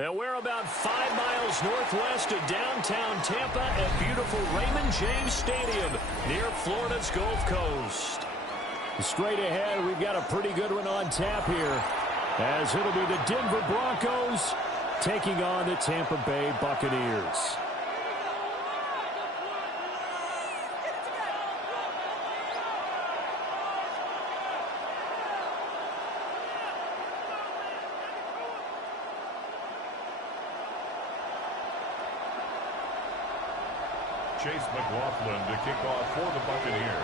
And we're about 5 miles northwest of downtown Tampa at beautiful Raymond James Stadium near Florida's Gulf Coast. Straight ahead, we've got a pretty good one on tap here, as it'll be the Denver Broncos taking on the Tampa Bay Buccaneers. Chase McLaughlin to kick off for the Buccaneers.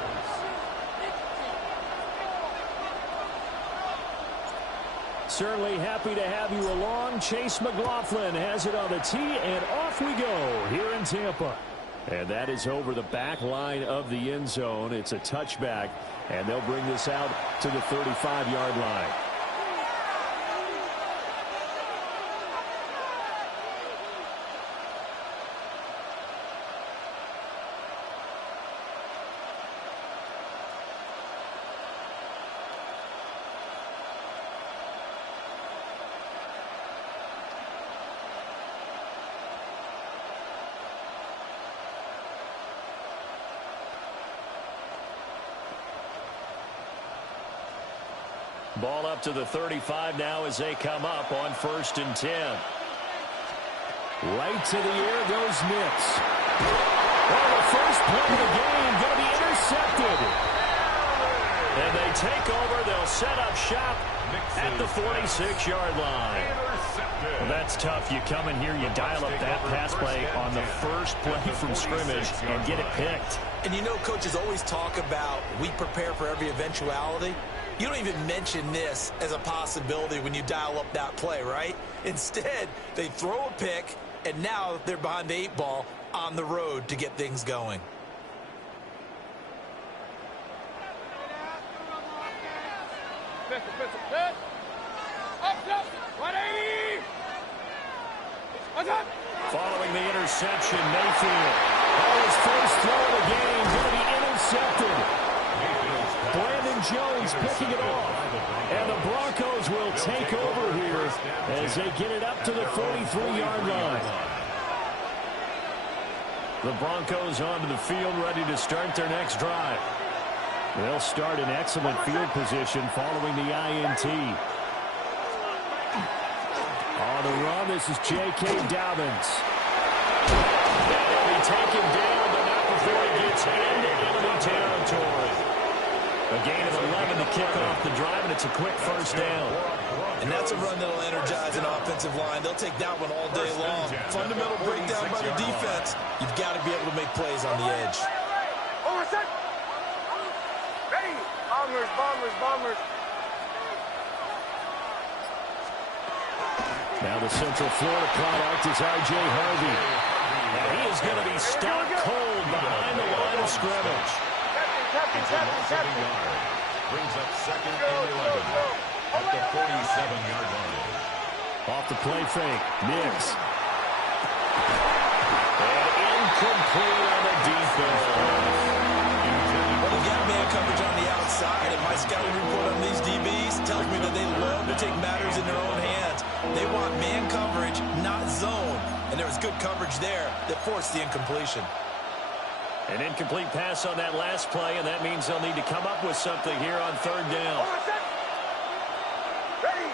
Certainly happy to have you along. Chase McLaughlin has it on the tee, and off we go here in Tampa. And that is over the back line of the end zone. It's a touchback, and they'll bring this out to the 35-yard line. Ball up to the 35 now as they come up on 1st and 10. Right to the air goes Nix. Oh, the first play of the game going to be intercepted. And they take over. They'll set up shop at the 46-yard line. Well, that's tough. You come in here, you dial up that pass play on the first play from scrimmage and get it picked. And you know, coaches always talk about we prepare for every eventuality. You don't even mention this as a possibility when you dial up that play, right? Instead, they throw a pick, and now they're behind the 8 ball on the road to get things going. Following the interception, Mayfield. Oh, his first throw of the game going to be intercepted. Brandon Jones picking it off. And the Broncos will take over here as they get it up to the 43-yard line. The Broncos onto the field, ready to start their next drive. They'll start in excellent field position following the INT. On the run, this is J.K. Dobbins. And he'll be taken down, but not before he gets into enemy territory. A gain of 11 to kick off the drive, and it's a quick first down. And that's a run that'll energize an offensive line. They'll take that one all day long. Fundamental breakdown by the defense. You've got to be able to make plays on the edge. Ready? Bombers, bombers, bombers. Now the Central Florida product is R.J. Harvey. And he is going to be stuck cold behind the line of scrimmage. Brings up 2nd and 11 at the 47-yard line. Off the play fake, Nix. And incomplete on the defense. Well, we got man coverage on the outside, and my scouting report on these DBs tells me that they love to take matters in their own hands. They want man coverage, not zone. And there was good coverage there that forced the incompletion. An incomplete pass on that last play, and that means they'll need to come up with something here on 3rd down. Ready?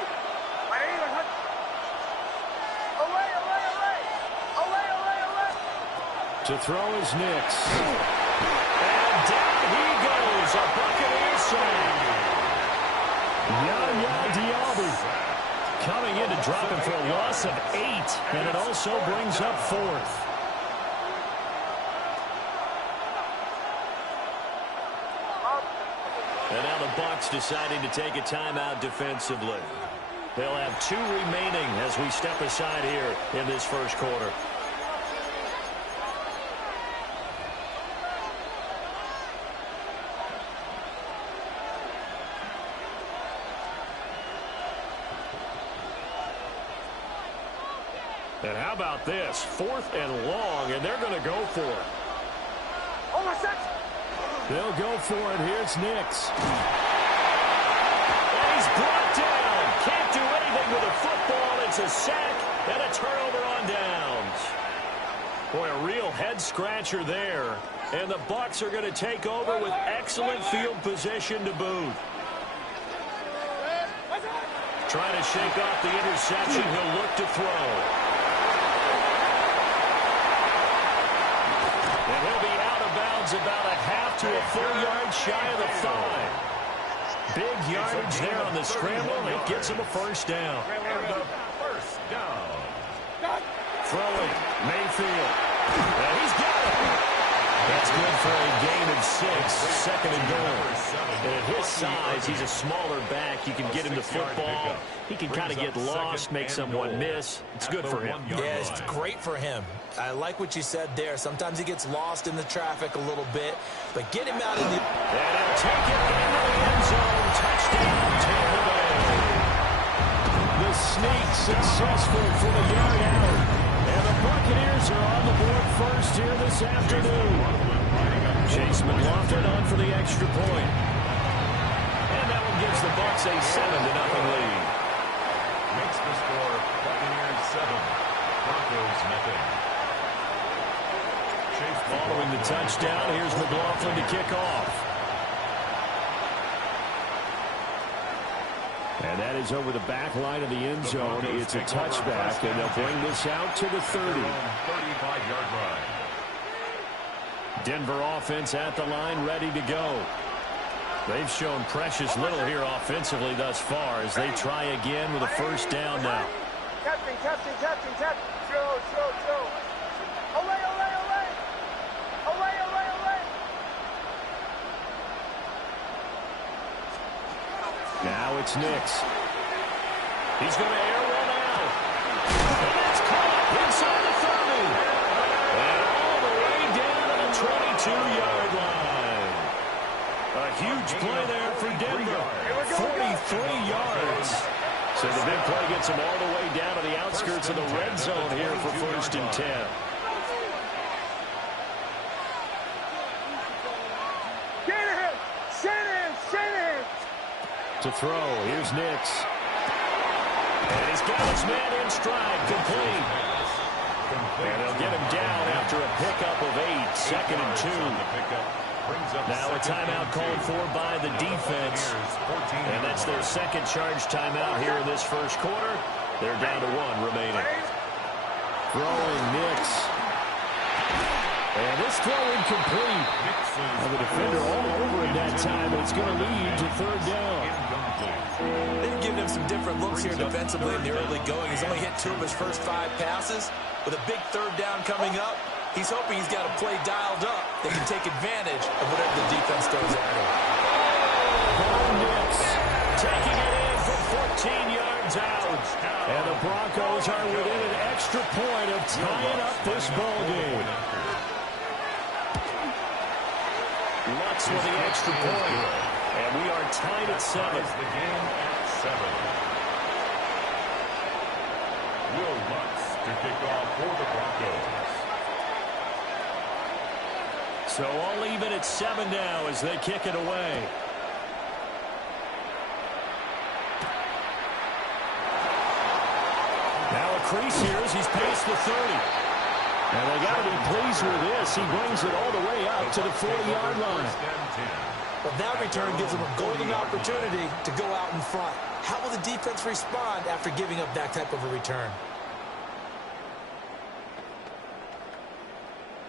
To throw is Nix. And down he goes, a Buccaneer sack. Yaya Diaby coming in to drop him for a loss of 8, and it also brings up 4th. And now the Bucs deciding to take a timeout defensively. They'll have 2 remaining as we step aside here in this first quarter. And how about this? 4th and long, and they're going to go for it. They'll go for it. Here's Nix. And he's brought down. Can't do anything with a football. It's a sack, And a turnover on downs. Boy, a real head-scratcher there. And the Bucs are going to take over with excellent field position to boot. Trying to shake off the interception. He'll look to throw. And he'll be out of bounds about a half to a full yard shy of the 5. Big yardage there on the scramble. It gets him a first down. Throwing, Mayfield. And he's got it. That's good for a gain of 6, second and goal. And at his size, he's a smaller back. You can get him the football. He can kind of get lost, make someone miss. It's good for him. Yeah, it's great for him. I like what you said there. Sometimes he gets lost in the traffic a little bit, but get him out in the... And he'll take it into the end zone. Touchdown, Tampa Bay. The sneak successful from a yard out. And the Buccaneers are on the board first here this afternoon. Chase McLaughlin on for the extra point. And that one gives the Bucs a 7-0 lead. Makes the score Buccaneers 7, Broncos nothing. Following the touchdown, here's McLaughlin to kick off. And that is over the back line of the end zone. It's a touchback, and they'll bring this out to the 30. 35-yard line. Denver offense at the line, ready to go. They've shown precious little here offensively thus far as they try again with a first down now. Captain. Show. Away. Now it's Nix. He's going to air one out. And that's caught inside the 30. And all the way down to the 22-yard line. A huge play there for Denver. 43 yards. So the big play gets him all the way down to the outskirts of the red zone here for first and 10. To throw, here's Nix. And he's got his man in stride, complete. And they'll get him down after a pickup of 8, second and 2. Now a timeout called for by the defense. And that's their second charge timeout here in this first quarter. They're down to 1 remaining. Throwing Nix. And this throw incomplete. And the defender all over it that time. It's going to lead to third down. They've given him some different looks here defensively in the early going. He's only hit 2 of his first 5 passes. With a big third down coming up, he's hoping he's got a play dialed up that can take advantage of whatever the defense throws at him. Nix taking it in from 14 yards out. And the Broncos are within an extra point of tying up this ball game. Lutz with the extra point. And we are tied at 7. The game at 7. Will Lutz to kick off for the Broncos. So all even at 7 now as they kick it away. Now a crease here as he's past the 30. And they got to be pleased with this. He brings it all the way up to the 40-yard line. But that return gives them a golden opportunity to go out in front. How will the defense respond after giving up that type of a return?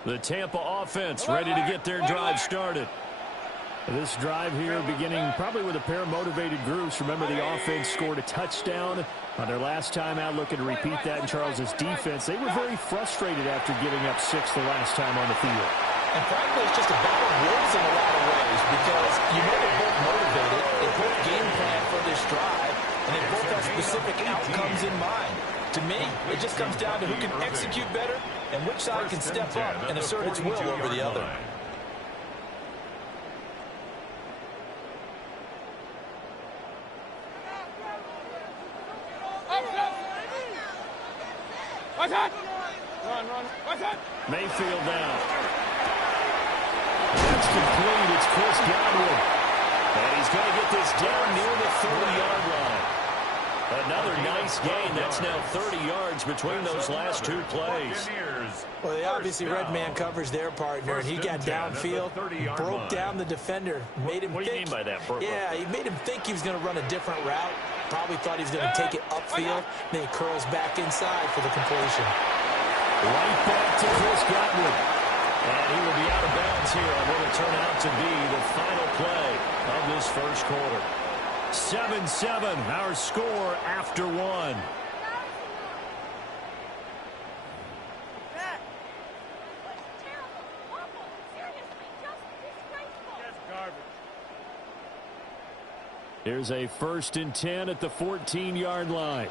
The Tampa offense ready to get their drive started. This drive here beginning probably with a pair of motivated groups. Remember, the offense scored a touchdown on their last time out, looking to repeat that in Charles's defense. They were very frustrated after giving up 6 the last time on the field. And frankly, it's just a battle of words in a lot of ways because you know they're both motivated, they both game plan for this drive, and they both have specific outcomes in mind. To me, it just comes down to who can execute better and which side can step up and assert its will over the other. Run. Mayfield now. That's complete. It's Chris Godwin. And he's going to get this down near the 30-yard line. Another nice gain. That's now 30 yards between those last two plays. Well, they obviously red man coverage their partner, and he got downfield, broke down the defender, made him What do you mean by that, Burko? Yeah, he made him think he was going to run a different route. Probably thought he was going to take it upfield. Then he curls back inside for the completion. Right back to Chris Godwin. And he will be out of bounds here on what will turn out to be the final play of this first quarter. 7-7, our score after one. Here's a 1st and 10 at the 14-yard line.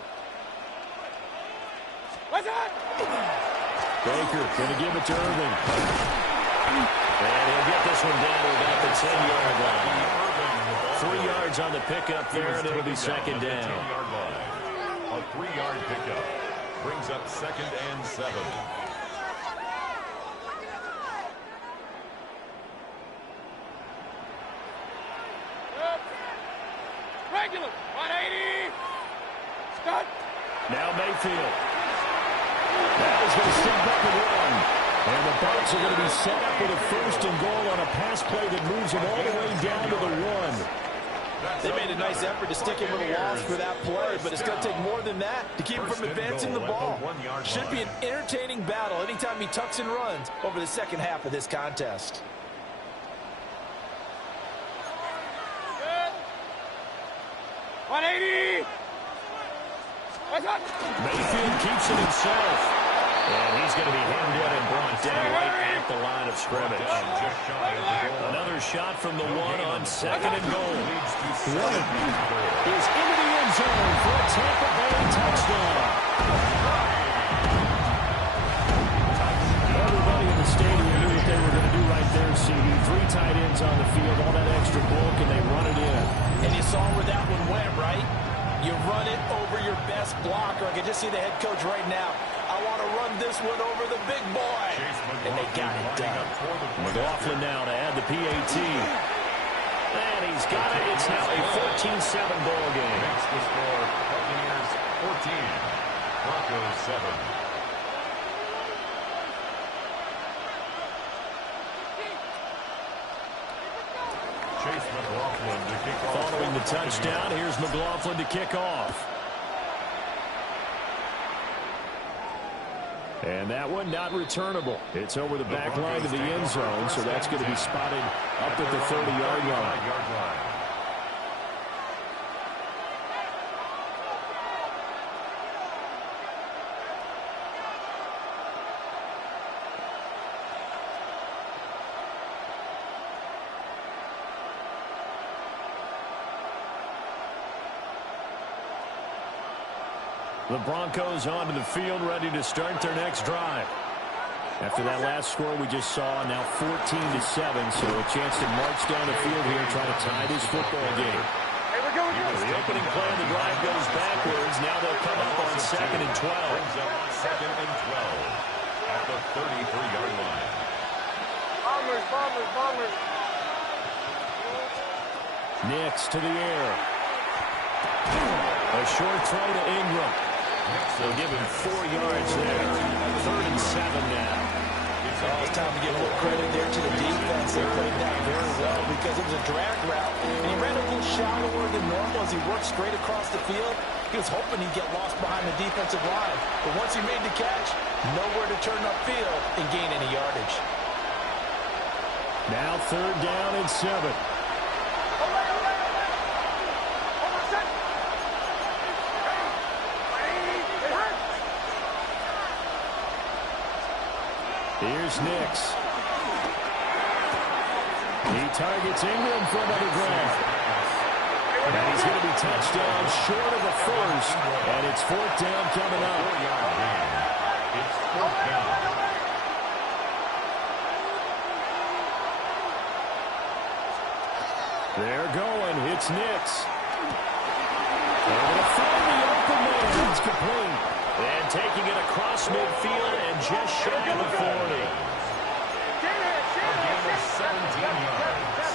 What's that? Baker going to give it to Irving. And he'll get this one down to about the 10-yard line. 3 yards on the pickup there, and it'll be second down. A 3-yard pickup brings up 2nd and 7. Regular. 180. Start. Now Mayfield. That is going to step up and run. And the Bucs are going to be set up with a 1st and goal on a pass play that moves them all the way down to the 1. They made a nice effort to stick him with a loss for that play, but it's going to take more than that to keep him from advancing the ball. Should be an entertaining battle anytime he tucks and runs over the second half of this contest. Good. 180. What's up? Mayfield keeps it himself. And he's going to be hemmed in and brought down right at the line of scrimmage. Another shot from the 1 on 2nd and goal. One is into the end zone for a Tampa Bay touchdown. Everybody in the stadium knew what they were going to do right there, CD. 3 tight ends on the field, all that extra bulk, and they run it in. And you saw where that one went, right? You run it over your best blocker. I can just see the head coach right now. I want to run this one over the big boy. And they got it done. McLaughlin now to add the PAT. And he's got it. It's now a 14-7 ball game. Makes the score Buccaneers 14, Broncos 7. Chase McLaughlin to kick off. Following the touchdown, here's McLaughlin to kick off. And that one not returnable. It's over the back line of the end zone, so that's going to be spotted up at the 30-yard line. The Broncos onto the field, ready to start their next drive. After that last score we just saw, now 14-7, so a chance to march down the field here, try to tie this football game. The opening play of the drive goes backwards. Now they'll come up on 2nd and 12. Second and 12 at the 33-yard line. Bombers. Nix to the air. A short throw to Ingram. They'll give him 4 yards there. 3rd and 7 now. It's time to give a little credit there to the defense. They played that very well because it was a drag route. And he ran a little shallower than normal as he worked straight across the field. He was hoping he'd get lost behind the defensive line. But once he made the catch, nowhere to turn upfield and gain any yardage. Now 3rd down and 7. Here's Nix. He targets Ingram for another grab. And he's going to be touched down short of the 1st. And it's 4th down coming up. It's 4th down. They're going. It's Nix. They're going to find the open man. It's complete. And taking it across midfield and just shy of the 40. A gain of 17 yards.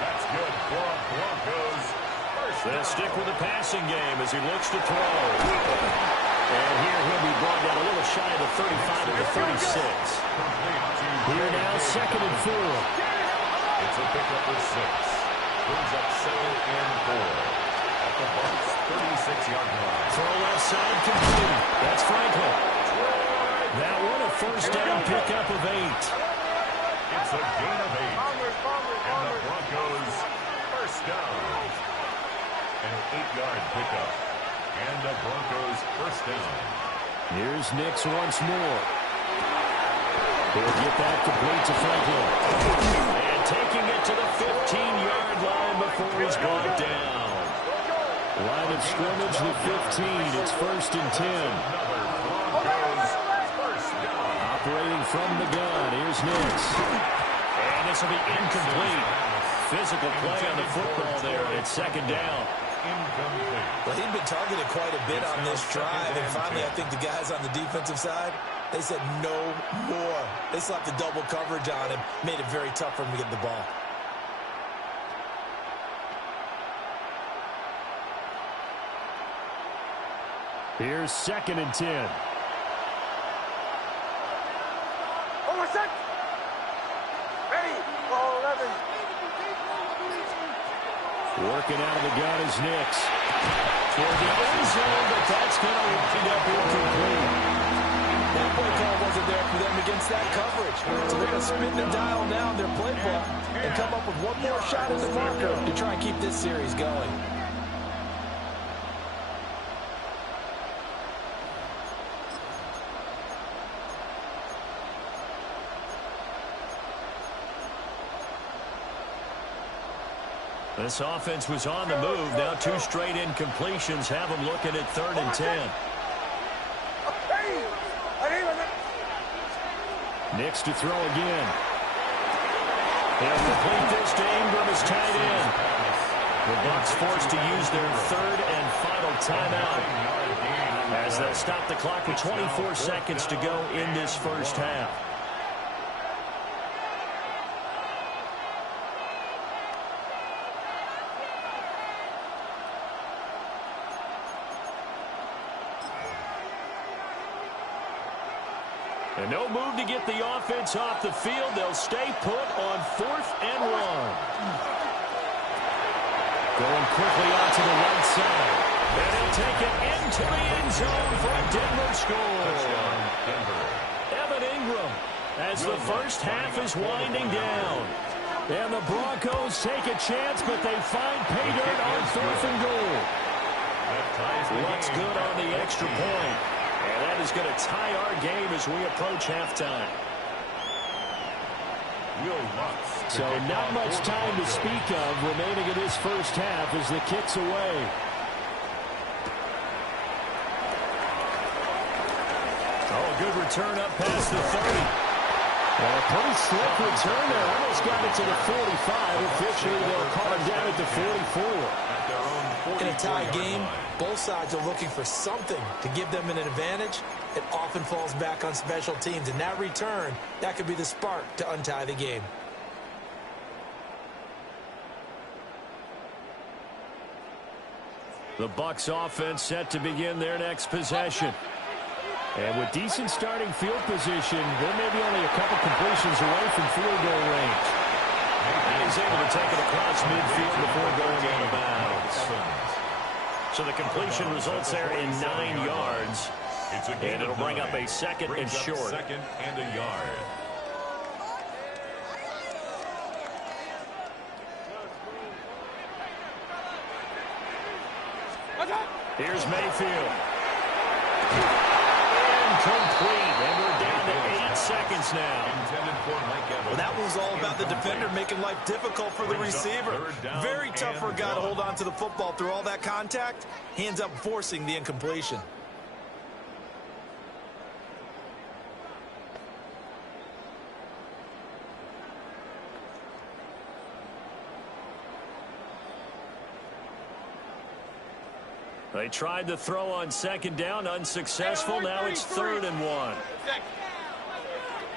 That's good for Broncos. This stick with the passing game as he looks to throw. And here he'll be brought down a little shy of the 35 to the 36. Here now, 2nd and 4. It's a pickup for 6. Brings up 2nd and 4. At the Bucs 36-yard line. Throw left side complete. That's Franklin. That one a first down pickup of 8. It's a gain of 8. And the Broncos first down. An 8-yard pickup. And the Broncos first down. Here's Nix once more. He'll get that complete to Franklin. And taking it to the 15-yard line before he's brought down. Line of scrimmage, the 15. It's 1st and 10. Operating from the gun. Here's Nix. And this will be incomplete. Physical play on the football there. And it's 2nd down. Well, he'd been targeted quite a bit on this drive, and finally I think the guys on the defensive side, they said no more. They slapped the double coverage on him, made it very tough for him to get the ball. Here's 2nd and 10. Over 6. Ready. Ball 11. Working out of the gun is Nix. Toward the end zone, but that's going to wind up incomplete. That play call wasn't there for them against that coverage. So they're going to spin the dial now in their playbook and come up with one more shot at the marker to try and keep this series going. This offense was on the move. Now 2 straight incompletions have them looking at 3rd and 10. Nix to throw again. They'll complete this to Ingram as tight end. The Bucs forced to use their 3rd and final timeout as they'll stop the clock with 24 seconds to go in this first half. And no move to get the offense off the field. They'll stay put on 4th and 1. Going quickly out to the right side. And he'll take it into the end zone for a Denver score. Evan Ingram as the first half is winding down. And the Broncos take a chance, but they find pay dirt on 4th and goal. Looks good on the extra point. And that is going to tie our game as we approach halftime. So not much time to speak of remaining in this first half as the kick's away. Oh, good return up past the 30. Well, a pretty slick return there. Almost got it to the 45. Officially, they'll call it down at the 44. In a tie game, both sides are looking for something to give them an advantage. It often falls back on special teams, and that return, that could be the spark to untie the game. The Bucs offense set to begin their next possession. And with decent starting field position, they're maybe only a couple completions away from field goal range. And he's able to take it across midfield before going out of bounds. So the completion results there in 9 yards. And it'll bring up a 2nd and short. 2nd and a yard. Here's Mayfield. Incomplete. And we're down to 8 seconds now. Well, that was all about the defender making life difficult for the receiver. Very tough for a guy to hold on to the football through all that contact. Hands up forcing the incompletion. They tried to throw on 2nd down, unsuccessful. Now it's 3rd and 1.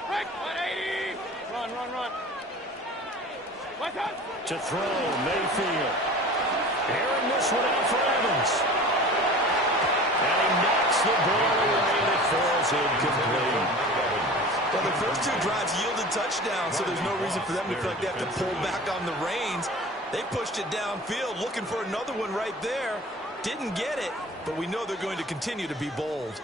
Break, 180. Run. To throw, Mayfield. Airing this one out for Evans. And he knocks the ball away, and it falls incomplete. Well, the first two drives yielded touchdowns, so there's no reason for them to feel like they have to pull back on the reins. They pushed it downfield, looking for another one right there. Didn't get it, but we know they're going to continue to be bold.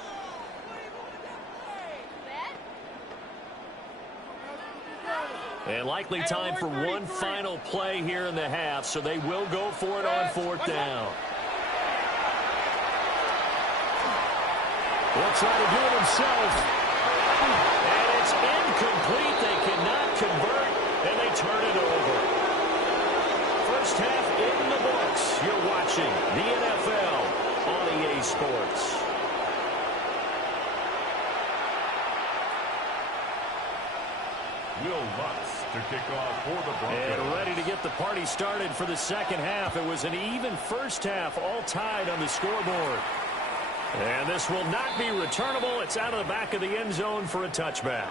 And likely time for one final play here in the half, so they will go for it on fourth down. He'll try to do it himself. And it's incomplete. They cannot convert, and they turn it over. First half in the books. You're watching the NFL on EA Sports. Will Lutz to kick off for the Broncos. And ready to get the party started for the second half. It was an even first half, all tied on the scoreboard. And this will not be returnable. It's out of the back of the end zone for a touchback.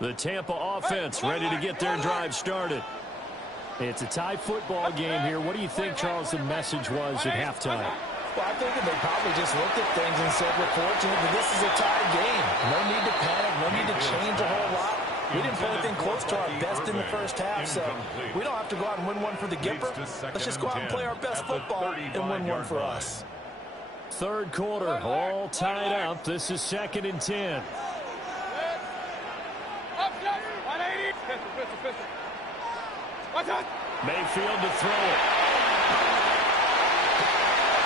The Tampa offense ready to get their drive started. It's a tie football game here. What do you think, Charles, the message was at halftime? Well, I think they probably just looked at things and said, we're fortunate that this is a tie game. No need to panic. No need to change a whole lot. We didn't play anything close to our best in the first half, so we don't have to go out and win one for the Gipper. Let's just go out and play our best football and win one for us. Third quarter, all tied up. This is 2nd and 10. Mayfield to throw it.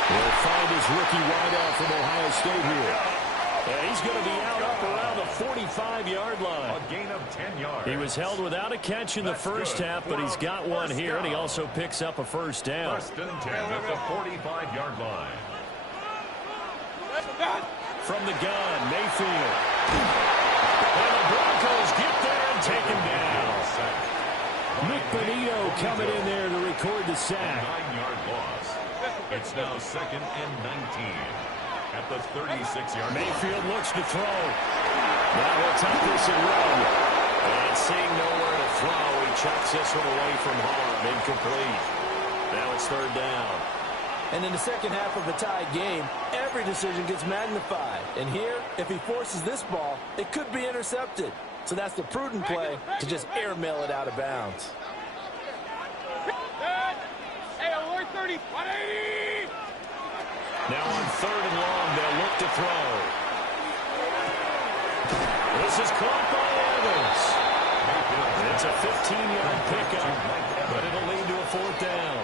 We'll find his rookie wideout from Ohio State here. And he's going to be out up around the 45-yard line. A gain of 10 yards. He was held without a catch in the first half, but he's got one here, and he also picks up a first down. First and 10 at the 45-yard line. From the gun, Mayfield. And the Broncos get there and take him down. Nick Bonito coming in there to record the sack. 9-yard loss. It's now 2nd and 19 at the 36-yard line. Mayfield looks to throw. Now he'll tuck this and run. And seeing nowhere to throw, he chucks this one away from harm. Incomplete. Now it's third down. And in the second half of a tie game, every decision gets magnified. And here, if he forces this ball, it could be intercepted. So that's the prudent play to just airmail it out of bounds. Hey, alert 30, 180. Now on third and long, they'll look to throw. This is caught by Evans. It's a 15-yard pickup, but it'll lead to a fourth down.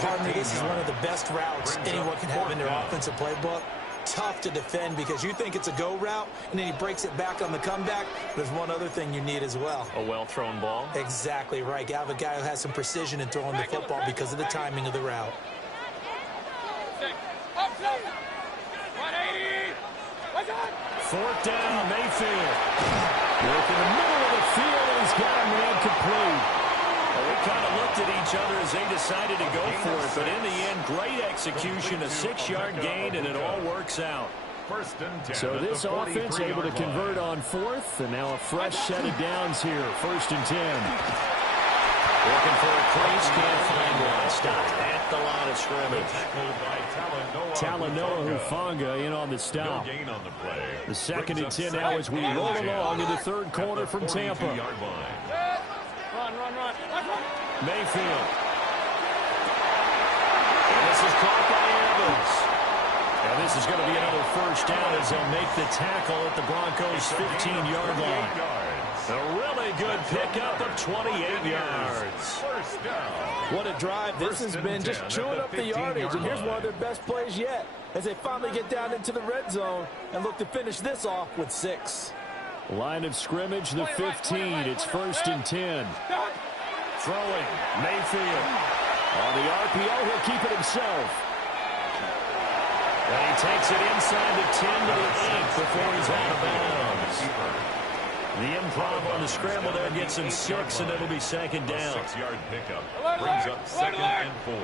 Pardon me, this is one of the best routes anyone can have in their offensive playbook. Tough to defend because you think it's a go route, and then he breaks it back on the comeback. There's one other thing you need as well. A well-thrown ball. Exactly right. You have a guy who has some precision in throwing the football because of the timing of the route. 180. Fourth down, Mayfield. Work in the middle of the field, and he's got a man complete. Well, we kind of looked at each other as they decided to go for it, but in the end, great execution, a 6-yard gain, and it all works out. First and 10 So this offense able to convert on fourth, and now a fresh set of downs here. First and 10. Looking for a crease, can't find one. Stopped at the line of scrimmage. Talanoa Hufanga in on the stop. No gain on the play. The 2nd and 10 now as we roll along in the third quarter from Tampa. Run. Mayfield. And this is caught by Evans. And this is going to be another first down as they'll make the tackle at the Broncos' 15-yard line. A really good pickup of 28 yards. First down. What a drive. This has been just chewing up the yardage, and here's one of their best plays yet as they finally get down into the red zone and look to finish this off with 6. Line of scrimmage, the 15. It's first and 10. Throwing, Mayfield. On the RPO, he'll keep it himself. And he takes it inside the 10 to the 8 before he's out of bounds. The improv on the scramble there gets him 6, and it'll be second down. 6-yard pickup brings up 2nd and 4.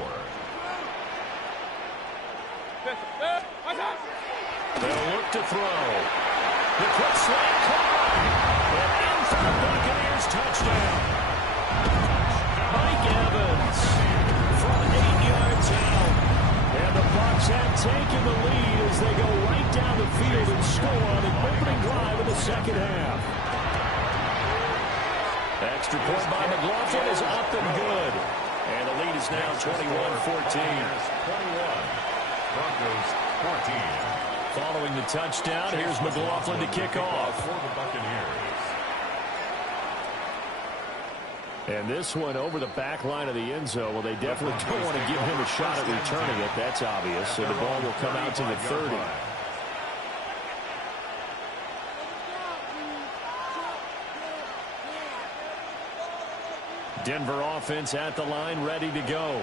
They'll look to throw. The quick slant caught. And first touchdown. Mike Evans from 8 yards out. And the Bucs have taken the lead as they go right down the field and score on the opening drive of the second half. Extra point by McLaughlin is up and good. And the lead is now 21-14. 21. Broncos 14. Following the touchdown, here's McLaughlin to kick off. For the Buccaneers. And this one over the back line of the end zone. Well, they definitely don't want to give him a shot at returning it. That's obvious. So the ball will come out to the 30. Denver offense at the line, ready to go.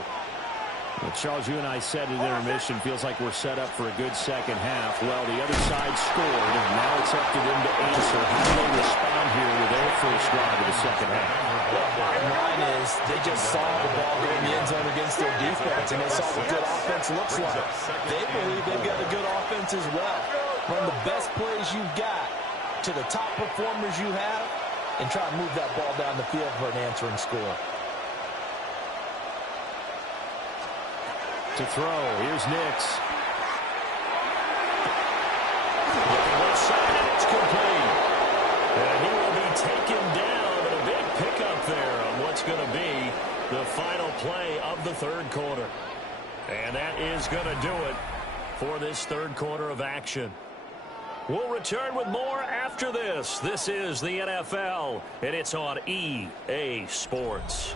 Well, Charles, you and I said at intermission, feels like we're set up for a good second half. Well, the other side scored, and now it's up to them to answer. How do they respond here with their first drive of the second half? Well, bottom line is they just saw the ball go in the end zone against their defense, and they saw what good offense looks like. They believe they've got a good offense as well. Run the best plays you've got to the top performers you have, and try to move that ball down the field for an answering score. To throw, here's Nix. Looking left side, and it's complete. And he will be taken down, and a big pickup there on what's going to be the final play of the third quarter. And that is going to do it for this third quarter of action. We'll return with more after this. This is the NFL, and it's on EA Sports.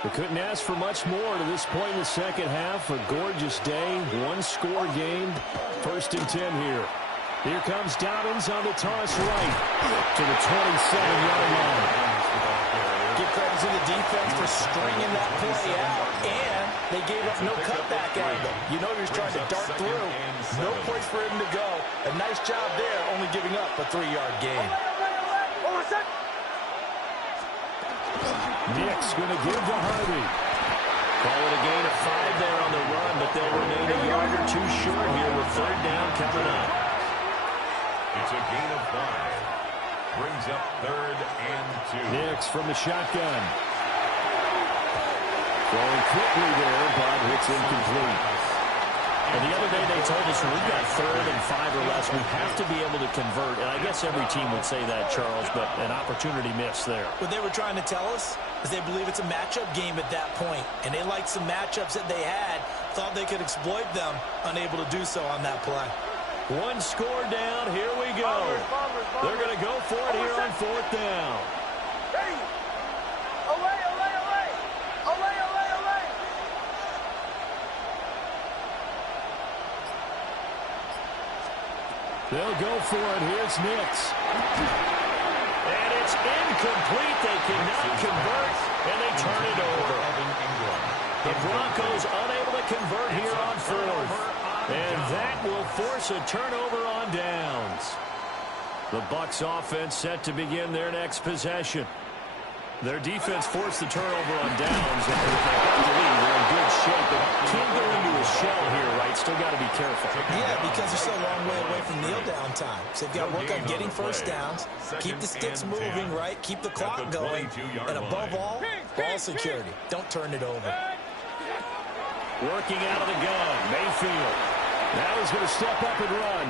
They couldn't ask for much more to this point in the second half. A gorgeous day, one-score game, 1st and 10 here. Here comes Dobbins on the toss right to the 27-yard line. Give credit to the defense for stringing that play out, and they gave up no cutback angle. You know he was trying to dart through. No place for him to go. A nice job there, only giving up a 3-yard gain. Nix going to give to Harvey. Call it a gain of 5 there on the run, but they'll remain a yard or two short here with third down coming up. It's a gain of 5. Brings up 3rd and 2. Nix from the shotgun. Throwing quickly there, but it's incomplete. And the other day they told us when we've got 3rd and 5 or less, we have to be able to convert. And I guess every team would say that, Charles, but an opportunity missed there. What they were trying to tell us is they believe it's a matchup game at that point. And they liked some matchups that they had, thought they could exploit them, unable to do so on that play. One score down, here we go. They're going to go for it here on 4th down. They'll go for it. Here's Nix. And it's incomplete. They cannot convert, and they turn it over. The Broncos unable to convert here on 4th. And that will force a turnover on downs. The Bucs offense set to begin their next possession. Their defense forced the turnover on downs, and if they have to lead, they're in good shape. But can't go into a shell here, right? Still got to be careful. Yeah, because they're still a long way away from kneel down time. So they've got to work on getting first downs, keep the sticks moving, right? Keep the clock going, and above all, ball security. Don't turn it over. Working out of the gun, Mayfield. Now he's going to step up and run.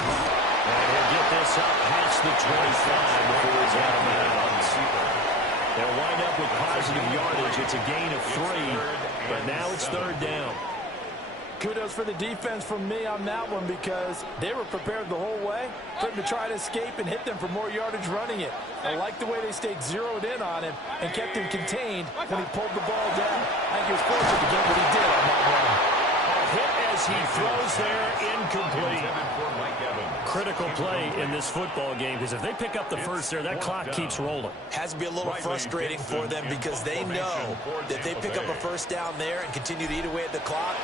And he'll get this up past the 25 before he's out of bounds. They'll wind up with positive yardage. It's a gain of 3, but now it's 3rd down. Kudos for the defense from me on that one because they were prepared the whole way for him to try to escape and hit them for more yardage running it. I like the way they stayed zeroed in on him and kept him contained when he pulled the ball down. I think he was fortunate to get what he did on that run. A hit as he throws there, incomplete. Critical play in this football game because if they pick up the first there, that clock keeps rolling. Has to be a little frustrating for them because they know that they pick up a first down there and continue to eat away at the clock.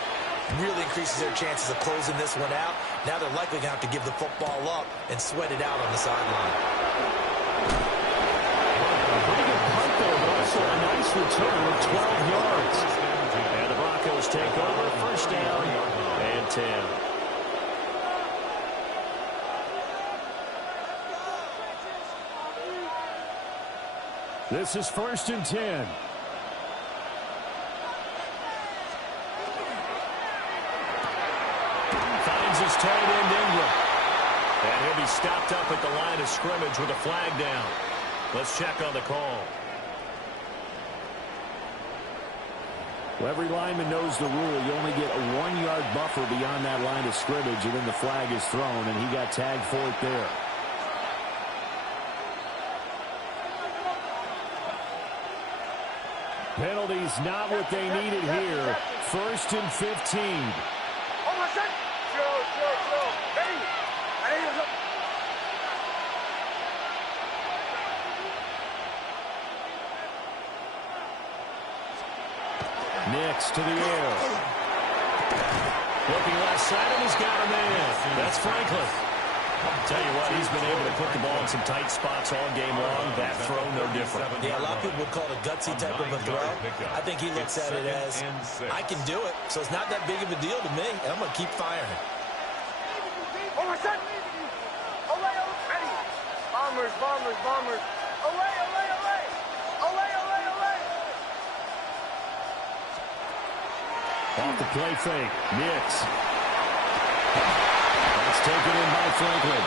Really increases their chances of closing this one out. Now they're likely going to have to give the football up and sweat it out on the sideline. Pretty good punt there, but also a nice return of 12 yards. And the Broncos take over, first down and and 10. This is 1st and 10. Finds his tight end Ingram. And he'll be stopped up at the line of scrimmage with a flag down. Let's check on the call. Well, every lineman knows the rule. You only get a 1-yard buffer beyond that line of scrimmage, and then the flag is thrown, and he got tagged for it there. Penalties not what they needed here. 1st and 15. Nix to the air. Looking left side, and he's got a man. That's Franklin. Tell you what, he's been able to put the ball in some tight spots all game long. That throw, no different. Yeah, a lot of people would call it a gutsy type of a throw. I think he looks at it as, I can do it, so it's not that big of a deal to me, and I'm going to keep firing. Bombers, bombers, bombers. Away, away, away. Away, away, away. Off the play fake. Nix. That's taken in by Franklin.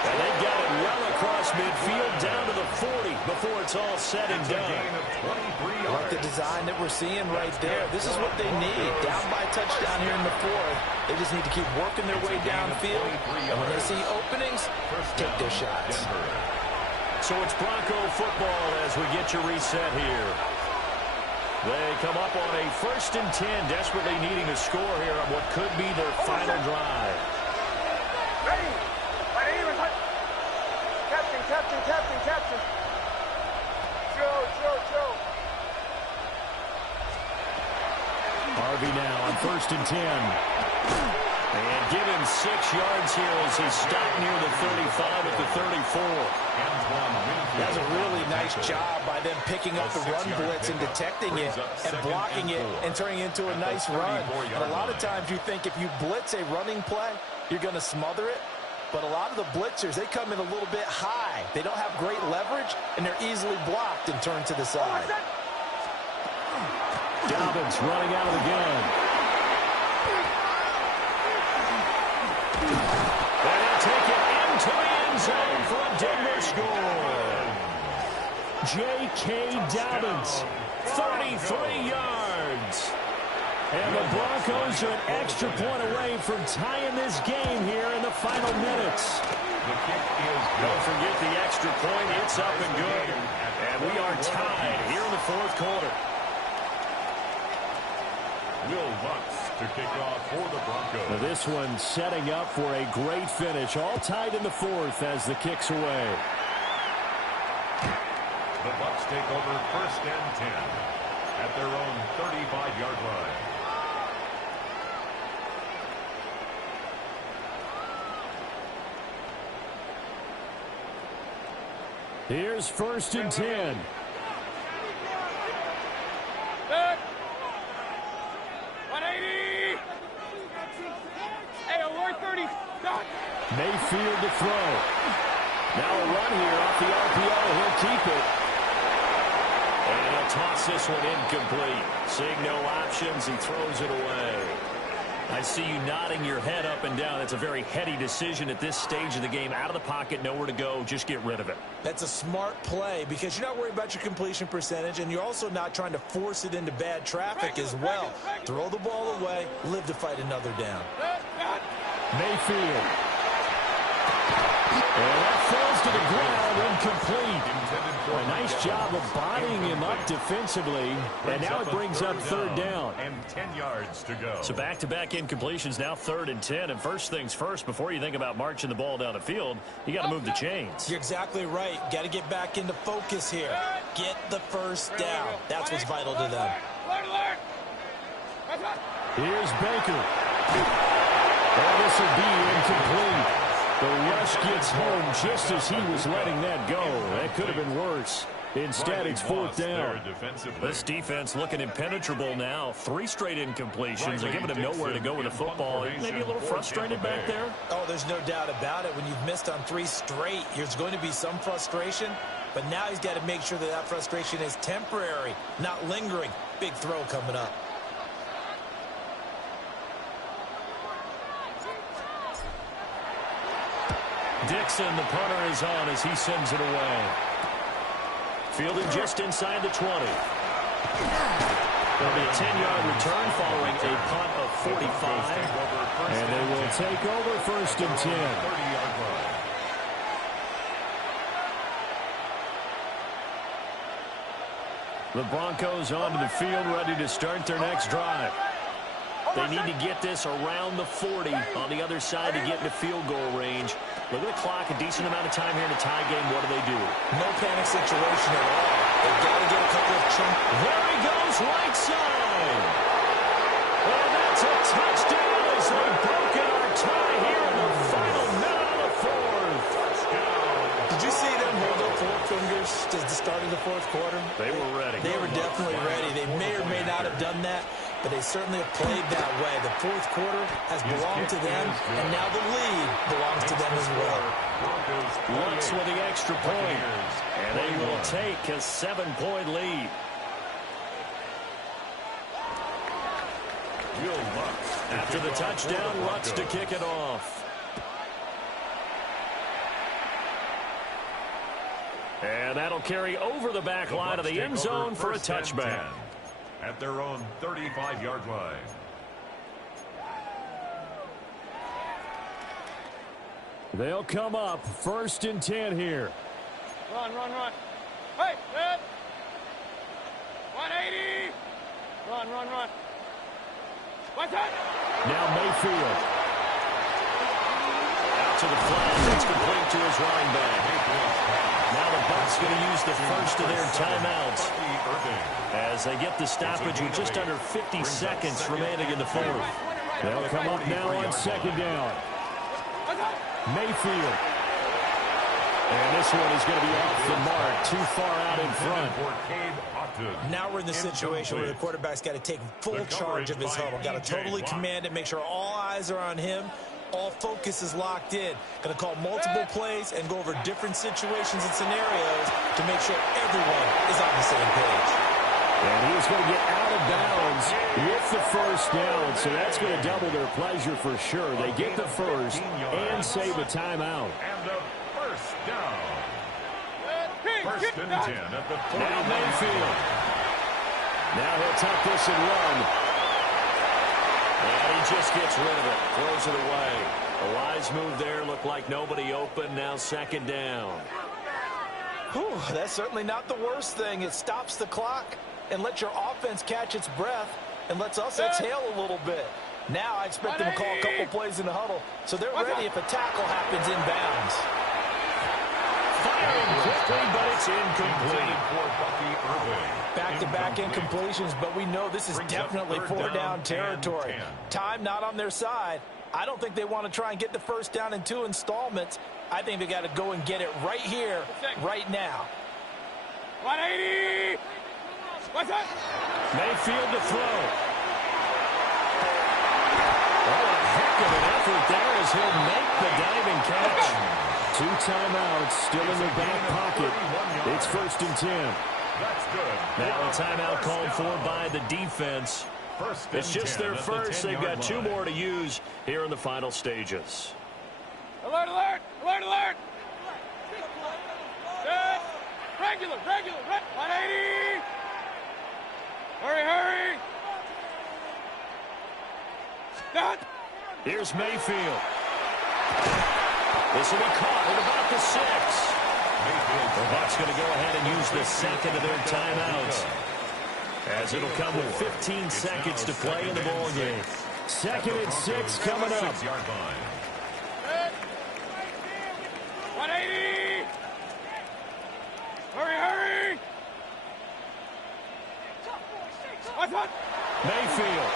And they got it well across midfield down to the 40 before it's all said and done. Like the design that we're seeing right there. This is what they need. Down by touchdown here in the 4th. They just need to keep working their way downfield. And when they see openings, take their shots. So it's Bronco football as we get your reset here. They come up on a 1st and 10, desperately needing a score here on what could be their final drive. Ready. Captain. Joe. Harvey now on 1st and 10. And give him 6 yards here as he's stopped near the 35 at the 34. That's a really nice job by them picking up the run blitz and detecting it and blocking it and turning it into a nice run. And a lot of times you think if you blitz a running play, you're going to smother it. But a lot of the blitzers, they come in a little bit high. They don't have great leverage, and they're easily blocked and turned to the side. Dobbins running out of the gun. And they'll take it into the end zone for a Denver score. J.K. Dobbins, 33 yards. And the Broncos are an extra point away from tying this game here in the final minutes. The kick is good. Don't forget the extra point. It's up and good. And we are tied here in the 4th quarter. Will Lutz to kick off for the Broncos. Now this one setting up for a great finish. All tied in the 4th as the kick's away. The Bucs take over 1st and 10 at their own 35-yard line. Here's 1st and 10. Back. 180. Hey, alert 30. Stop. Mayfield to throw. Now a run here off the RPO. He'll keep it. And he'll toss this one incomplete. Seeing no options, he throws it away. I see you nodding your head up and down. That's a very heady decision at this stage of the game. Out of the pocket, nowhere to go. Just get rid of it. That's a smart play because you're not worried about your completion percentage, and you're also not trying to force it into bad traffic as well. Throw the ball away, live to fight another down. Mayfield. And that falls to the ground, incomplete. A nice job of bodying him up defensively. And now it brings up 3rd down. And 10 yards to go. So back-to-back incompletions, now 3rd and 10. And first things first, before you think about marching the ball down the field, you got to move the chains. You're exactly right. Got to get back into focus here. Get the first down. That's what's vital to them. Here's Baker. And this will be incomplete. The rush gets home just as he was letting that go. That could have been worse. Instead, it's fourth down. This defense looking impenetrable now. 3 straight incompletions. They're giving him nowhere to go with the football. Maybe a little frustrated back there. Oh, there's no doubt about it. When you've missed on 3 straight, there's going to be some frustration. But now he's got to make sure that that frustration is temporary, not lingering. Big throw coming up. Dixon, the punter, is on as he sends it away. Fielded just inside the 20. There'll be a 10-yard return following a punt of 45. And they will take over first and 10. The Broncos onto the field, ready to start their next drive. They need to get this around the 40 on the other side to get into field goal range. Look at the clock, a decent amount of time here in a tie game. What do? No panic situation at all. They've got to get a couple of chunks. There he goes, right side. And that's a touchdown as they've broken our tie here in the final minute of the fourth. Did you see them hold up 4 fingers to the start of the fourth quarter? They were ready. They were definitely ready. They may or may not have done that, but they certainly have played that way. The fourth quarter has belonged to them, and now the lead belongs to them as well. Lutz with the extra point, and they will take a 7-point lead. After the touchdown, Lutz to kick it off. And that'll carry over the back line of the end zone for a touchback. At their own 35-yard line. They'll come up first and 10 here. Run, run, run. Hey, Ed. 180. Run, run, run. What's that? Now Mayfield. Out to the flat. It's complete to his running back. Now the Bucs going to use the first of their timeouts as they get the stoppage with just under 50 seconds remaining in the fourth. They'll come up now on second down. Mayfield. And this one is going to be off the mark, too far out in front. Now we're in the situation where the quarterback's got to take full charge of his huddle. Got to totally command it, make sure all eyes are on him. All focus is locked in. Going to call multiple plays and go over different situations and scenarios to make sure everyone is on the same page. And he's going to get out of bounds with the first down, so that's going to double their pleasure for sure. They get the first and save a timeout. And a first down. First and 10 at the 40. Now Mayfield. Now he'll tuck this and run. And he just gets rid of it. Throws it away. A wise move there. Looked like nobody open. Now second down. Whew, that's certainly not the worst thing. It stops the clock and lets your offense catch its breath and lets us exhale a little bit. Now I expect them to call a couple plays in the huddle, so they're ready if a tackle happens inbounds. Firing quickly, but it's incomplete. Back-to-back incompletions, but we know this is definitely 4-down territory. Time not on their side. I don't think they want to try and get the first down in 2 installments. I think they got to go and get it right here, right now. 180. What's that? Mayfield to throw. Oh, a heck of an effort there as he'll make the diving catch. 2 timeouts still in the back pocket. It's first and 10. That's good. Now a timeout called for by the defense. It's just their first. They've got 2 more to use here in the final stages. Alert, alert, alert, alert. Good. Regular, 180. Hurry, hurry. Done. Here's Mayfield. This will be caught at about the 6. The Bucs going to go ahead and use the second of their timeouts, as it'll come with 15 seconds to play in the ball game. Second and 6 coming up. 180. Hurry, hurry. What's up? Mayfield.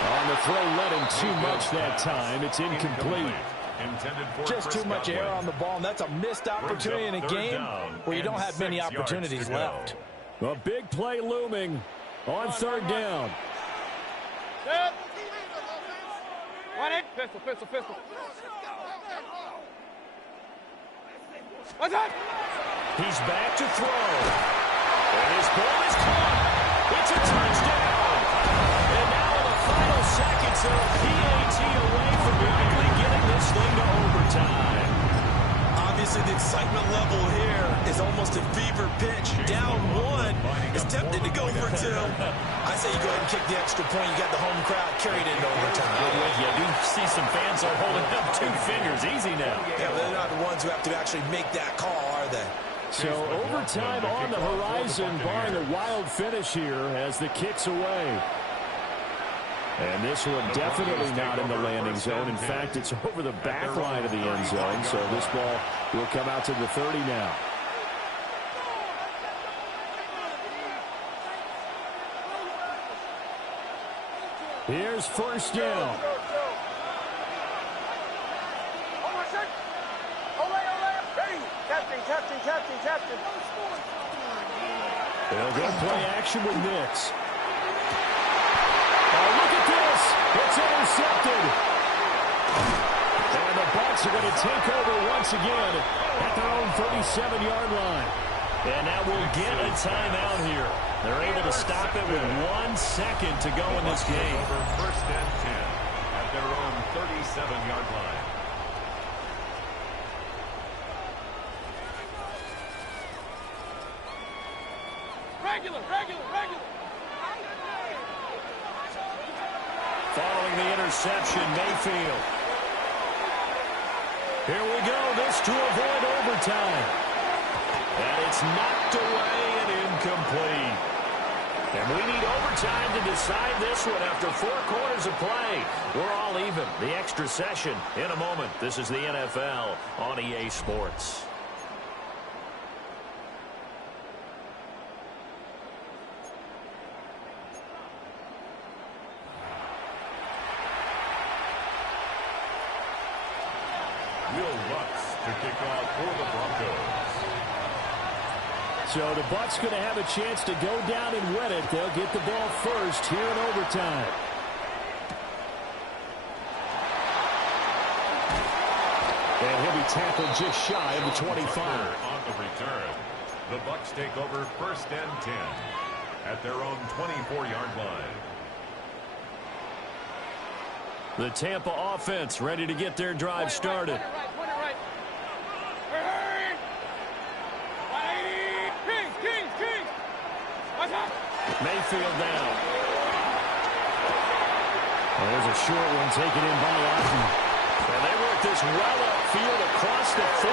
On the throw, let him too much that time. It's incomplete. intended for just too much air on the ball, and that's a missed opportunity in a game where you don't have many opportunities left. A big play looming on third down. Set. 1-8. Pistol. What's that? He's back to throw. And his ball is caught. It's a touchdown. And now in the final seconds, they're a PAT away from likely getting this thing to overtime. Obviously, the excitement level here is almost a fever pitch. Down one is tempted to go for two. I say you go ahead and kick the extra point. You got the home crowd carried into overtime. You do see some fans are holding up 2 fingers. Easy now. Yeah, they're not the ones who have to actually make that call, are they? So overtime on the horizon, barring a wild finish here as the kick's away. And this one definitely not in the landing zone. In fact, it's over the back line of the end zone. So this ball will come out to the 30 now. Here's first down. Captain. They'll go play action with Nix. Oh, look at this. It's intercepted. And the Bucs are going to take over once again at their own 37-yard line. And now we'll get a timeout here. They're able to stop it with 1 second to go in this game. Over first and 10 at their own 37-yard line. Regular. Following the interception, Mayfield. Here we go. This to avoid overtime. And it's knocked away and incomplete. And we need overtime to decide this one after 4 quarters of play. We're all even. The extra session in a moment. This is the NFL on EA Sports. To kick off for the Broncos. So the Bucs going to have a chance to go down and win it. They'll get the ball first here in overtime. And he'll be tackled just shy of the 25. On the return, the Bucs take over first and 10 at their own 24-yard line. The Tampa offense ready to get their drive started. Mayfield down. There's a short one taken in by Austin. And they work this well upfield across the 45.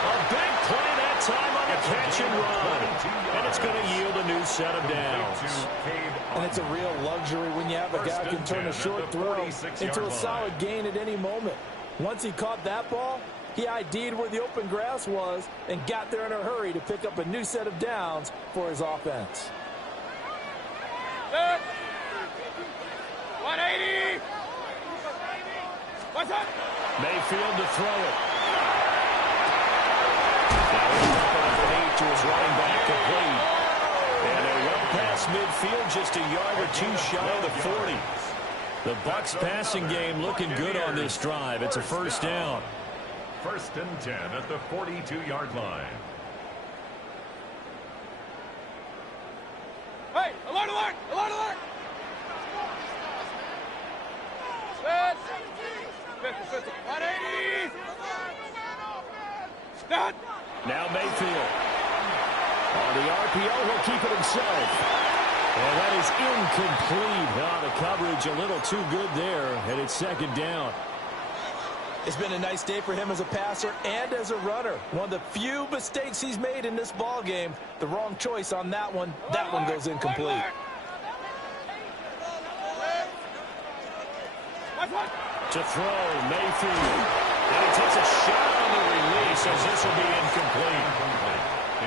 A big play that time on the catch and run. And it's going to yield a new set of downs. And it's a real luxury when you have a guy who can turn a short throw into a solid gain at any moment. Once he caught that ball, he ID'd where the open grass was and got there in a hurry to pick up a new set of downs for his offense. 180. What's up? Mayfield to throw it. Now he's up underneath to his running back complete. And they're well past midfield, just a yard or 2 shy of the 40. The Bucs passing game looking good on this drive. It's a first down. First and 10 at the 42-yard line. Hey, alert! 180. Stop. Now Mayfield. On the RPO, he'll keep it himself. And that is incomplete. Oh, the coverage a little too good there, and it's second down. It's been a nice day for him as a passer and as a runner. One of the few mistakes he's made in this ball game. The wrong choice on that one. That one goes incomplete. To throw, Mayfield. And he takes a shot on the release as this will be incomplete.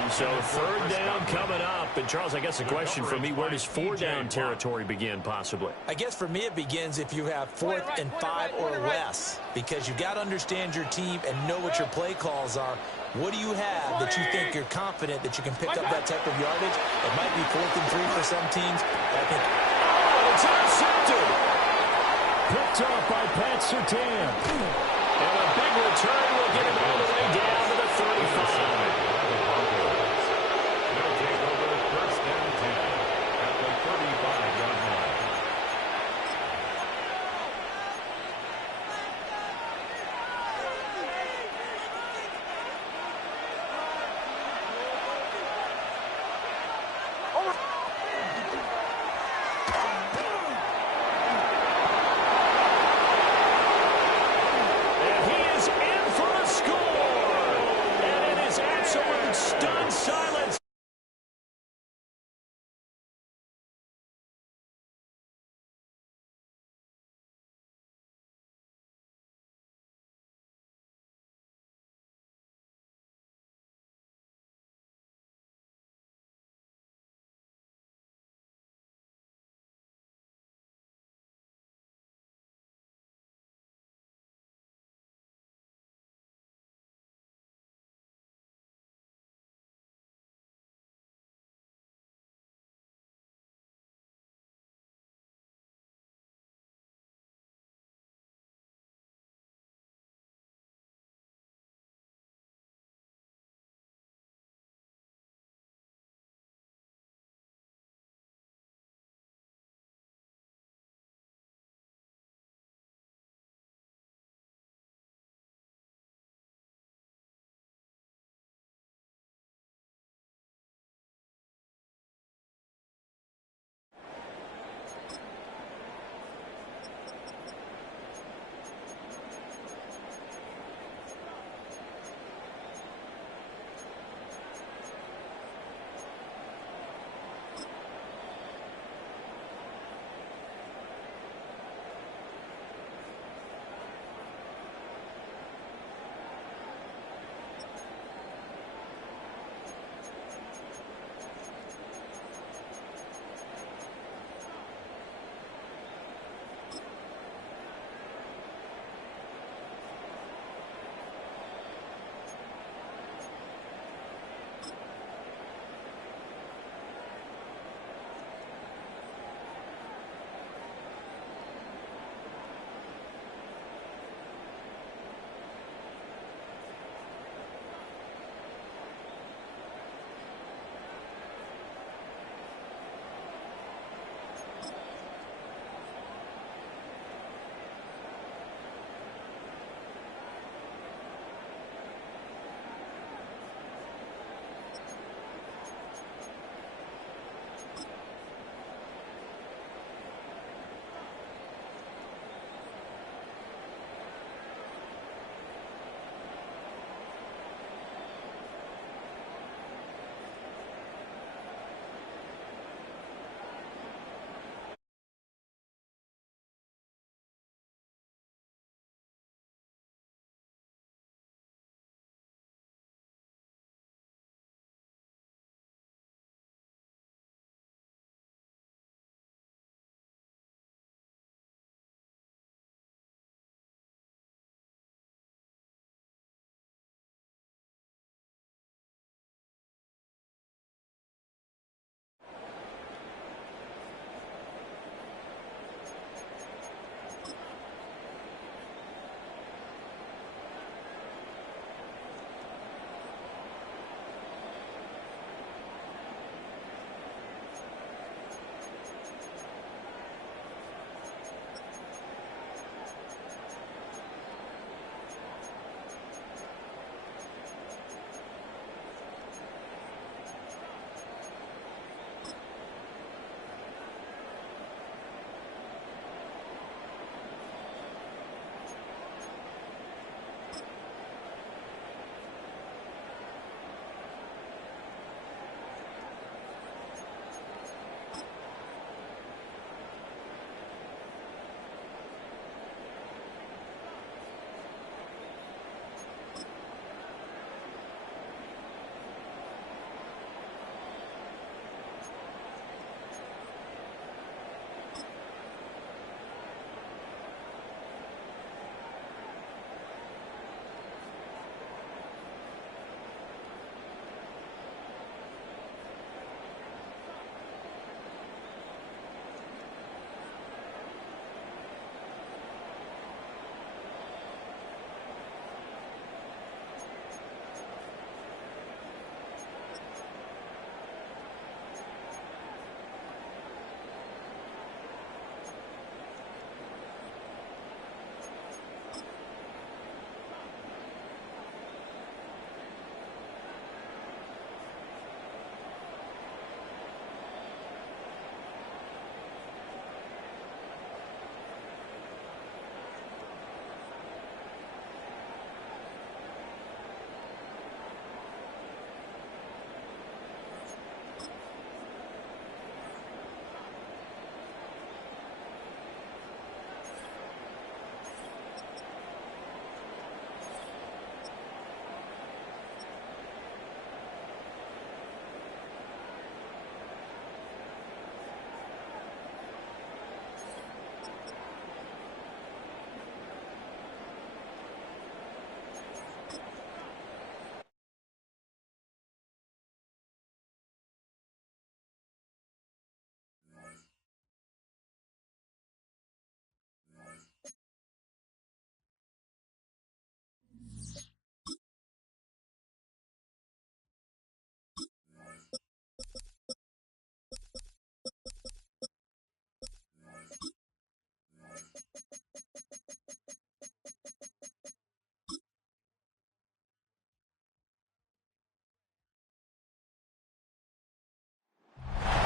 So third down coming up. And, Charles, I guess the question for me, where does four down territory begin possibly? I guess for me it begins if you have 4th and 5 or less, because you've got to understand your team and know what your play calls are. What do you have that you think you're confident that you can pick up that type of yardage? It might be 4th and 3 for some teams. I think it's intercepted. Picked up by Pat Surtain. And a big return will get him all the way down to the 35. They'll take over first and 10 at the 35-yard line.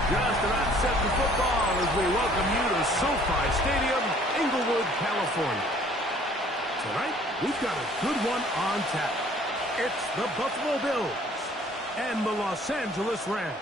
Just about set for football as we welcome you to SoFi Stadium, Inglewood, California. Tonight, we've got a good one on tap. It's the Buffalo Bills and the Los Angeles Rams.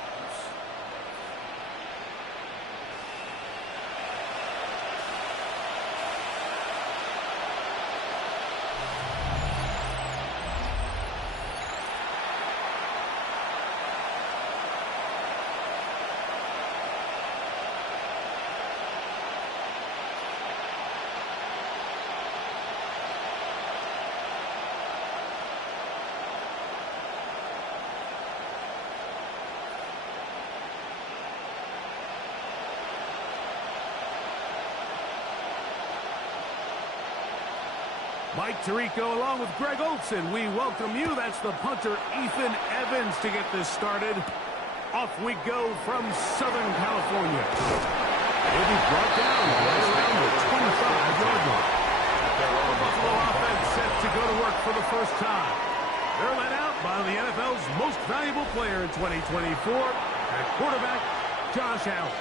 Mike Tirico along with Greg Olson. We welcome you. That's the punter, Ethan Evans, to get this started. Off we go from Southern California. He'll be brought down right around the 25-yard line. The Buffalo offense set to go to work for the first time. They're led out by the NFL's most valuable player in 2024, at quarterback, Josh Allen.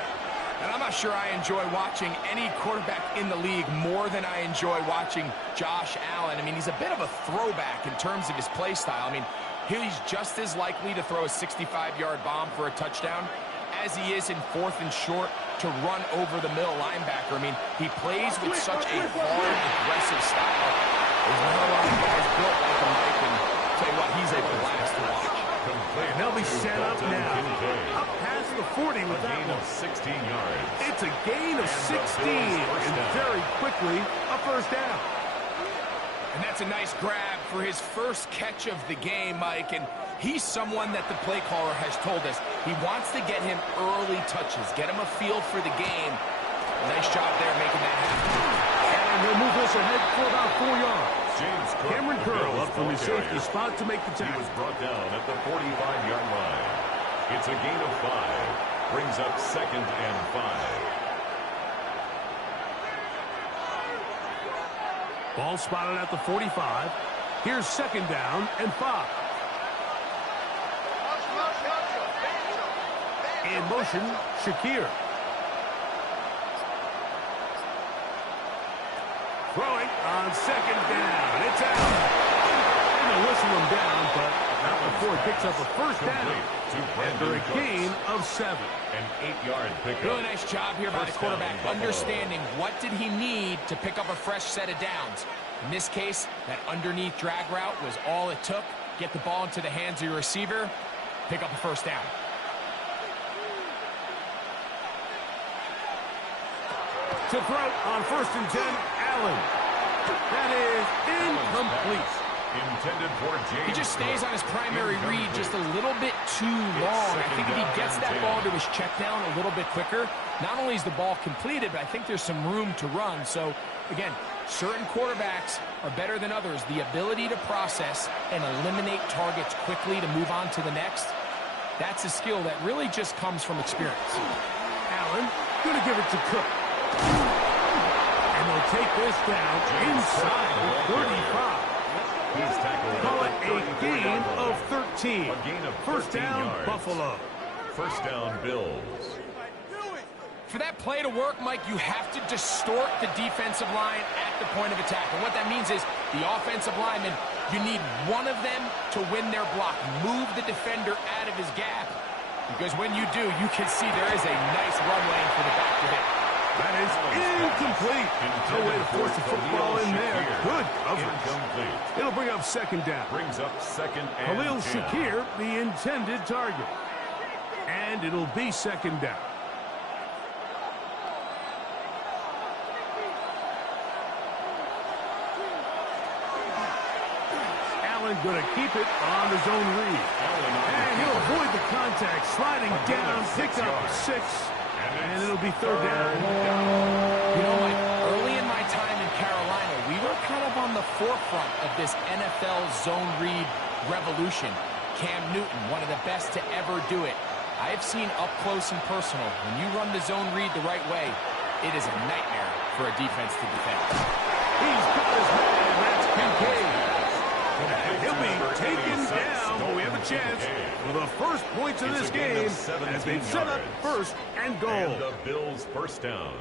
And I'm not sure I enjoy watching any quarterback in the league more than I enjoy watching Josh Allen. I mean, he's a bit of a throwback in terms of his play style. I mean, he's just as likely to throw a 65-yard bomb for a touchdown as he is in 4th and short to run over the middle linebacker. I mean, he plays with such a hard, aggressive style. There's not a lot of guys built like him, Mike, and I'll tell you what, he's a blast to watch. And they'll be set up now. Up past the 40 with that one. 16 yards. It's a gain of 16, and very quickly, a first down. And that's a nice grab for his first catch of the game, Mike. And he's someone that the play caller has told us he wants to get him early touches, get him a feel for the game. Nice job there making that happen. And he'll move this ahead for about 4 yards. James Cameron Curl up from his safety spot to make the tackle. He was brought down at the 45-yard line. It's a gain of 5. Brings up 2nd and 5. Ball spotted at the 45. Here's 2nd down and 5. In motion, Shakir. Throwing on 2nd down. It's out. And they'll whistle him down, but not before he picks up a first down. After a gain of 7. An 8-yard pickup. Really nice job here by the quarterback, understanding what did he need to pick up a fresh set of downs. In this case, that underneath drag route was all it took. Get the ball into the hands of your receiver, pick up a first down. To throw on 1st and 10, Allen. That is incomplete. Intended for James. He just stays on his primary read just a little bit too long. I think if he gets that ball to his check down a little bit quicker, not only is the ball completed, but I think there's some room to run. So, again, certain quarterbacks are better than others. The ability to process and eliminate targets quickly to move on to the next, that's a skill that really just comes from experience. Allen going to give it to Cook. And they'll take this down inside the 35. Call it a gain of 13. A gain of 13 first down, yards. Buffalo. First down, Bills. For that play to work, Mike, you have to distort the defensive line at the point of attack. And what that means is the offensive lineman, you need one of them to win their block. Move the defender out of his gap. Because when you do, you can see there is a nice run lane for the back to hit. That is incomplete. No way to force the football in there. Good coverage. It'll bring up 2nd down. Brings up 2nd and 10. Khalil Shakir, the intended target. And it'll be 2nd down. Allen going to keep it on his own read. And he'll avoid the contact. Sliding down, pick up 6. And it'll be 3rd down. You know, Mike, early in my time in Carolina, we were kind of on the forefront of this NFL zone read revolution. Cam Newton, one of the best to ever do it. I have seen up close and personal, when you run the zone read the right way, it is a nightmare for a defense to defend. He's got his man, and that's Kincaid. And he'll be taken down, but we have a chance for the first points of this game as they've set up first and goal. And the Bills first down.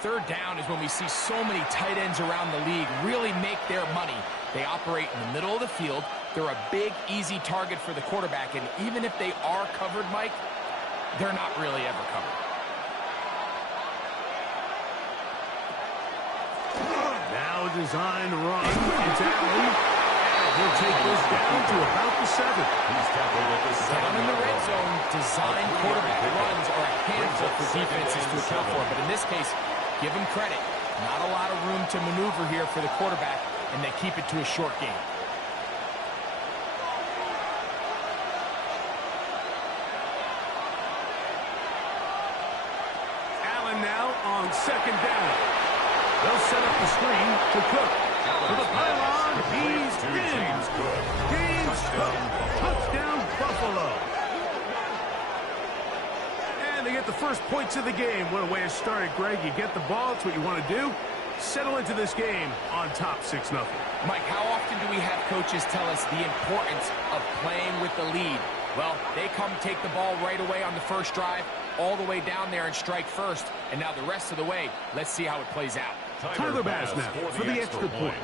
Third down is when we see so many tight ends around the league really make their money. They operate in the middle of the field. They're a big, easy target for the quarterback, and even if they are covered, Mike, they're not really ever covered. Now a design run. It's Allen. He'll take this down to about the 7. He's tackled at the 7. Down in the red zone, design quarterback runs are a handful for defenses to account for, but in this case, give them credit. Not a lot of room to maneuver here for the quarterback, and they keep it to a short game. Allen now on second down. They'll set up the screen to Cook. To the pylon, he's in. James Cook. Touchdown, Buffalo. And they get the first points of the game. What a way to start it, Greg. You get the ball. It's what you want to do. Settle into this game on top 6-0. Mike, how often do we have coaches tell us the importance of playing with the lead? Well, they come take the ball right away on the first drive, all the way down there and strike first. And now the rest of the way, let's see how it plays out. Tyler Bass now for the extra point.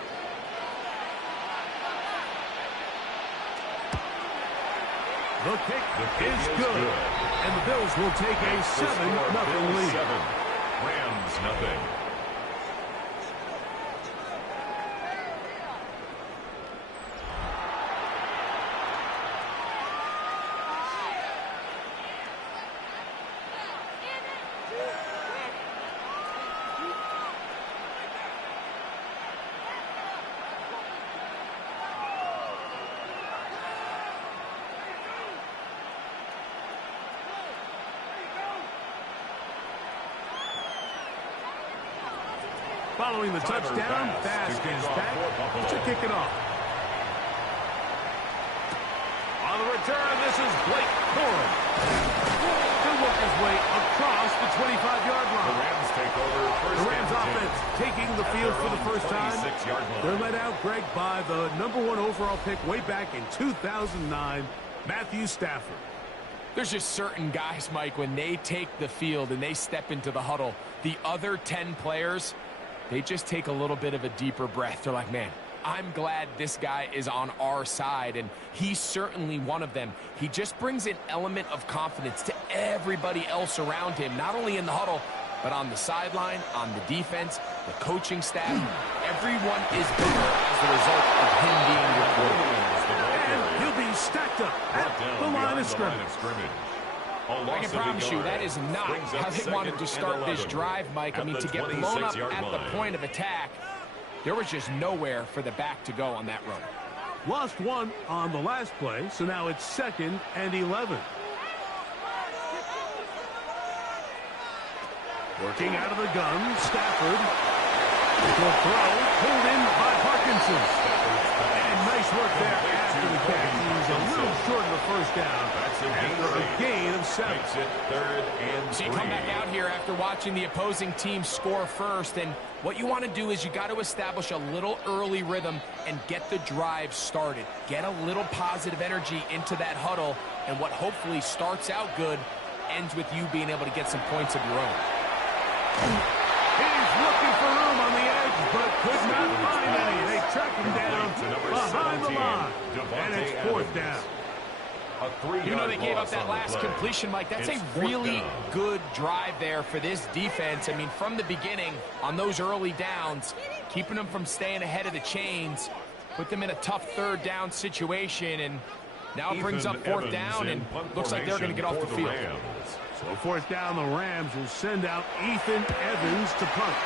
The kick is good. And the Bills will take a 7-0 lead. 7. Rams nothing. Following the touchdown, Bass is back to kick it off. On the return, this is Blake Corum. He'll work his way across the 25-yard line. The Rams take over. The Rams offense taking the field for the first time. They're led out, Greg, by the #1 overall pick way back in 2009, Matthew Stafford. There's just certain guys, Mike, when they take the field and they step into the huddle, the other 10 players, they just take a little bit of a deeper breath. They're like, man, I'm glad this guy is on our side, and he's certainly one of them. He just brings an element of confidence to everybody else around him, not only in the huddle, but on the sideline, on the defense, the coaching staff. Everyone is bigger as the result of him being recorded. And he'll be stacked up at the line of scrimmage. I can promise you that is not how they wanted to start this drive, Mike. I mean, to get blown up at the point of attack, there was just nowhere for the back to go on that run. Lost one on the last play, so now it's 2nd and 11. Working out of the gun, Stafford. The throw pulled in by Parkinson. And nice work there after the catch. He's a little short of the first down. After a gain of 7. Makes it 3rd and 3. So you come back out here after watching the opposing team score first, and what you want to do is you got to establish a little early rhythm and get the drive started. Get a little positive energy into that huddle, and what hopefully starts out good ends with you being able to get some points of your own. He's looking for room on the edge, but could not find any. They track him down behind the line, and it's 4th down. You know, they gave up that last completion, Mike. That's a really good drive there for this defense. I mean, from the beginning, on those early downs, keeping them from staying ahead of the chains, put them in a tough 3rd down situation, and now it brings up 4th down, and looks like they're going to get off the field. So 4th down, the Rams will send out Ethan Evans to punt.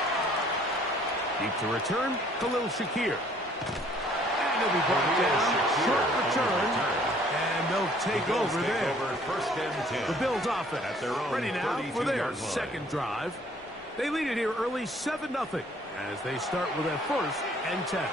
Deep to return, Khalil Shakir. And he'll be brought down, short return. And they'll take over there. 1st and 10. The Bills offense ready now for their 2nd drive. They lead it here early 7-0 as they start with their 1st and 10.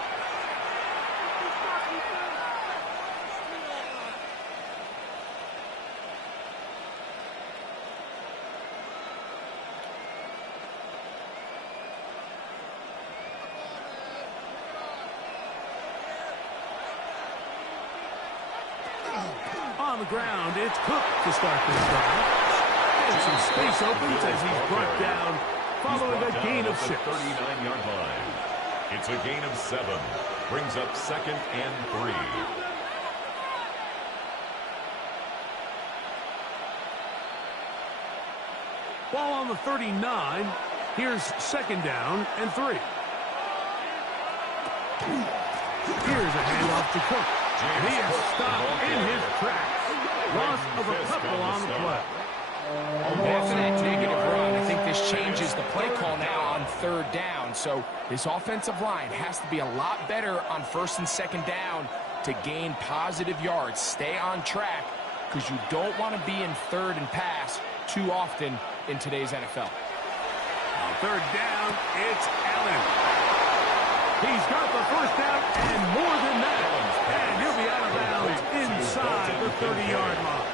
the ground. It's Cook to start this drive. And some space opens as he's brought down following a gain of 6. 39-yard line. It's a gain of 7. Brings up 2nd and 3. Ball on the 39. Here's 2nd down and 3. Here's a handoff to Cook. And he is stopped in his tracks. Loss of a couple on the play. After that negative run, I think this changes the play call now on 3rd down. So this offensive line has to be a lot better on 1st and 2nd down to gain positive yards. Stay on track because you don't want to be in 3rd and pass too often in today's NFL. On 3rd down, it's Allen. He's got the 1st down and more than that. And he'll be out of bounds inside the 30-yard line.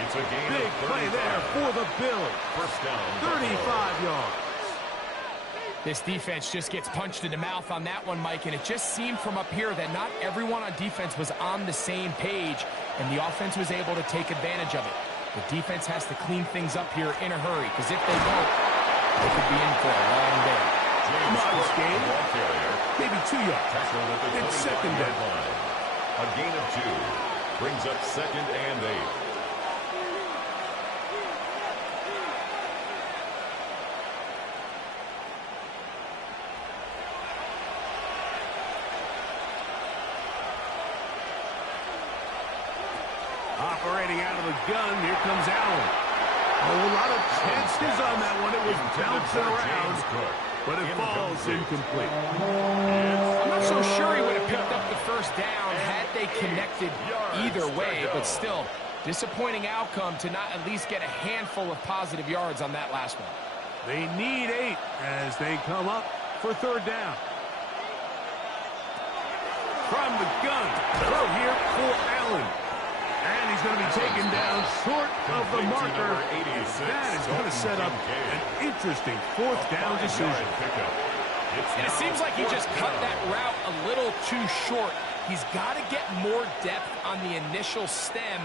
It's a gain Big of 35. play there for the Bills. 1st down. 35 yards. This defense just gets punched in the mouth on that one, Mike, and it just seemed from up here that not everyone on defense was on the same page, and the offense was able to take advantage of it. The defense has to clean things up here in a hurry, because if they don't, they could be in for a long day. Modest game. Maybe 2 yards. It's 2nd down. A gain of 2. Brings up 2nd and 8. Operating out of the gun, here comes Allen. A lot of chances on that one. It was bouncing around, but it falls incomplete. I'm not so sure he would have picked up the 1st down had they connected either way, but still, disappointing outcome to not at least get a handful of positive yards on that last one. They need 8 as they come up for 3rd down. From the gun, throw here for Allen. And he's going to be taken down short of the marker. That is going to set up an interesting 4th down decision. And it seems like he just cut that route a little too short. He's got to get more depth on the initial stem,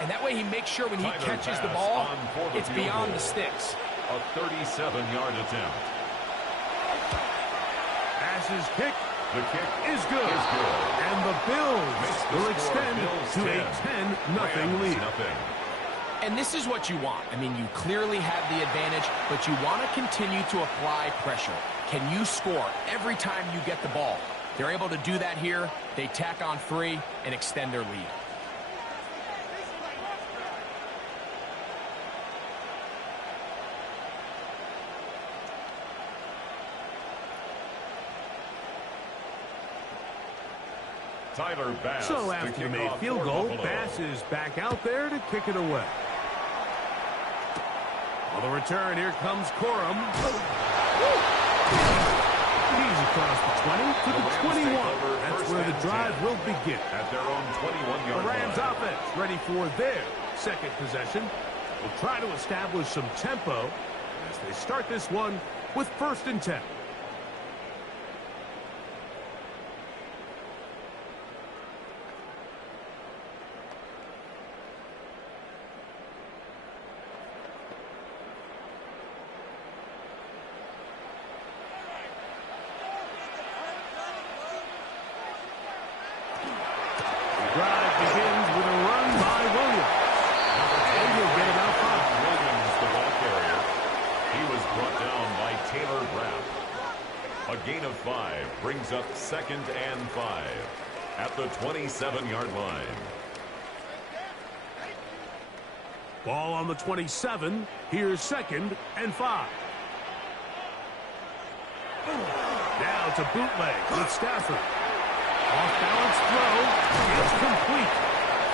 and that way he makes sure when he catches the ball, it's beyond the sticks. A 37-yard attempt. Pass is kicked. The kick is good. And the Bills will extend to a 10-0 lead. And this is what you want. I mean, you clearly have the advantage, but you want to continue to apply pressure. Can you score every time you get the ball? They're able to do that here. They tack on 3 and extend their lead. Tyler Bass. So after the made field goal, Bass is back out there to kick it away. On the return, here comes Corum. He's across the 20 to the 21. That's where the drive will begin. At their own 21-yard line. The Rams line. offense ready for their 2nd possession. Will try to establish some tempo as they start this one with 1st and 10. Drive begins with a run by Williams. And he'll get about 5. Williams, the ball carrier. He was brought down by Taylor Rapp. A gain of 5 brings up 2nd and 5 at the 27-yard line. Ball on the 27. Here's 2nd and 5. Now to bootleg with Stafford. Off-balance throw. It's complete.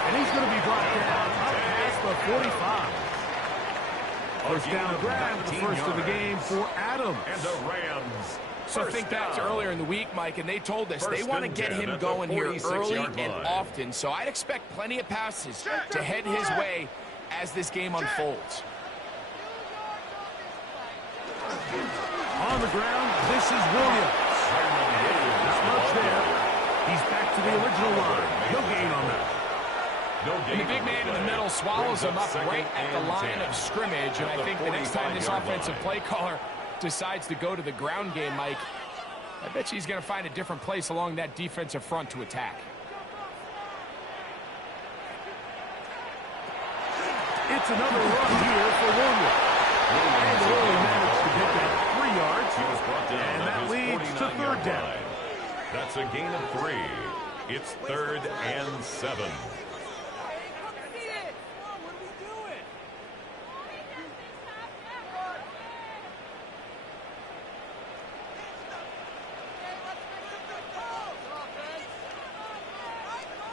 And he's going to be brought down up past the 45. First down grab, the first of the game for Adam. And the Rams. So think back to earlier in the week, Mike, and they told us they want to get him going here early and often. So I'd expect plenty of passes to head his way as this game unfolds. On the ground, this is Williams. Not much there. He's back to the original line. No gain on that. And the big man in the middle swallows him up right at the line of scrimmage. And I think the next time this offensive play caller decides to go to the ground game, Mike, I bet you he's going to find a different place along that defensive front to attack. It's another run here for Williams. And Williams managed to pick up 3 yards. And that leads to third down. That's a gain of 3. It's 3rd and 7.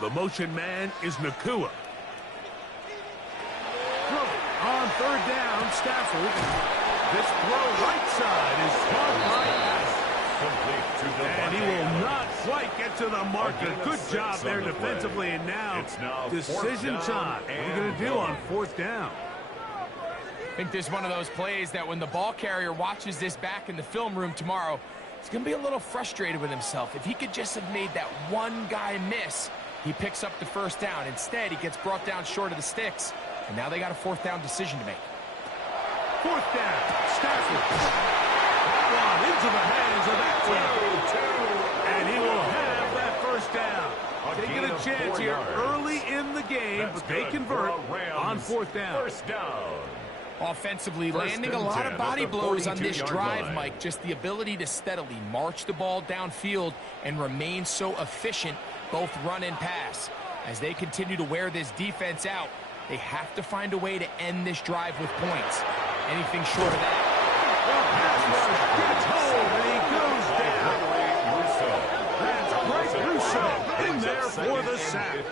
The motion man is Nakua. On third down, Stafford. This throw right side is caught by Adams. And he will not quite get to the marker. Good job there defensively. And now decision time. What are you going to do on 4th down? I think this is one of those plays that when the ball carrier watches this back in the film room tomorrow, he's going to be a little frustrated with himself. If he could just have made that one guy miss, he picks up the first down. Instead, he gets brought down short of the sticks. And now they got a 4th down decision to make. 4th down, Stafford. That one into the hands of Atwell. And he will have that first down. Taking a chance here early in the game, but they convert on 4th down. First down. Offensively, landing a lot of body blows on this drive, Mike. Just the ability to steadily march the ball downfield and remain so efficient, both run and pass. As they continue to wear this defense out, they have to find a way to end this drive with points. Anything short of that. Gets hold, and he goes down. That's Bryce Russo in there for the sack.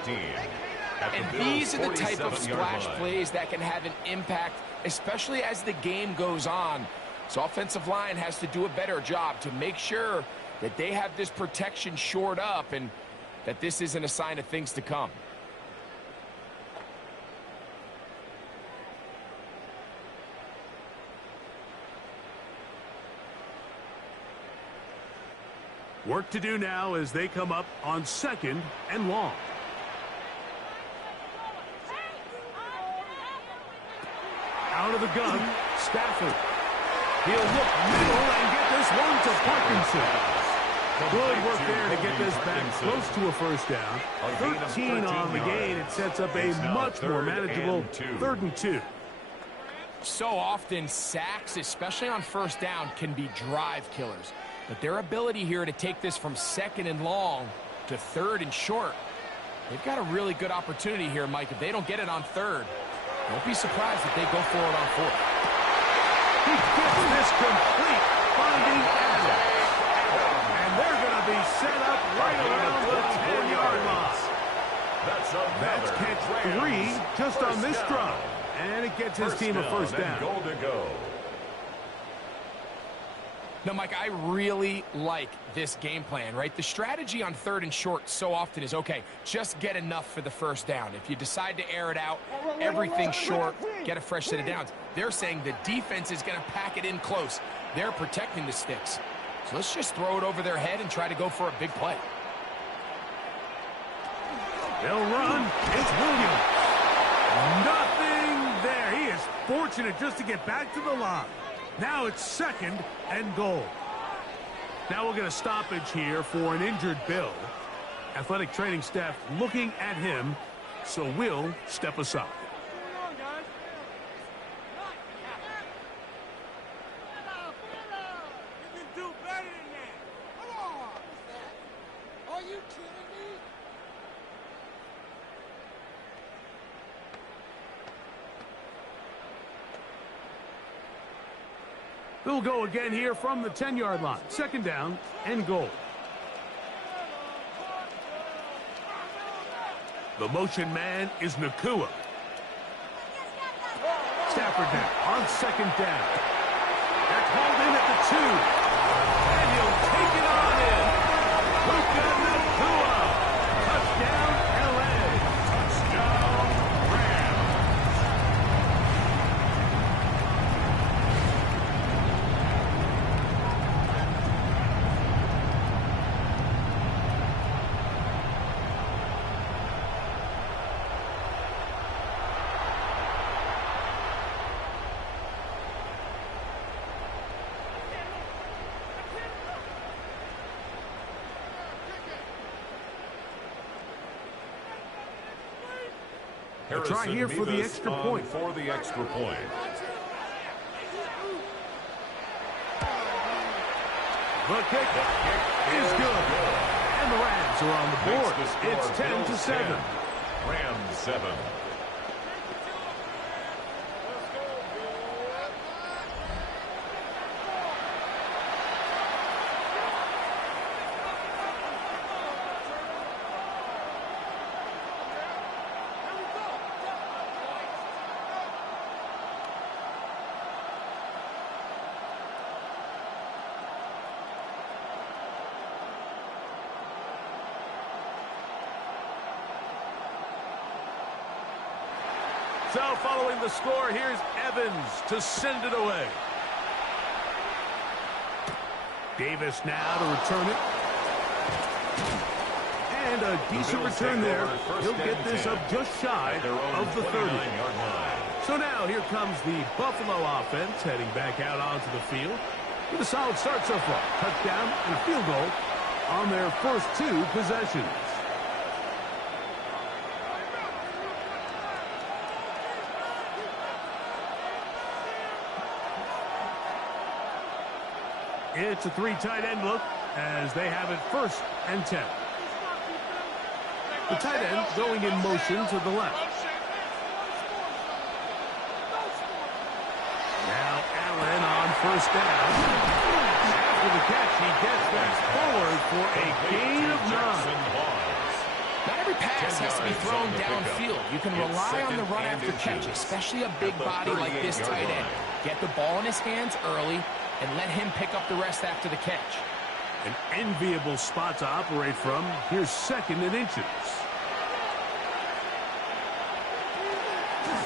And these are the type of splash plays that can have an impact, especially as the game goes on. So offensive line has to do a better job to make sure that they have this protection shored up and that this isn't a sign of things to come. Work to do now as they come up on 2nd and long. Out of the gun, Stafford. He'll look middle and get this one to Parkinson. Good work there to get this back close to a first down. 13 on the gain. It sets up a much more manageable 3rd and 2. So often, sacks, especially on first down, can be drive killers. But their ability here to take this from 2nd and long to 3rd and short, they've got a really good opportunity here, Mike. If they don't get it on 3rd, don't be surprised if they go for it on 4th. He gets this complete, finding Adams. And they're going to be set up right around the 10-yard line. That's catch 3 just on this drive. And it gets his team a first down. Goal to go. Now, Mike, I really like this game plan, right? The strategy on 3rd and short so often is, okay, just get enough for the first down. If you decide to air it out, everything's short, get a fresh set of downs. They're saying the defense is going to pack it in close. They're protecting the sticks. So let's just throw it over their head and try to go for a big play. They'll run. It's Williams. Nothing there. He is fortunate just to get back to the line. Now it's 2nd and goal. Now we'll get a stoppage here for an injured Bill. Athletic training staff looking at him, so we'll step aside. You can do better than that. Come on. Are you kidding me? They'll go again here from the 10-yard line. 2nd down and goal. The motion man is Nakua. Stafford now on 2nd down. They're called in at the 2. And he'll take it on in. Luka Nakua. Touchdown, LA. Touchdown, Rams. Try here for the extra point. For the extra point. The kick is good. And the Rams are on the board. It's 10-7. Rams 7. So following the score, here's Evans to send it away. Davis now to return it. And a decent return there. He'll get this up just shy of the 30. So now here comes the Buffalo offense heading back out onto the field with a solid start so far. Touchdown and a field goal on their first 2 possessions. It's a 3 tight end look as they have it 1st and 10. The tight end going in motion to the left. Now Allen on 1st down. After the catch, he gets that forward for a gain of 9. Not every pass has to be thrown downfield. You can rely on the run after catch, especially a big body like this tight end. Get the ball in his hands early and let him pick up the rest after the catch. An enviable spot to operate from. Here's 2nd and inches.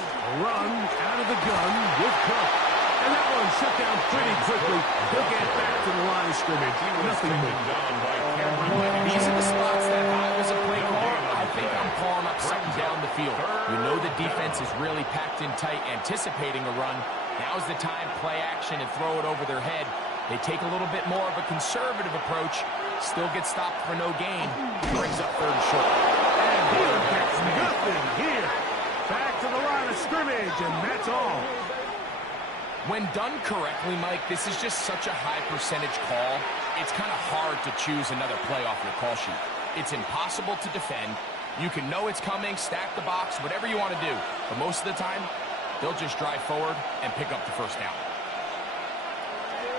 A run out of the gun with Cook. And that one shut down pretty quickly. He'll get back to the line of scrimmage. Nothing more. These are the spots that if I was a play caller, I think I'm calling up something down the field. You know the defense is really packed in tight, anticipating a run. Now's the time, play action and throw it over their head. They take a little bit more of a conservative approach, still get stopped for no gain, brings up 3rd and short. And here gets nothing here. Back to the line of scrimmage, and that's all. When done correctly, Mike, this is just such a high percentage call. It's kind of hard to choose another play off your call sheet. It's impossible to defend. You can know it's coming, stack the box, whatever you want to do. But most of the time, they'll just drive forward and pick up the 1st down.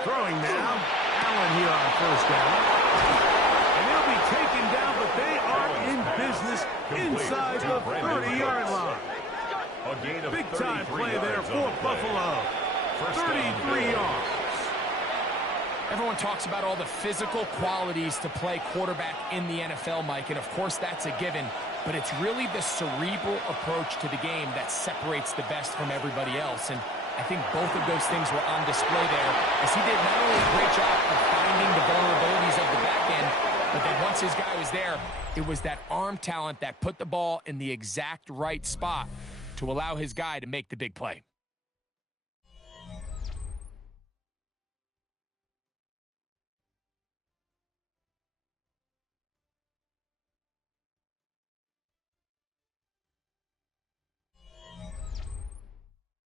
Throwing now. Allen here on 1st down. And they'll be taken down, but they are in business inside the 30-yard line. Big-time play there for Buffalo. 33 yards. Everyone talks about all the physical qualities to play quarterback in the NFL, Mike, and of course that's a given, but it's really the cerebral approach to the game that separates the best from everybody else, and I think both of those things were on display there, as he did not only a great job of finding the vulnerabilities of the back end, but then once his guy was there, it was that arm talent that put the ball in the exact right spot to allow his guy to make the big play.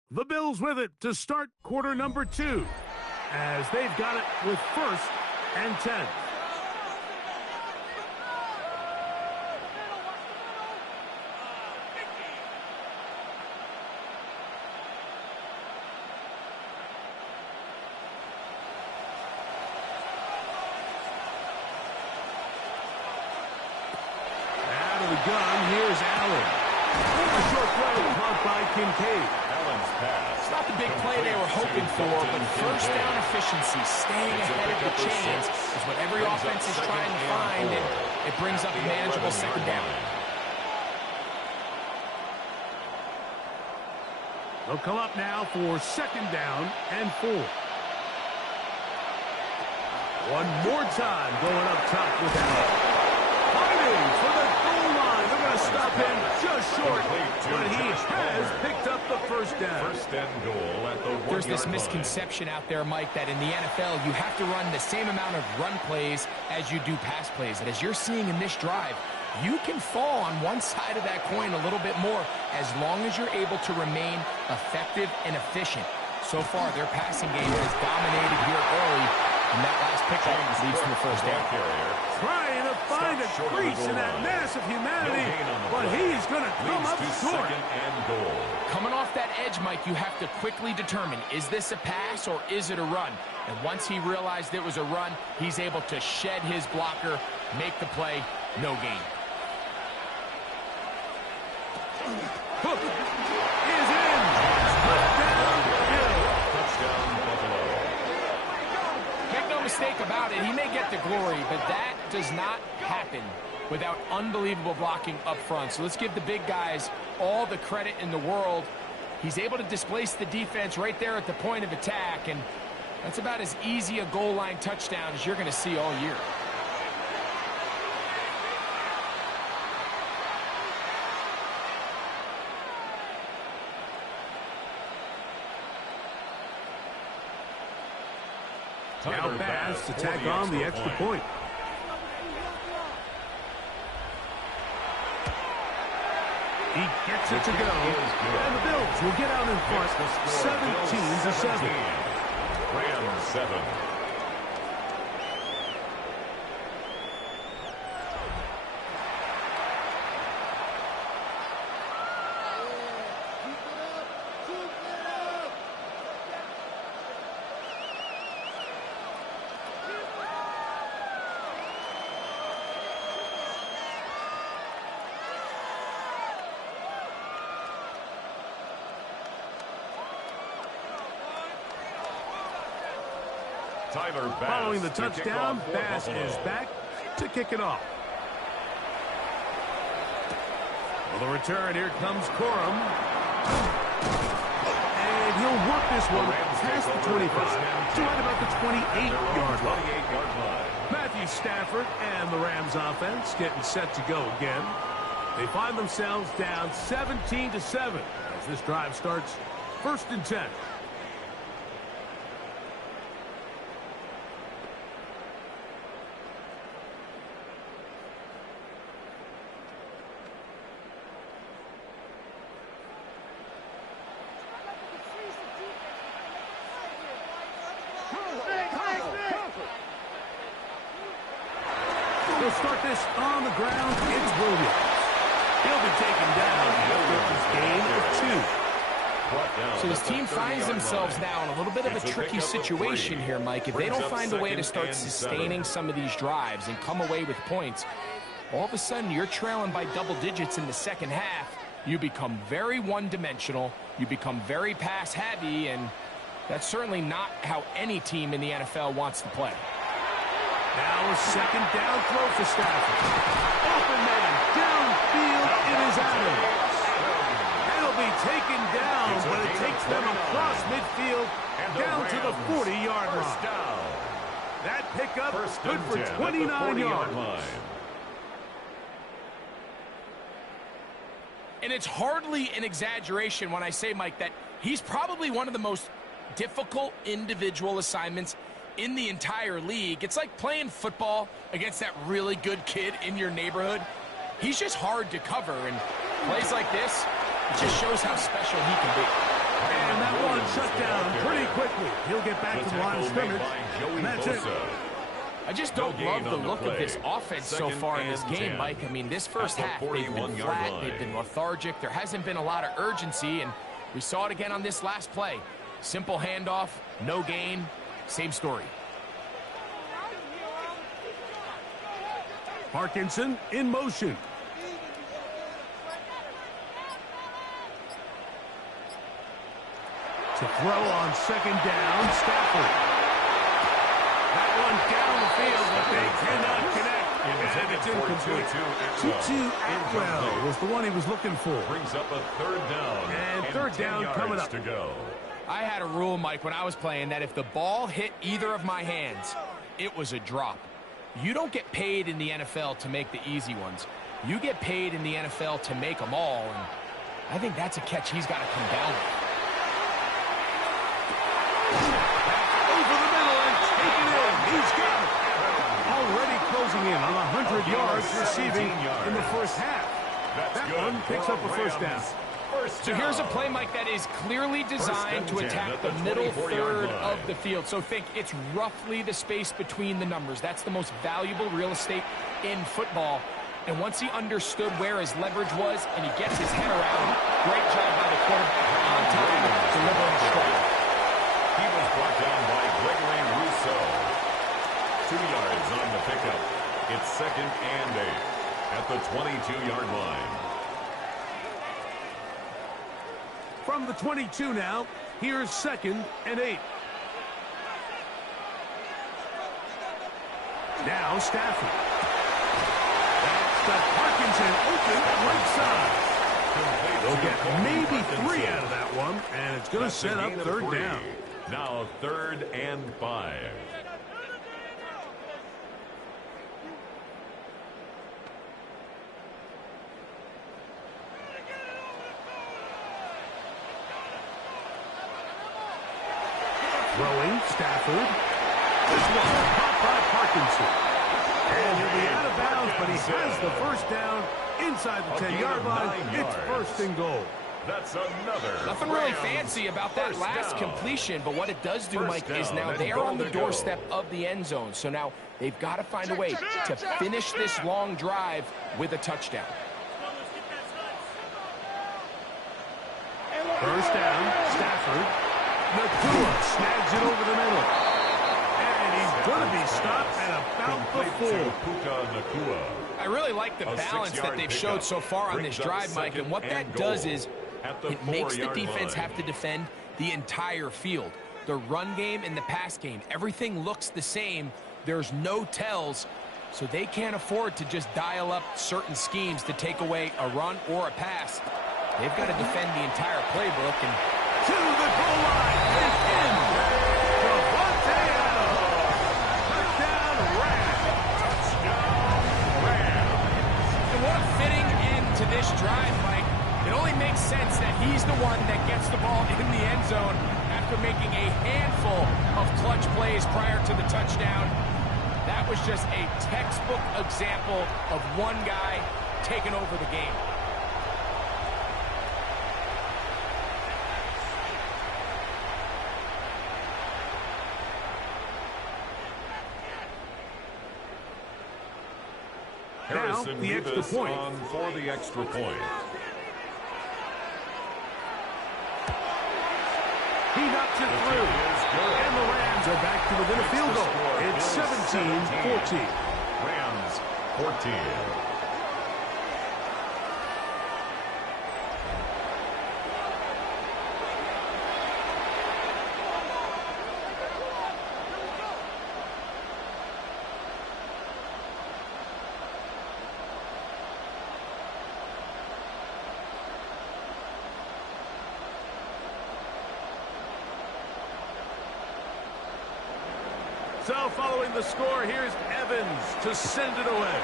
The Bills with it to start quarter number 2, as they've got it with 1st and 10. Out of the gun, here's Allen. A short throw caught by Kincaid. It's not the big play they were hoping for, but 1st down efficiency, staying ahead of the chains, is what every offense is trying to find, and it brings up a manageable 2nd down. They'll come up now for 2nd down and 4. One more time going up top with Allen. Fighting for the goal line. They're going to stop him just short, but he has picked up the 1st down. 1st and goal at the 1-yard line. There's this misconception out there, Mike, that in the NFL you have to run the same amount of run plays as you do pass plays. And as you're seeing in this drive, you can fall on one side of that coin a little bit more as long as you're able to remain effective and efficient. So far, their passing game has dominated here early, and that last pickup leads to the first down. Trying to find a crease in that mass of humanity, but he's going to come up short. Coming off that edge, Mike, you have to quickly determine, is this a pass or is it a run? And once he realized it was a run, he's able to shed his blocker, make the play, no gain. Hook is in. Touchdown, Buffalo. Make no mistake about it, he may get the glory, but that does not happen without unbelievable blocking up front. So let's give the big guys all the credit in the world. He's able to displace the defense right there at the point of attack, and that's about as easy a goal line touchdown as you're going to see all year. Now Bass to tack on the extra point. He gets it to go, and the Bills will get out in front, 17-7. Rams 7. Following the touchdown, Bass is back to kick it off. For the return, here comes Corum. And he'll work this one past the 25 to right about the 28-yard line. Matthew Stafford and the Rams offense getting set to go again. They find themselves down 17-7 as this drive starts 1st and 10. They'll start this on the ground. It's Williams. He'll be taken down after this gain of 2. So this team finds themselves now in a little bit of a tricky situation here, Mike. If they don't find a way to start sustaining some of these drives and come away with points, all of a sudden you're trailing by double digits in the second half. You become very one-dimensional. You become very pass-heavy, and that's certainly not how any team in the NFL wants to play. Now a second down throw for Stafford. Open man, downfield, it is Adams. It'll be taken down, but it takes them across midfield down to the 40-yard line. That pickup good for 29 yards. And it's hardly an exaggeration when I say, Mike, that he's probably one of the most difficult individual assignments in the entire league. It's like playing football against that really good kid in your neighborhood. He's just hard to cover, and plays like this, it just shows how special he can be. And that one shut down pretty quickly. He'll get back to the line of scrimmage, and that's it. I just don't love the look of this offense so far in this game, Mike. I mean, this first half, they've been flat, they've been lethargic. There hasn't been a lot of urgency, and we saw it again on this last play. Simple handoff, no gain, same story. Parkinson in motion. To throw on second down, Stafford. That one down the field, but they cannot connect. And it's incomplete. Tutu Atwell was the one he was looking for. Brings up a third down. And third down coming up. To go. I had a rule, Mike, when I was playing that if the ball hit either of my hands, it was a drop. You don't get paid in the NFL to make the easy ones. You get paid in the NFL to make them all, and I think that's a catch he's got to come down with. Over the middle and taken in. He's got it. Already close closing in on 100 yards receiving in the first half. That one picks up a first down. So here's a play, Mike, that is clearly designed to attack the middle third of the field. So think it's roughly the space between the numbers. That's the most valuable real estate in football. And once he understood where his leverage was and he gets his head around, great job by the quarterback on time, delivering a strike. He was brought down by Gregory Rousseau. 2 yards on the pickup. It's 2nd and 8 at the 22-yard line. From the 22 now, here's 2nd and 8. Now Stafford. That's got Parkinson open right side. They'll get maybe 3 out of that one, and it's going to set up 3rd down. Now 3rd and 5. Throwing, Stafford. This one caught by Parkinson. And he'll be out of bounds, but he has the first down inside the 10-yard line. It's 1st and goal. That's another. Nothing really fancy about that last completion, but what it does do, Mike, is now they're on the doorstep of the end zone. So now they've got to find a way to finish this long drive with a touchdown. First down, Stafford. Nakua snags it over the middle. And he's going to be stopped at about the 4. I really like the balance that they've showed so far on this drive, Mike. And what that does is it makes the defense have to defend the entire field. The run game and the pass game, everything looks the same. There's no tells. So they can't afford to just dial up certain schemes to take away a run or a pass. They've got to defend the entire playbook. And to the goal line and in. Devontae Adams. Touchdown Rams. And what a fitting end to this drive, Mike. It only makes sense that he's the one that gets the ball in the end zone after making a handful of clutch plays prior to the touchdown. That was just a textbook example of one guy taking over the game. Harrison the extra point. On for the extra point. He knocks it through. And the Rams are back to within a field goal. It's 17-14. Rams 14. So following the score, here's Evans to send it away.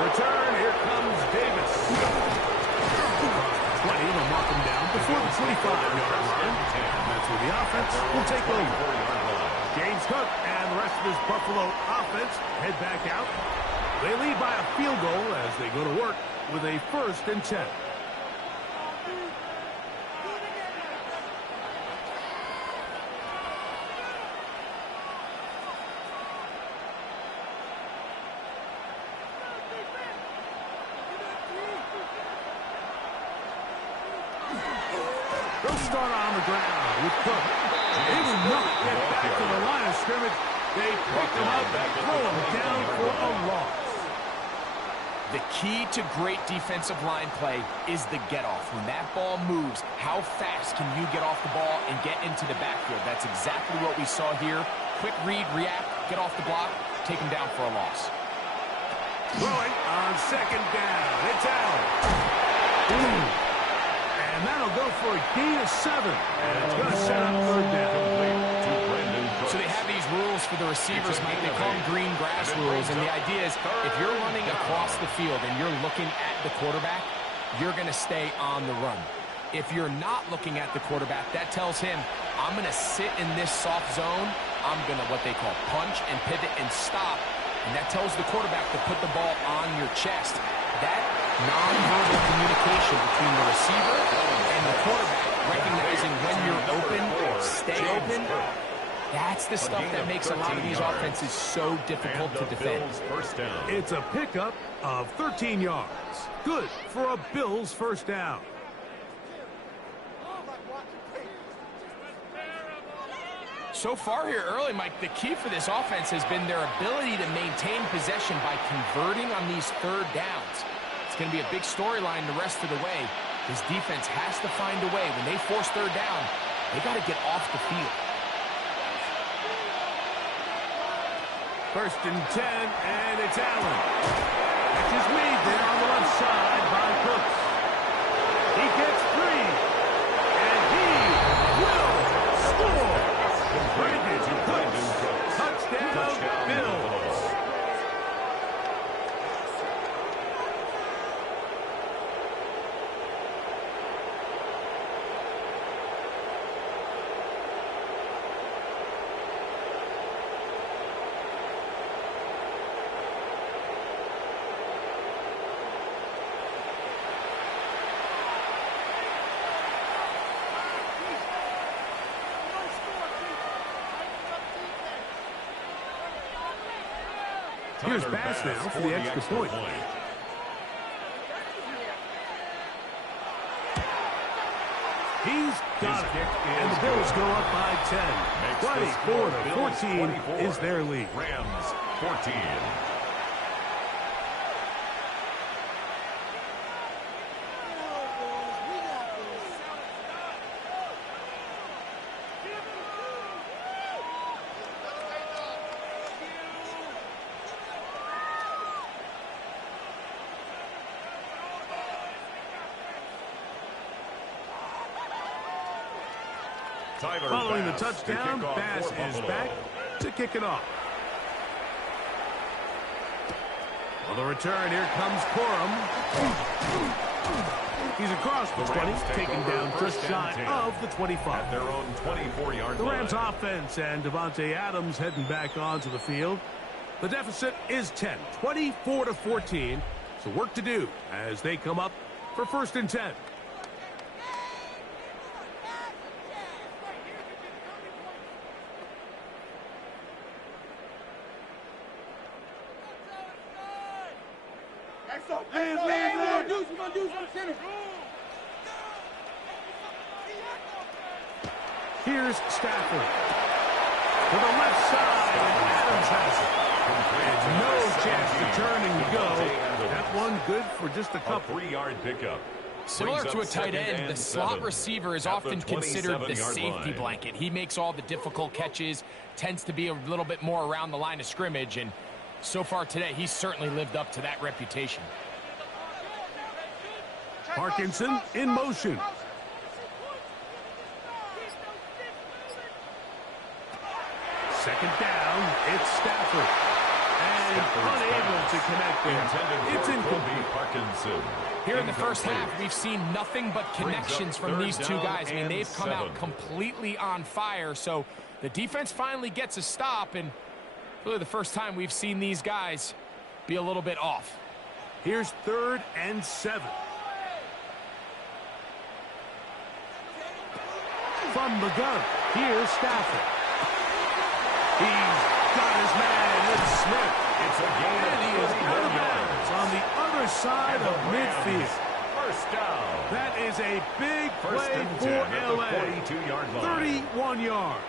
Return, here comes Davis. 20 will mark him down before the 25-yard line. That's where the offense will take over. James Cook and the rest of his Buffalo offense head back out. They lead by a field goal as they go to work with a 1st and 10. They'll start on the ground with Cook. He will not get back to the line of scrimmage. They pick him up and throw him down for a loss. The key to great defensive line play is the get-off. When that ball moves, how fast can you get off the ball and get into the backfield? That's exactly what we saw here. Quick read, react, get off the block, take him down for a loss. Throwing on 2nd down. It's out. And that'll go for a gain of 7. And it's going to set up 3rd down. So they have these rules for the receivers, Mike. They call them green grass rules. And the idea is if you're running across the field and you're looking at the quarterback, you're going to stay on the run. If you're not looking at the quarterback, that tells him, I'm going to sit in this soft zone. I'm going to what they call punch and pivot and stop. And that tells the quarterback to put the ball on your chest. That non-verbal communication between the receiver and the quarterback, recognizing when you're open, stay open, that's the stuff that makes a lot of these offenses so difficult to defend. It's a pickup of 13 yards. Good for a Bills first down. So far here early, Mike, the key for this offense has been their ability to maintain possession by converting on these third downs. It's going to be a big storyline the rest of the way. This defense has to find a way. When they force third down, they got to get off the field. First and 10, and it's Allen. Catch is made there on the left side by Cooks. He gets 3, and he will score. Brandon Cooks, touchdown Bills. Here's Bass now for the extra point. He's got it. And the Bills go up by 10. 24-14 is their lead. Rams 14. Following the touchdown, Bass is back to kick it off. On the return, here comes Corum. He's across the 20, taken down just shy of the 25. At their own 24-yard The line. Rams offense and Devontae Adams heading back onto the field. The deficit is 10, 24-14. So work to do as they come up for first and 10. Here's Stafford to the left side, and Adams has it. No chance to turn and go. That one good for just a couple. 3-yard pickup. Similar to a tight end, the slot receiver is often considered the safety blanket. He makes all the difficult catches, tends to be a little bit more around the line of scrimmage, and so far today, he's certainly lived up to that reputation. Parkinson in motion. Second down, it's Stafford. And unable to connect there. It's incomplete. Parkinson. Here in the first half, we've seen nothing but connections from these two guys. I mean, they've come out completely on fire. So the defense finally gets a stop, and really the first time we've seen these guys be a little bit off. Here's 3rd and 7. From the gun, here's Stafford. He's got his man, it's Smith. It's a gain And he is out of bounds on the other side of midfield. First down. That is a big First play and for 10 at the LA. 42-yard line. 31 yards.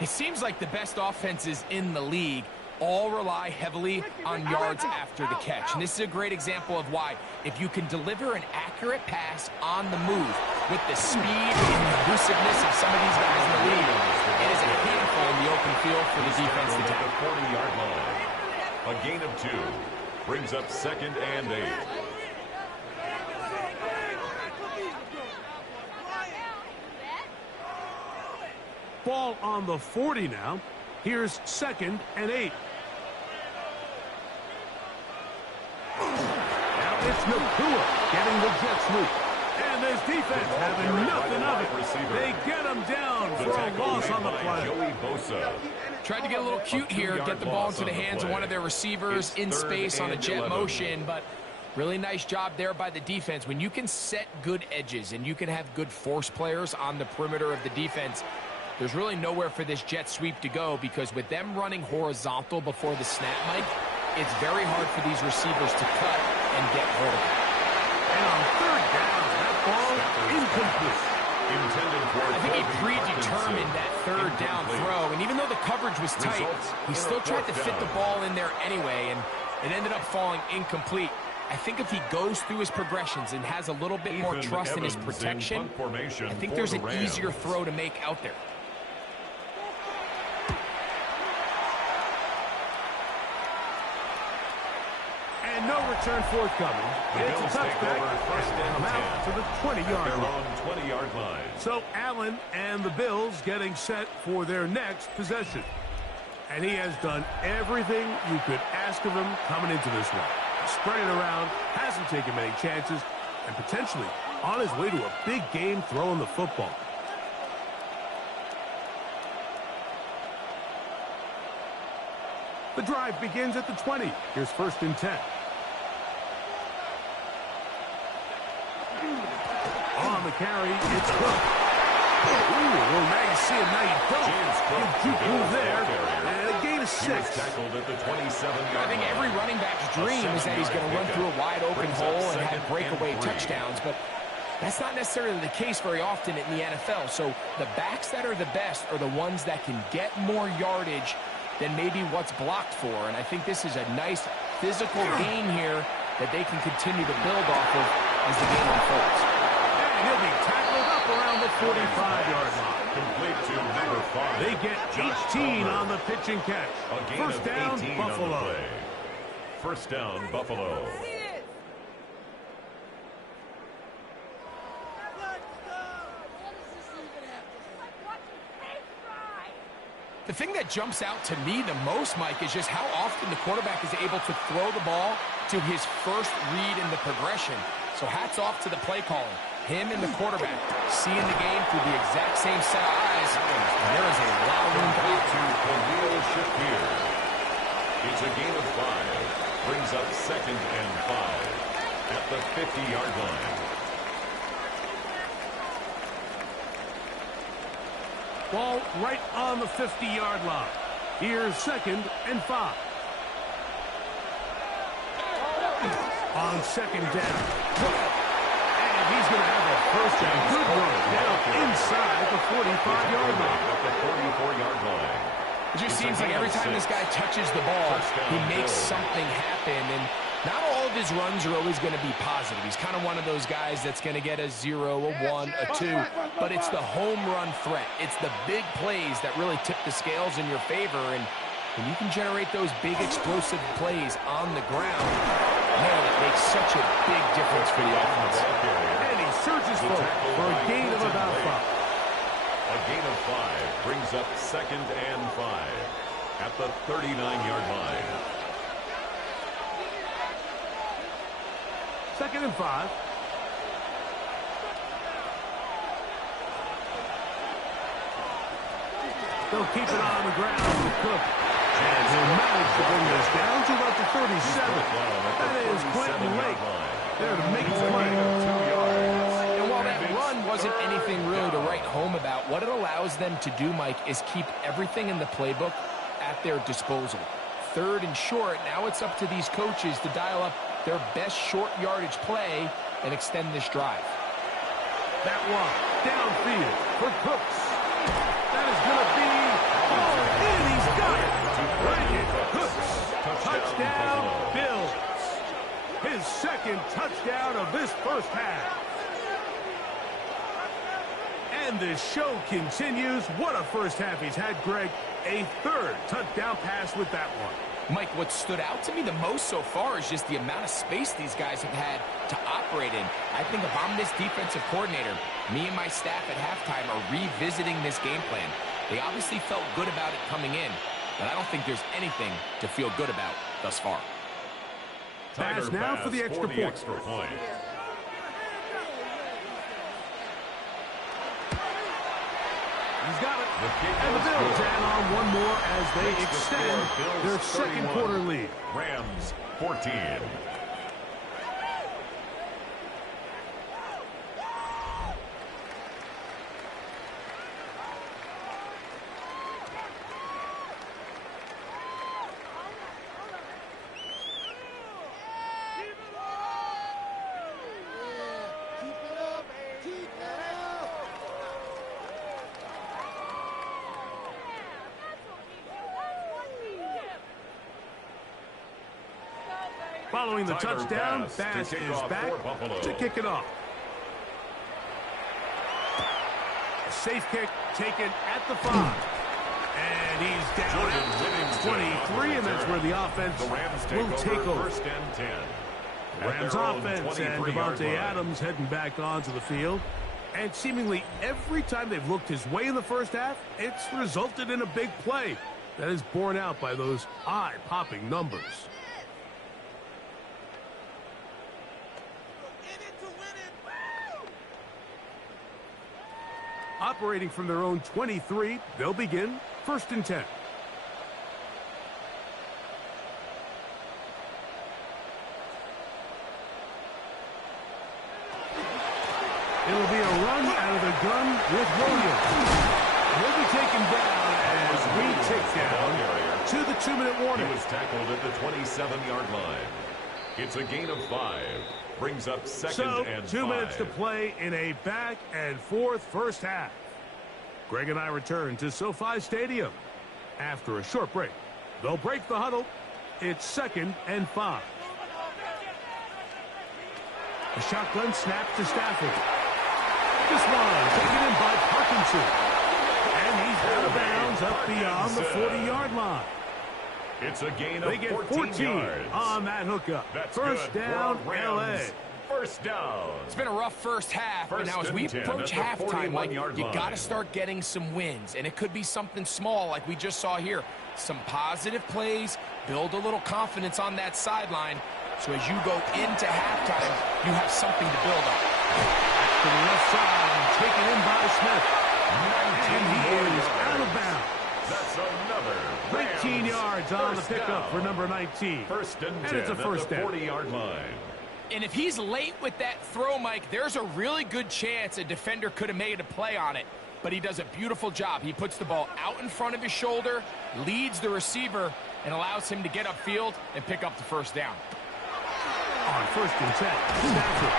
It seems like the best offenses in the league all rely heavily on yards after the catch. And this is a great example of why, if you can deliver an accurate pass on the move with the speed and elusiveness of some of these guys in the league, it is a handful in the open field for the defense to tackle. The 40-yard line. A gain of 2 brings up 2nd and 8. Ball on the 40 now. Here's 2nd and 8. Now it's Nakua getting the jet sweep. And this defense having nothing of it. They get him down for a loss on the play. Tried to get a little cute here, get the ball into the hands of one of their receivers in space on a jet motion, but really nice job there by the defense. When you can set good edges and you can have good force players on the perimeter of the defense, there's really nowhere for this jet sweep to go, because with them running horizontal before the snap, Mike, it's very hard for these receivers to cut and get vertical. And on third down, that ball incomplete. I think he predetermined that third down throw, and even though the coverage was tight, he still tried to fit the ball in there anyway, and it ended up falling incomplete. I think if he goes through his progressions and has a little bit more trust in his protection, I think there's an easier throw to make out there. And no return forthcoming. It's a touchback. Come out to the 20-yard line. So Allen and the Bills getting set for their next possession. And he has done everything you could ask of him coming into this one. Spread it around, hasn't taken many chances, and potentially on his way to a big game throwing the football. The drive begins at the 20. Here's 1st and 10. On the carry, it's Cook. Ooh, well, now you see him, now you don't. Good juke move there, and a gain of 6. I think every running back's dream is that he's going to run through a wide open hole and have breakaway touchdowns, but that's not necessarily the case very often in the NFL. So the backs that are the best are the ones that can get more yardage than maybe what's blocked for, and I think this is a nice physical gain here that they can continue to build off of as the game unfolds. And he'll be tackled up around the 45-yard line. Complete to number 5. They get 18 on the pitch and catch. First down, Buffalo. First down, Buffalo. The thing that jumps out to me the most, Mike, is just how often the quarterback is able to throw the ball to his first read in the progression. So hats off to the play calling. Him and the quarterback seeing the game through the exact same set of eyes. And there is a lot of room to shift here. It's a gain of 5. Brings up 2nd and 5 at the 50-yard line. Ball right on the 50-yard line. Here's 2nd and 5. On 2nd down. And he's going to have a first and good run down inside the 45-yard line. At the 44-yard line. It just seems like every time this guy touches the ball, he makes something happen. And not all of his runs are always going to be positive. He's kind of one of those guys that's going to get a 0, a 1, a 2. But it's the home run threat. It's the big plays that really tip the scales in your favor. And when you can generate those big explosive plays on the ground, man, it makes such a big difference for the offense. And he surges forward for a gain of about 5. A gain of 5 brings up 2nd and 5 at the 39-yard line. 2nd and 5. They'll keep it on the ground with Cook. And he'll manage to bring this down to about the 37. That is Quentin Lake there to make the play. And while that run wasn't anything really to write home about, what it allows them to do, Mike, is keep everything in the playbook at their disposal. 3rd and short, now it's up to these coaches to dial up their best short yardage play and extend this drive. That one downfield for Cooks. That is going to be all in. He's got it. Brandon Cooks. Touchdown, Bills. His 2nd touchdown of this first half. And the show continues. What a first half he's had, Greg. A 3rd touchdown pass with that one. Mike, what stood out to me the most so far is just the amount of space these guys have had to operate in. I think if I'm this defensive coordinator, me and my staff at halftime are revisiting this game plan. They obviously felt good about it coming in, but I don't think there's anything to feel good about thus far. Pass now for the extra point. He's got it. And the Bills add on one more as they extend their second quarter lead. Rams 14. Following the touchdown, Bass is back to kick it off. A safe kick taken at the 5. And he's down at 23, and that's where the offense will take over. First and 10. Rams offense and Devontae Adams heading back onto the field. And seemingly every time they've looked his way in the first half, it's resulted in a big play that is borne out by those eye-popping numbers. Operating from their own 23, they'll begin first and 10. It'll be a run out of the gun with Williams. He'll be taken down as we tick down to the 2-minute warning. He was tackled at the 27-yard line. It's a gain of 5. Brings up second and 5. 2 minutes to play in a back and forth first half. Greg and I return to SoFi Stadium after a short break. They'll break the huddle. It's 2nd and 5. A shotgun snap to Stafford. This one taken in by Parkinson. And he's out of bounds up beyond the 40-yard line. It's a gain of 14 They get 14 yards. on that hookup. That's first down, LA. First down. It's been a rough first half, but now as we approach halftime, Mike, you got to start getting some wins, and it could be something small like we just saw here. Some positive plays, build a little confidence on that sideline, so as you go into halftime, you have something to build on. To the left side and taken in by Smith. And he is out of bounds. That's another 19 yards on the pickup down. for number 19. First and 10 it's a first at the down. 40-yard line. And if he's late with that throw, Mike, there's a really good chance a defender could have made a play on it. But he does a beautiful job. He puts the ball out in front of his shoulder, leads the receiver, and allows him to get upfield and pick up the first down. On first and 10, Stafford.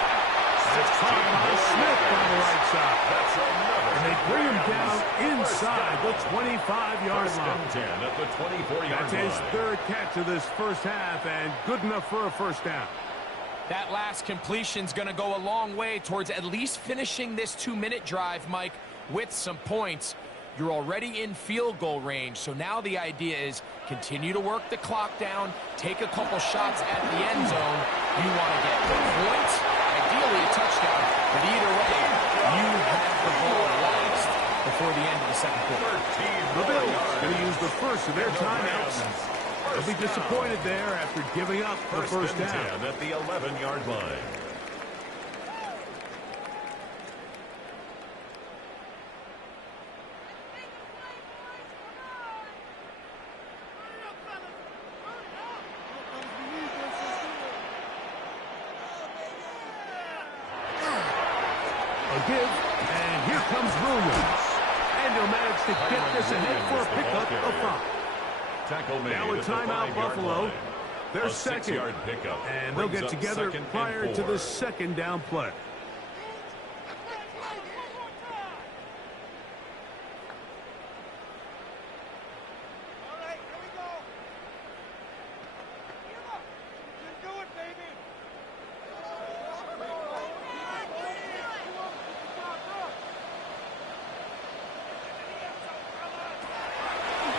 That's caught by Smith on the right side. That's another. And they bring him down inside the 25-yard First line. and 10 at the 24-yard line. That's his third catch of this first half, and good enough for a first down. That last completion's going to go a long way towards at least finishing this 2-minute drive, Mike, with some points. You're already in field goal range, so now the idea is continue to work the clock down, take a couple shots at the end zone. You want to get points, ideally a touchdown, but either way, you have the ball lost before the end of the second quarter. The Bills going to use the first of their timeouts. They'll be disappointed there after giving up the first and down. 10 at the 11-yard line. A give, and here comes Williams. And he'll manage to get this ahead for a pickup of 5. Tackle made Now a at the timeout 5-yard Buffalo. line. They're A second. 6-yard pickup. And they'll Brings get up together second and prior to 4. the second down play. All right, here we go. You can do it, baby.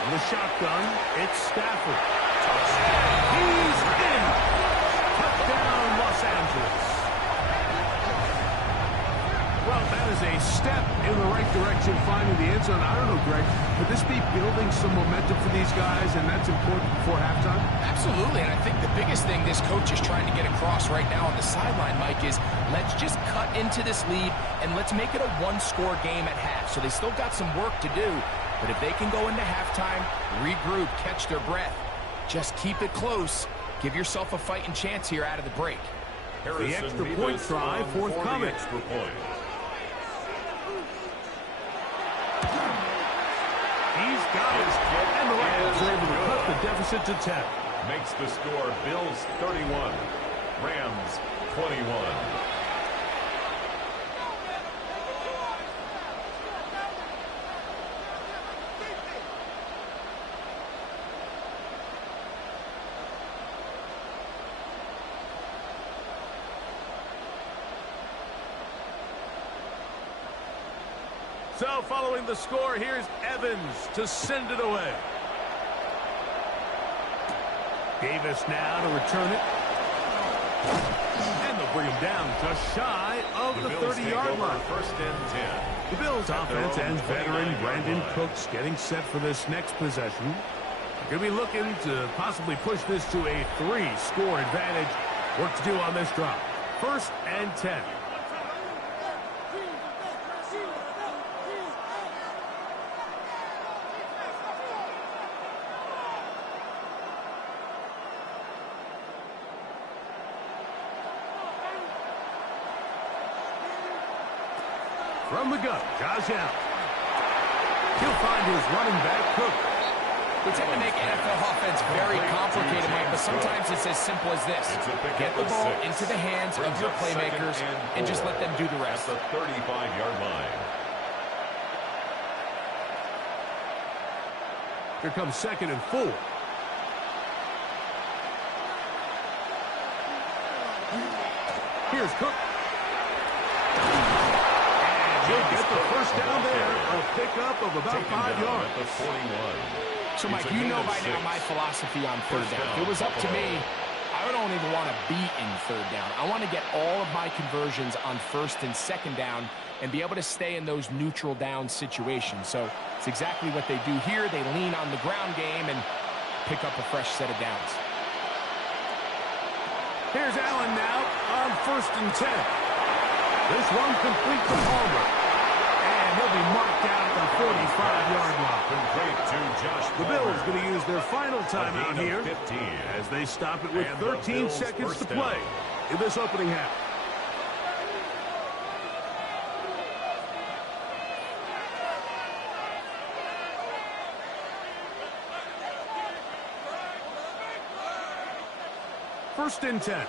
In the shotgun, it's Stafford. He's in. Touchdown, Los Angeles. Well, that is a step in the right direction, finding the end zone. I don't know, Greg, could this be building some momentum for these guys, and that's important before halftime? Absolutely, and I think the biggest thing this coach is trying to get across right now on the sideline, Mike, is let's just cut into this lead, and let's make it a one-score game at half. So they still got some work to do, but if they can go into halftime, regroup, catch their breath, just keep it close, give yourself a fighting chance here out of the break. The extra point try forthcoming. Extra point. He's got it. And the Rams are able to cut the deficit to 10. Makes the score Bills 31, Rams 21. So following the score, here's Evans to send it away. Davis now to return it. And they'll bring him down just shy of the 30-yard line. First and 10. The Bills offense and veteran Brandon Cooks getting set for this next possession. They're going to be looking to possibly push this to a 3-score advantage. Work to do on this drive. First and 10. From the gun, Josh Allen. He'll find his running back, Cook. We tend to make NFL offense very complicated, Mike, but sometimes it's as simple as this. Get the ball into the hands of your playmakers and just let them do the rest. At the 35-yard line. Here comes 2nd and 4. Here's Cook. He'll get the first down there, a pickup of about 5 yards. At the 41. So, Mike, you know by now my philosophy on third down. If it was up to me, I don't even want to be in third down. I want to get all of my conversions on first and second down and be able to stay in those neutral down situations. So it's exactly what they do here. They lean on the ground game and pick up a fresh set of downs. Here's Allen now on 1st and 10. This one complete to Palmer. And he'll be marked down at the 45-yard line. Complete to Josh The Palmer. Bills going to use their final timeout here 15. as they stop it with And the 13 Bills seconds first to play down. in this opening half. First and 10.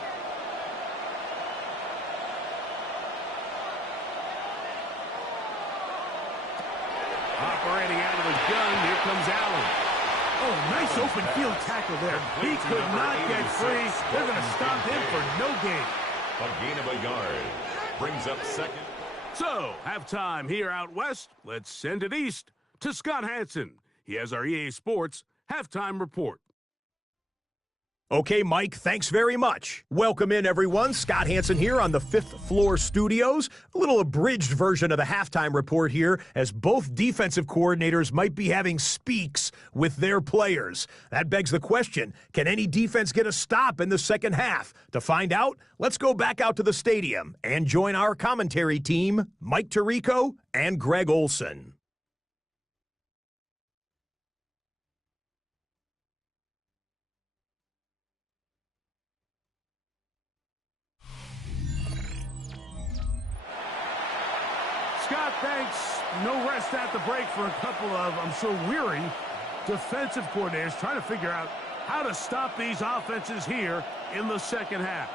Operating out of the gun, here comes Allen. Oh, nice open field tackle there. He could not get free. They're going to stop him for no gain. A gain of a yard. Brings up 2nd. So, halftime here out west. Let's send it east to Scott Hansen. He has our EA Sports halftime report. Okay, Mike, thanks very much. Welcome in, everyone. Scott Hansen here on the 5th floor studios. A little abridged version of the halftime report here, as both defensive coordinators might be having speaks with their players. That begs the question, can any defense get a stop in the second half? To find out, let's go back out to the stadium and join our commentary team, Mike Tirico and Greg Olson. Scott, thanks. No rest at the break for a couple of, I'm sure, weary defensive coordinators trying to figure out how to stop these offenses here in the second half.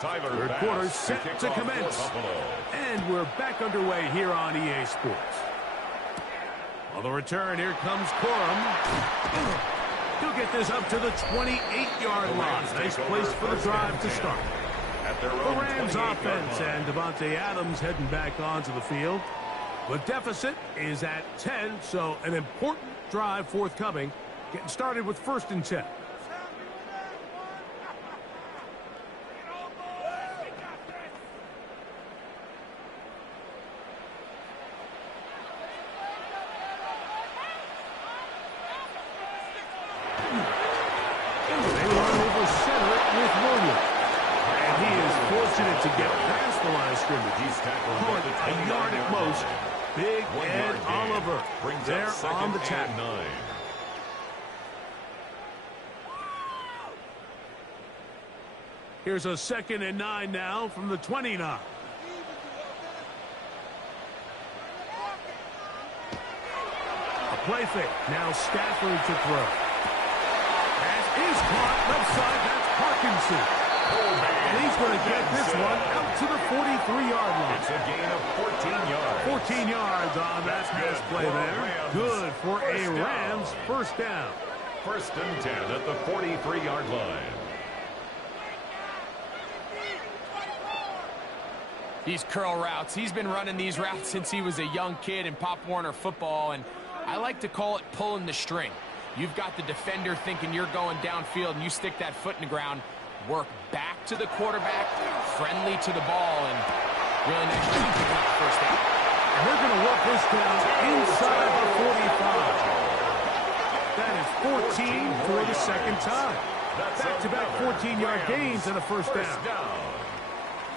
Third quarter set to commence. And we're back underway here on EA Sports. On the return, here comes Corum. He'll get this up to the 28-yard line. Nice place for the drive to start. The Rams offense and Devontae Adams heading back onto the field. The deficit is at 10, so an important drive forthcoming. Getting started with 1st and 10. To get past the line of scrimmage. Call it a yard at most. Big Ed Oliver there on the tackle. Here's a 2nd and 9 now from the 29. A play fake. Now Stafford to throw. As is caught left side. That's Parkinson. And he's going to get this one out to the 43-yard line. It's a gain of 14 yards. 14 yards on that pass play there. Good for a Rams first down. 1st and 10 at the 43-yard line. These curl routes. He's been running these routes since he was a young kid in Pop Warner football, and I like to call it pulling the string. You've got the defender thinking you're going downfield, and you stick that foot in the ground. Work back to the quarterback, friendly to the ball, and really nice job picking up the first down. And they're going to work this down inside the 45. That is 14 for the 2nd time. Back-to-back 14-yard gains and a first down.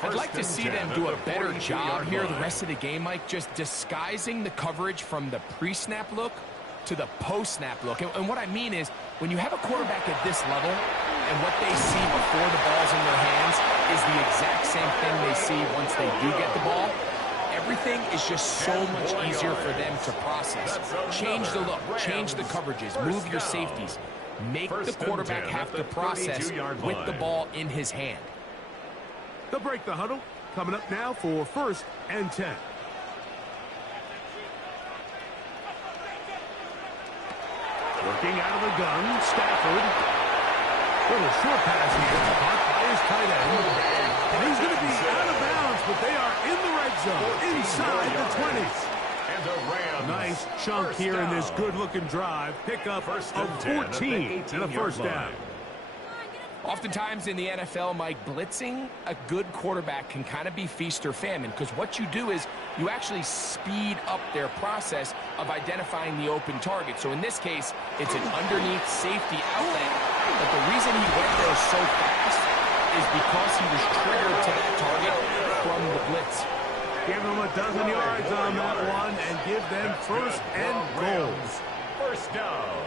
I'd like to see them do a better job here the rest of the game, Mike, just disguising the coverage from the pre-snap look to the post-snap look. And what I mean is, when you have a quarterback at this level, and what they see before the ball's in their hands is the exact same thing they see once they do get the ball, everything is just so much easier for them to process. Change the look, change the coverages, move your safeties. Make the quarterback have to process with the ball in his hand. They'll break the huddle. Coming up now for 1st and 10. Working out of the gun, Stafford. Little short pass here, caught by his tight end. And he's going to be out of bounds, but they are in the red zone, inside the 20s. And the Rams. Nice chunk here in this good-looking drive. Pickup of 14 and a first down. Oftentimes in the NFL, Mike, blitzing a good quarterback can kind of be feast or famine, because what you do is you actually speed up their process of identifying the open target. So in this case, it's an underneath safety outlet. But the reason he went there so fast is because he was triggered to that target from the blitz. Give them a dozen yards on that one and give them 1st and goal. First down.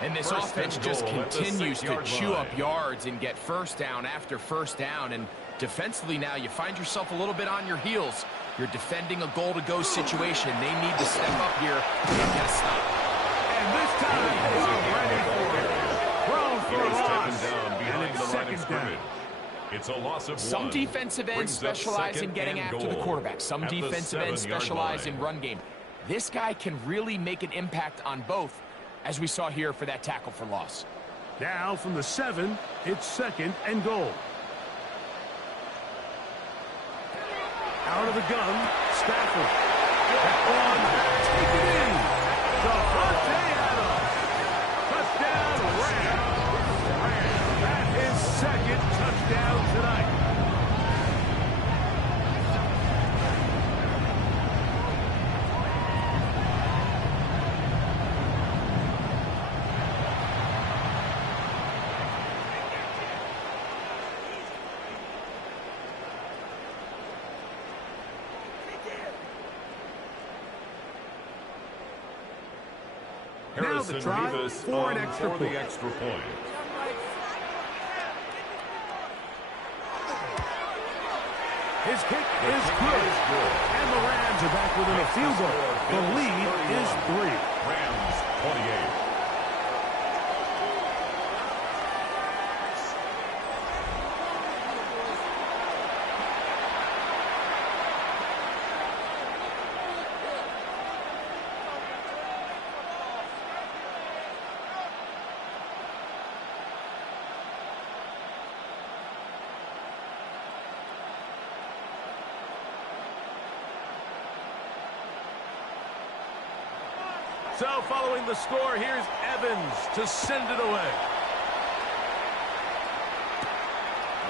And this offense just continues to chew up yards and get first down after first down. And defensively now, you find yourself a little bit on your heels. You're defending a goal-to-go situation. They need to step up here and get a stop. And this time, they are ready for it. Thrown for a loss. And it's 2nd down. It's a loss of Some 1. defensive ends specialize in getting after the quarterback. Some defensive ends specialize in run game. This guy can really make an impact on both, as we saw here for that tackle for loss. Now from the 7, it's 2nd and goal. Out of the gun, Stafford. That one, take it in. Devontae Adams. Touchdown, Rams. That is 2nd touchdown tonight. Now the try for an extra point. The extra point. His kick is good. And the Rams are back within a field goal. The lead is 3. Rams 28. So following the score, here's Evans to send it away.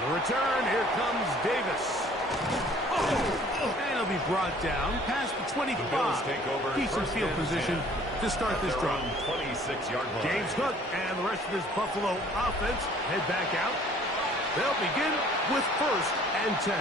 The return, here comes Davis. And he'll be brought down past the 25. Decent field position to start this drive. 26-yard line. James Cook and the rest of this Buffalo offense head back out. They'll begin with 1st and 10.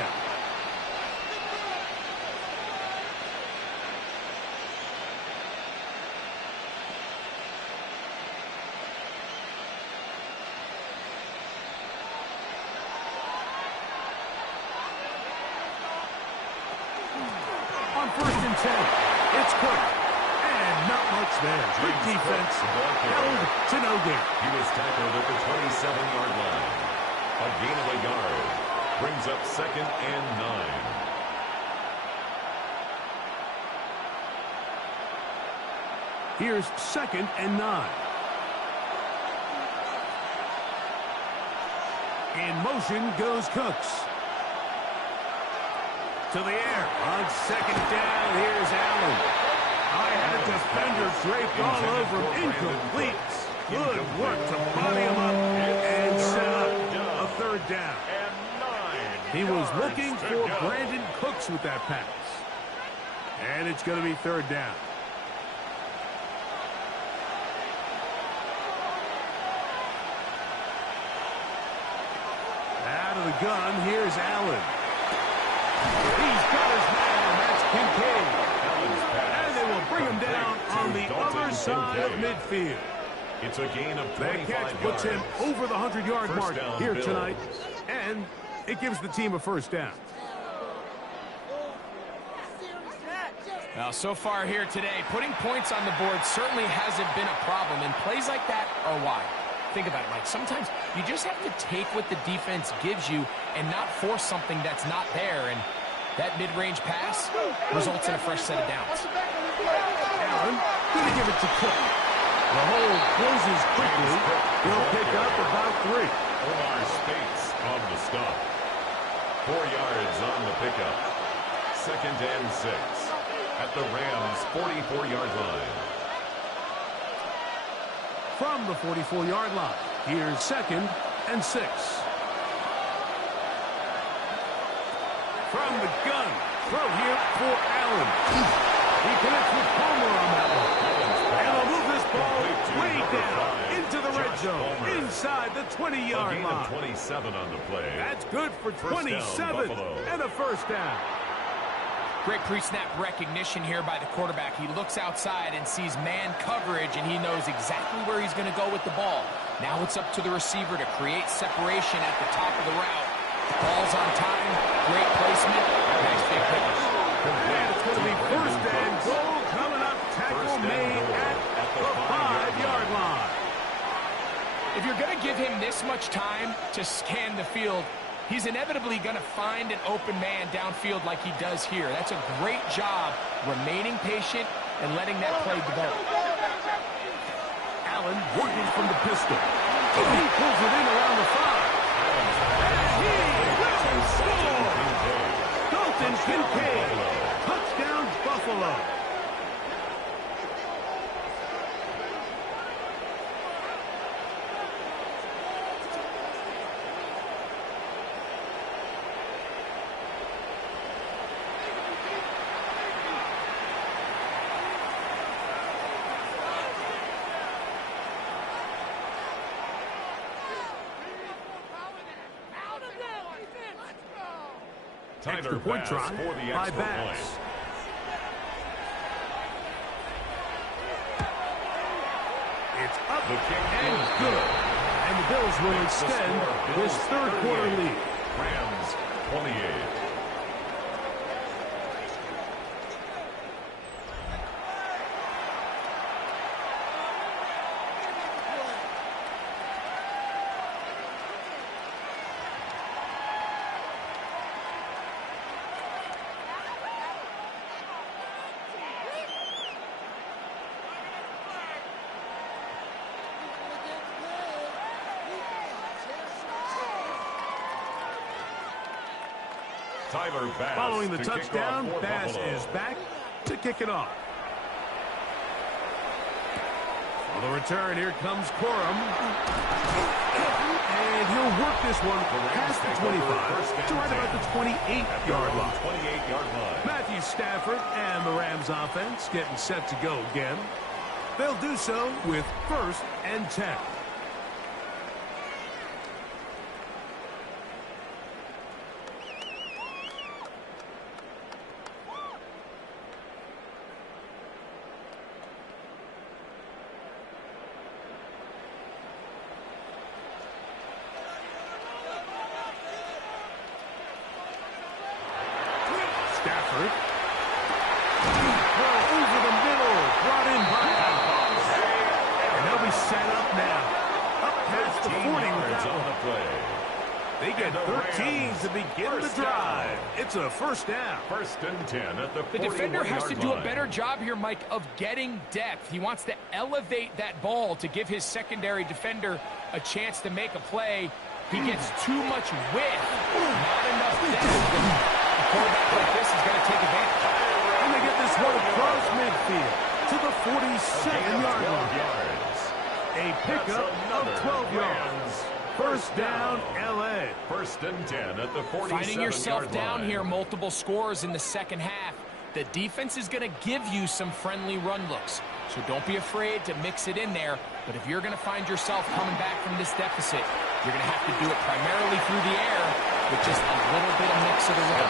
On 1st and 10, it's Cook. And not much there. Good defense. Held to no gain. He was tackled at the 27-yard line. A gain of a yard. Brings up 2nd and 9. Here's 2nd and 9. In motion goes Cooks. To the air. On 2nd down, here's Allen. I had a defender draped all over him. Incomplete. Good work to body him up and set up a 3rd down. He was looking for Brandon Cooks with that pass. And it's going to be 3rd down. Out of the gun, here's Allen. He's got his man. That's Kincaid. And they will bring him down on the other side of midfield. It's a gain of 25 That catch puts him over the 100-yard mark here tonight. And it gives the team a 1st down. Now, so far here today, putting points on the board certainly hasn't been a problem, and plays like that are why. Think about it, Mike. Sometimes you just have to take what the defense gives you and not force something that's not there, and that mid-range pass results in a fresh set of downs. Allen going to give it to Cook. The hole closes quickly. He'll pick up about 3. Omar Spates on the stop. 4 yards on the pickup. 2nd and 6 at the Rams' 44-yard line. From the 44-yard line, here's 2nd and 6. From the gun, throw here for Allen. He connects with Palmer on that one. And they'll move this ball way down into the red zone, inside the 20-yard line. A gain of 27 on the play. That's good for 27 and a 1st down. Great pre-snap recognition here by the quarterback. He looks outside and sees man coverage, and he knows exactly where he's going to go with the ball. Now it's up to the receiver to create separation at the top of the route. Ball's on time, great placement, nice big finish. And it's going to be 1st and goal coming up. Tackle made at the 5-yard line. If you're going to give him this much time to scan the field, he's inevitably going to find an open man downfield like he does here. That's a great job remaining patient and letting that play develop. Allen working from the pistol. He pulls it in around the 5. And he will score! Dalton Kincaid. Touchdown, Buffalo. Extra point try by Bass. It's up and good. And the Bills will extend this 3rd quarter lead. Rams 28. Following the touchdown, Bass is back to kick it off. the return, here comes Corum. And he'll work this one past the 25 to right about the 28-yard line. 28-yard line. Matthew Stafford and the Rams offense getting set to go again. They'll do so with 1st and 10. Stafford. Over the middle. Brought in by Allen. And they'll be set up now. Up past the 40 with that on one. the play. They get 13 to begin the drive. It's a 1st down. 1st and 10 at the 41-yard line. The defender has to do a better job here, Mike, of getting depth. He wants to elevate that ball to give his secondary defender a chance to make a play. He gets too much width, not enough depth. A quarterback like this is going to take advantage. And they get this one across midfield to the 47-yard line. A pickup of 12 yards. 1st down, L.A. 1st and 10 at the 47-yard line. Finding yourself down here, multiple scores in the second half. The defense is going to give you some friendly run looks. So don't be afraid to mix it in there. But if you're going to find yourself coming back from this deficit, you're going to have to do it primarily through the air with just a little bit of mix of the run.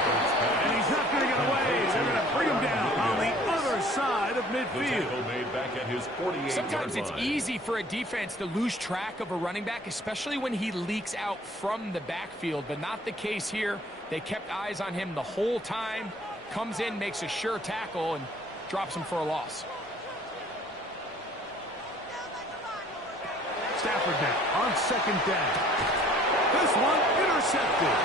And he's not going to get away. They're going to bring him down on the other side of midfield. Made back at his 48-yard Sometimes it's line. easy for a defense to lose track of a running back, especially when he leaks out from the backfield, but not the case here. They kept eyes on him the whole time. Comes in, makes a sure tackle, and drops him for a loss. Stafford now on 2nd down. This one intercepted.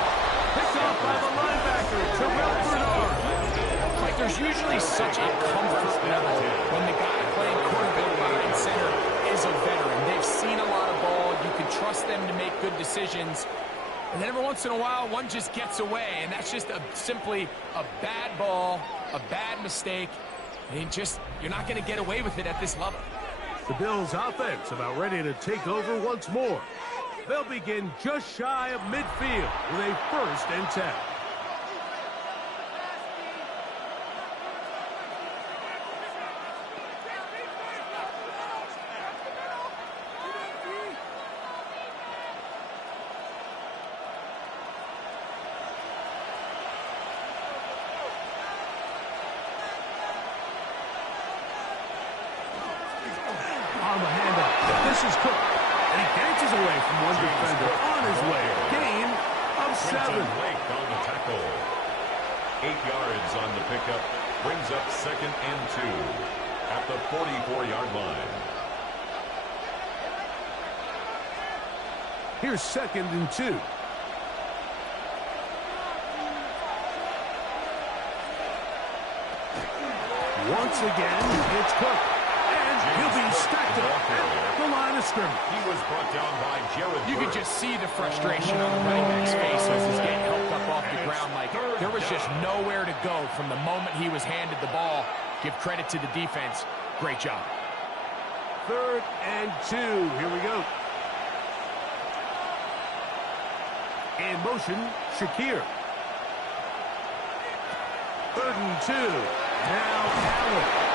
Picked off by the linebacker, Terrell Bernard. Like, there's usually such a comfort level when the guy playing quarterback behind center is a veteran. They've seen a lot of ball. You can trust them to make good decisions. And then every once in a while, one just gets away, and that's just simply a bad ball, a bad mistake. And you're not going to get away with it at this level. The Bills offense about ready to take over once more. They'll begin just shy of midfield with a 1st and 10. On the handoff. This is Cook. And he dances away from one defender on his way. Gain of 7. Blake on the tackle. 8 yards on the pickup. Brings up 2nd and 2 at the 44-yard line. Here's 2nd and 2. Once again, it's Cook. He'll be stacked up at the line of scrimmage. He was brought down by Jared. You could just see the frustration on the running back's face as he's getting helped up off the ground. Like, there was just nowhere to go from the moment he was handed the ball. Give credit to the defense. Great job. 3rd and 2. Here we go. In motion, Shakir. 3rd and 2. Now Allen.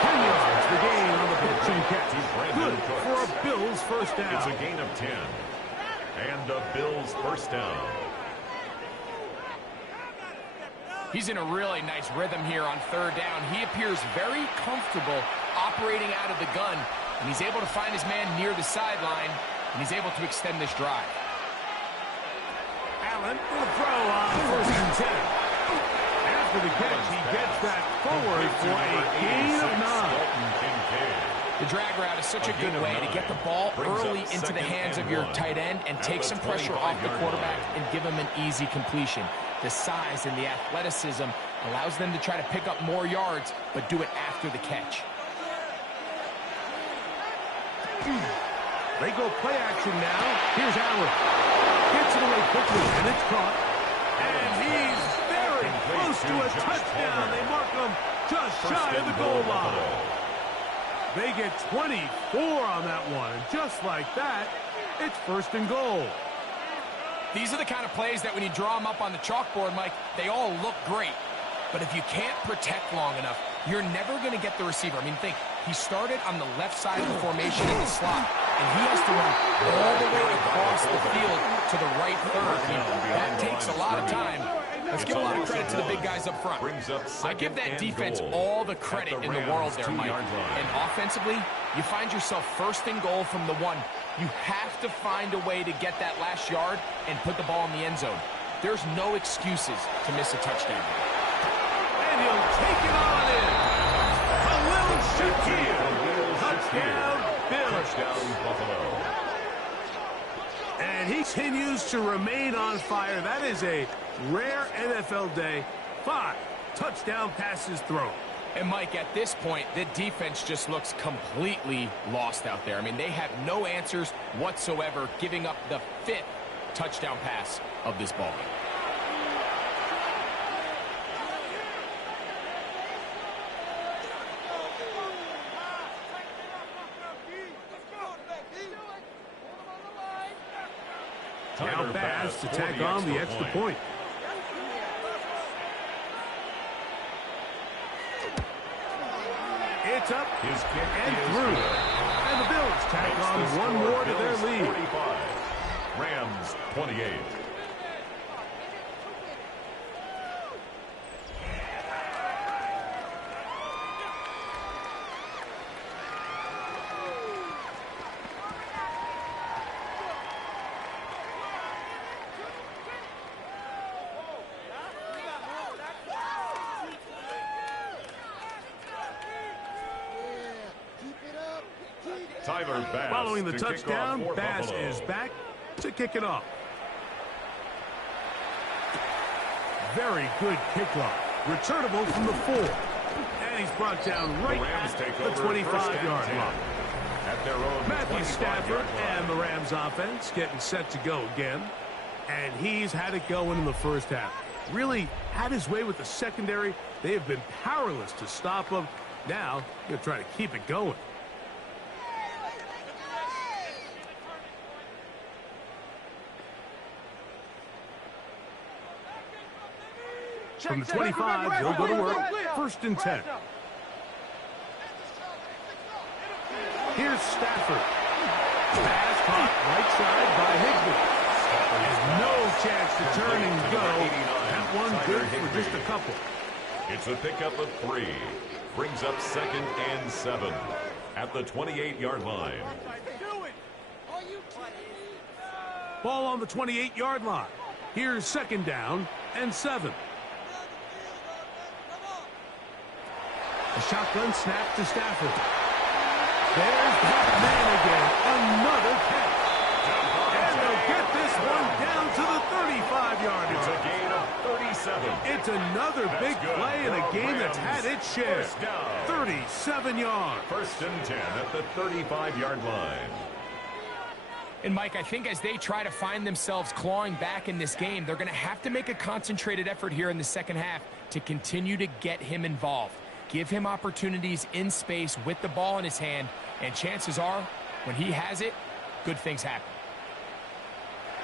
10 yards the gain on the pitch and catch. Good for a Bills 1st down. It's a gain of 10. And a Bills 1st down. He's in a really nice rhythm here on 3rd down. He appears very comfortable operating out of the gun, and he's able to find his man near the sideline, and he's able to extend this drive. Allen will throw on 1st and 10. After the catch, he gets that forward for a gain of 9. The drag route is such a good way to get the ball early into the hands of your tight end and take some pressure off the quarterback and give him an easy completion. The size and the athleticism allows them to try to pick up more yards, but do it after the catch. They go play action now. Here's Allen. Gets it away quickly, and it's caught. And he's very close to a touchdown. They mark him just shy of the goal line. They get 24 on that one. And just like that, it's 1st and goal. These are the kind of plays that when you draw them up on the chalkboard, Mike, they all look great. But if you can't protect long enough, you're never going to get the receiver. I mean, think, he started on the left side of the formation in the slot, and he has to run all the way across the field to the right third. I mean, that takes a lot of time. Let's give a lot of credit to the big guys up front. I give that defense all the credit in the world there, Mike. And offensively, you find yourself 1st and goal from the 1. You have to find a way to get that last yard and put the ball in the end zone. There's no excuses to miss a touchdown. And he'll take it on in. Khalil Shakir. Touchdown, Bills. Touchdown, Buffalo. And he continues to remain on fire. That is a rare NFL day. 5 touchdown passes thrown. And, Mike, at this point, the defense just looks completely lost out there. I mean, they have no answers whatsoever, giving up the 5th touchdown pass of this ball game. Now Bass to tack on the extra point. It's up and through. And the Bills tack on one more to their lead. 45. Rams 28. Following the touchdown, Bass is back to kick it off. Very good kickoff. Returnable from the 4. And he's brought down right at the 25-yard line. At their own Matthew Stafford and the Rams offense getting set to go again. And he's had it going in the first half. Really had his way with the secondary. They have been powerless to stop him. Now, he'll try to keep it going. From the 25, they'll go to work. 1st and 10. Here's Stafford. Pass caught right side by Higbee. There's no chance to turn and go. That one good for just a couple. It's a pickup of 3. Brings up 2nd and 7 at the 28-yard line. Ball on the 28-yard line. Here's 2nd down and 7. A shotgun snap to Stafford. There's that man again. Another catch. And they'll get this one down to the 35-yard line. It's a gain of 37. It's another big play in a game that's had its share. 37 yards. 1st and 10 at the 35-yard line. And, Mike, I think as they try to find themselves clawing back in this game, they're going to have to make a concentrated effort here in the second half to continue to get him involved. Give him opportunities in space with the ball in his hand, and chances are, when he has it, good things happen.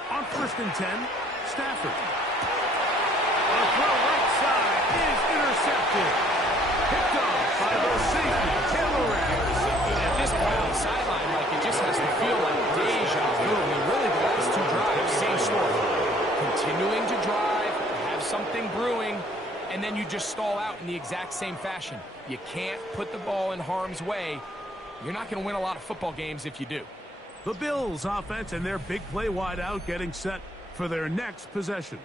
On 1st and 10, Stafford. A throw right side is intercepted. Picked off by the safety, Taylor. At this point on the sideline, like, it just has to feel like deja vu. I mean, really, the last 2 drives, same story. Continuing to drive, have something brewing, and then you just stall out in the exact same fashion. You can't put the ball in harm's way. You're not going to win a lot of football games if you do. The Bills offense and their big play wideout getting set for their next possession.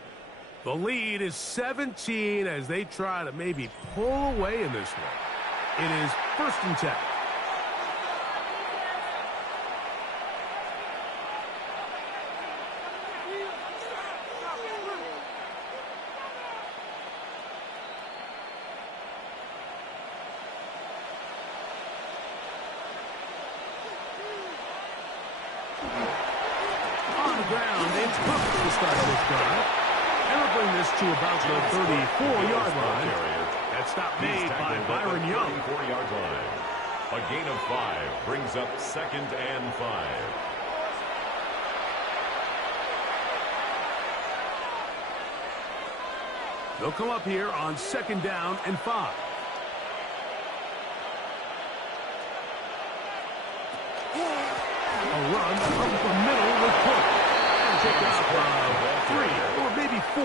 The lead is 17 as they try to maybe pull away in this one. It is 1st and 10. To about the 34-yard line. That stop made by Byron Young. A gain of 5 brings up 2nd and 5. They'll come up here on 2nd down and 5. A run up the middle with Cook. And pick up 3 or maybe 4.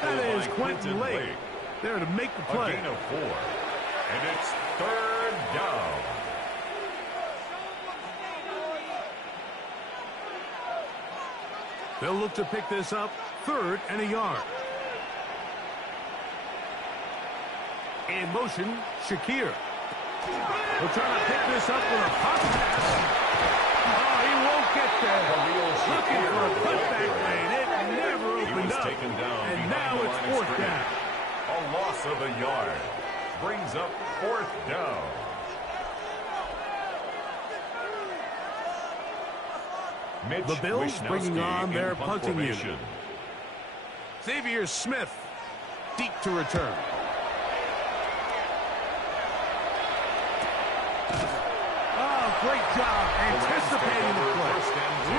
That is Quentin Lake there to make the play. A gain of 4. And it's 3rd down. They'll look to pick this up 3rd and a yard. In motion, Shakir. We'll try to pick this up with a pop pass. Oh, he won't get there. Looking for a putback lane. It never opened up. And now it's 4th down. A loss of a yard brings up 4th down. The Bills bringing on their punting unit. Xavier Smith deep to return. Great job anticipating the play,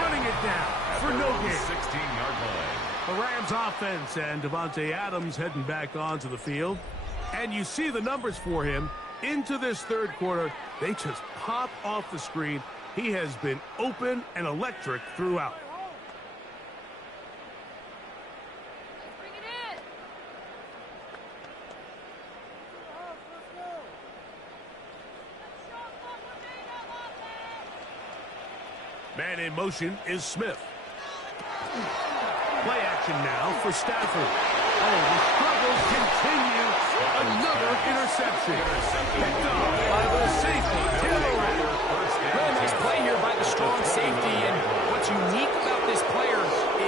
running it down for no gain. 16-yard line. The Rams offense and Devontae Adams heading back onto the field. And you see the numbers for him into this 3rd quarter. They just pop off the screen. He has been open and electric throughout. Man in motion is Smith. Play action now for Stafford. Oh, the struggles continue. Another interception. Picked off by the safety, Tim Moran. Really nice play here by the strong safety. And what's unique about this player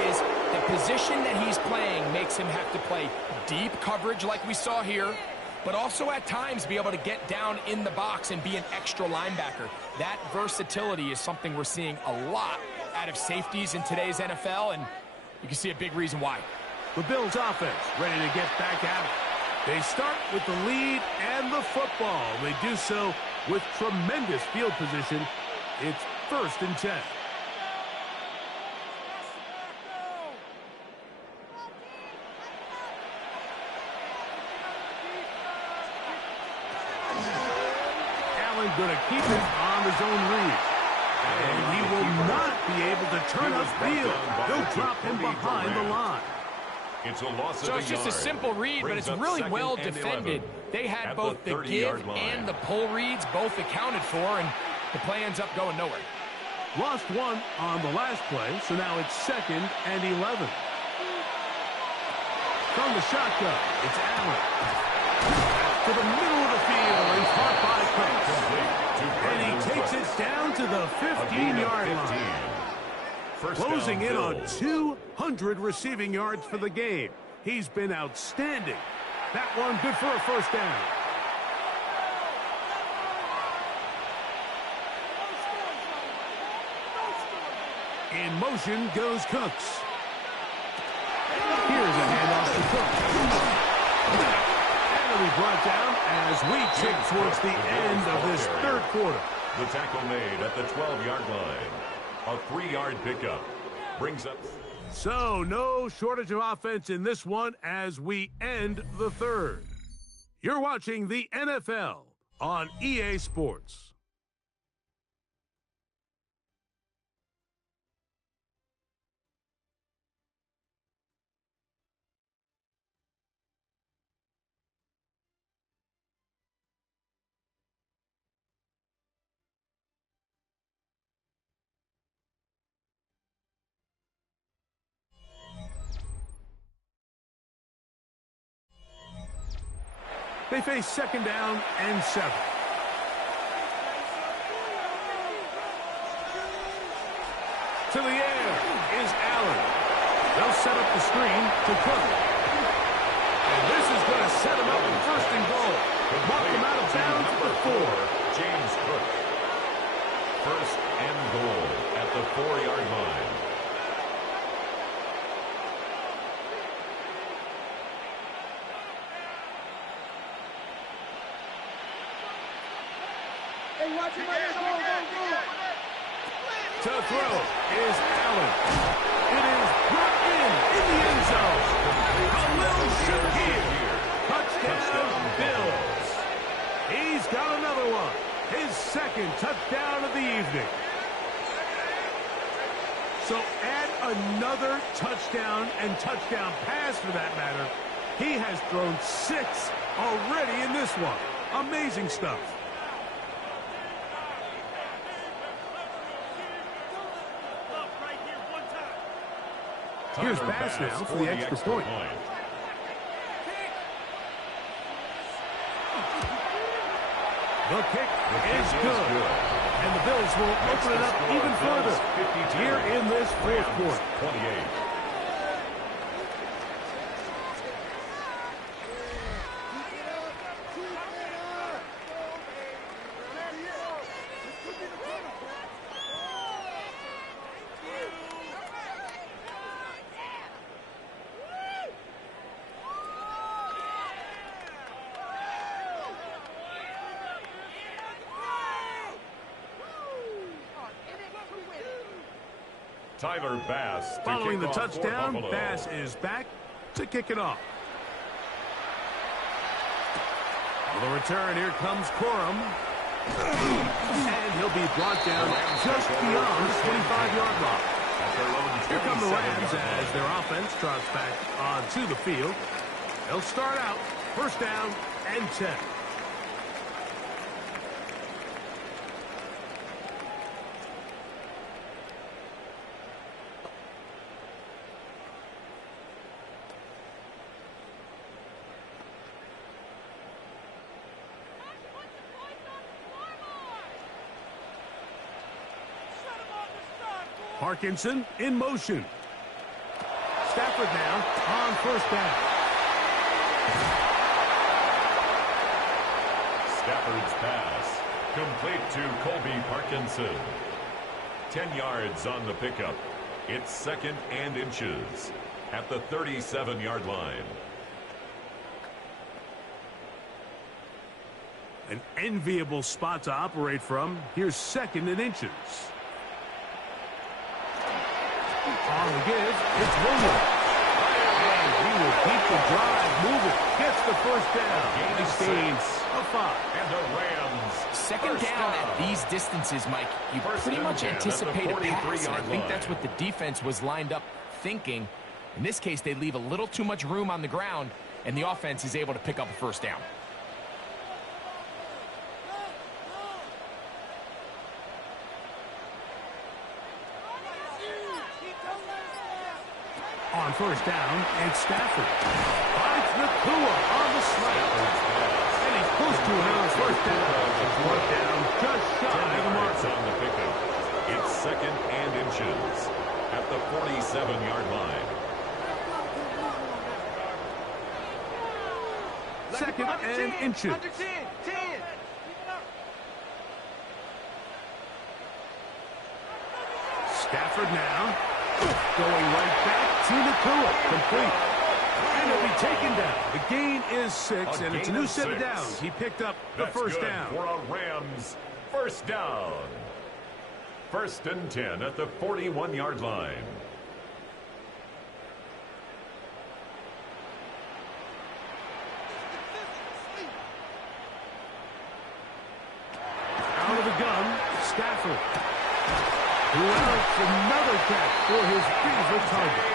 is the position that he's playing makes him have to play deep coverage like we saw here, but also at times be able to get down in the box and be an extra linebacker. That versatility is something we're seeing a lot out of safeties in today's NFL, and you can see a big reason why. The Bills offense ready to get back at it. They start with the lead and the football. They do so with tremendous field position. It's 1st and 10. Going to keep it on his own read. And he will not be able to turn upfield. They'll drop him behind the line. It's a loss of so it's just a simple read, but it's really well defended. They had both the give and the pull reads both accounted for, and the play ends up going nowhere. Lost 1 on the last play, so now it's 2nd and 11. From the shotgun, it's Allen. To the middle of the field and caught by Cook. And he takes it down to the 15-yard line. Closing in on 200 receiving yards for the game. He's been outstanding. That one good for a 1st down. In motion goes Cooks. Here's a handoff to Cook. And he'll be brought down as we tick towards the end of this 3rd quarter. The tackle made at the 12-yard line. A 3-yard pickup brings up. So no shortage of offense in this one as we end the 3rd. You're watching the NFL on EA Sports. They face 2nd down and 7. To the air is Allen. They'll set up the screen to Cook. And this is going to set him up in 1st and goal. Mark him out of bounds for 4. James Cook. 1st and goal at the 4-yard line. To throw is Allen. It is brought in the end zone. Khalil Shakir. Touchdown, Bills. He's got another one. His second touchdown of the evening. So add another touchdown and touchdown pass for that matter. He has thrown 6 already in this one. Amazing stuff. Here's Bass now for the extra point. The kick is good. And the Bills will open it up even further here in this fourth quarter. 28. Tyler Bass. Following the touchdown, Bass is back to kick it off. On the return, here comes Corum. And he'll be brought down just beyond the 25-yard line. Here come the Rams as their offense trots back onto the field. They'll start out first down and 10. Parkinson in motion. Stafford now on first down. Stafford's pass complete to Colby Parkinson. 10 yards on the pickup. It's second and inches at the 37-yard line. An enviable spot to operate from. Here's second and inches. On the give, it's Williams. And he will keep the drive moving. Gets the first down. Gains a 5. And the Rams. Second down at these distances, Mike, you pretty much anticipate a pass. And I think that's what the defense was lined up thinking. In this case, they leave a little too much room on the ground, and the offense is able to pick up a first down. On first down, it's Stafford. Finds Nakua on the slant. And he's close to another first down. It's brought down just shy of the mark. On the pickup. It's second and inches at the 47-yard line. Second and inches. Under 10. Stafford now going right back to Nakua. Complete. And he'll be taken down. The gain is 6, and it's a new set of downs. He picked up the first down. For a Rams first down. First and 10 at the 41-yard line. Out of the gun, Stafford. Who else another catch for his favorite target.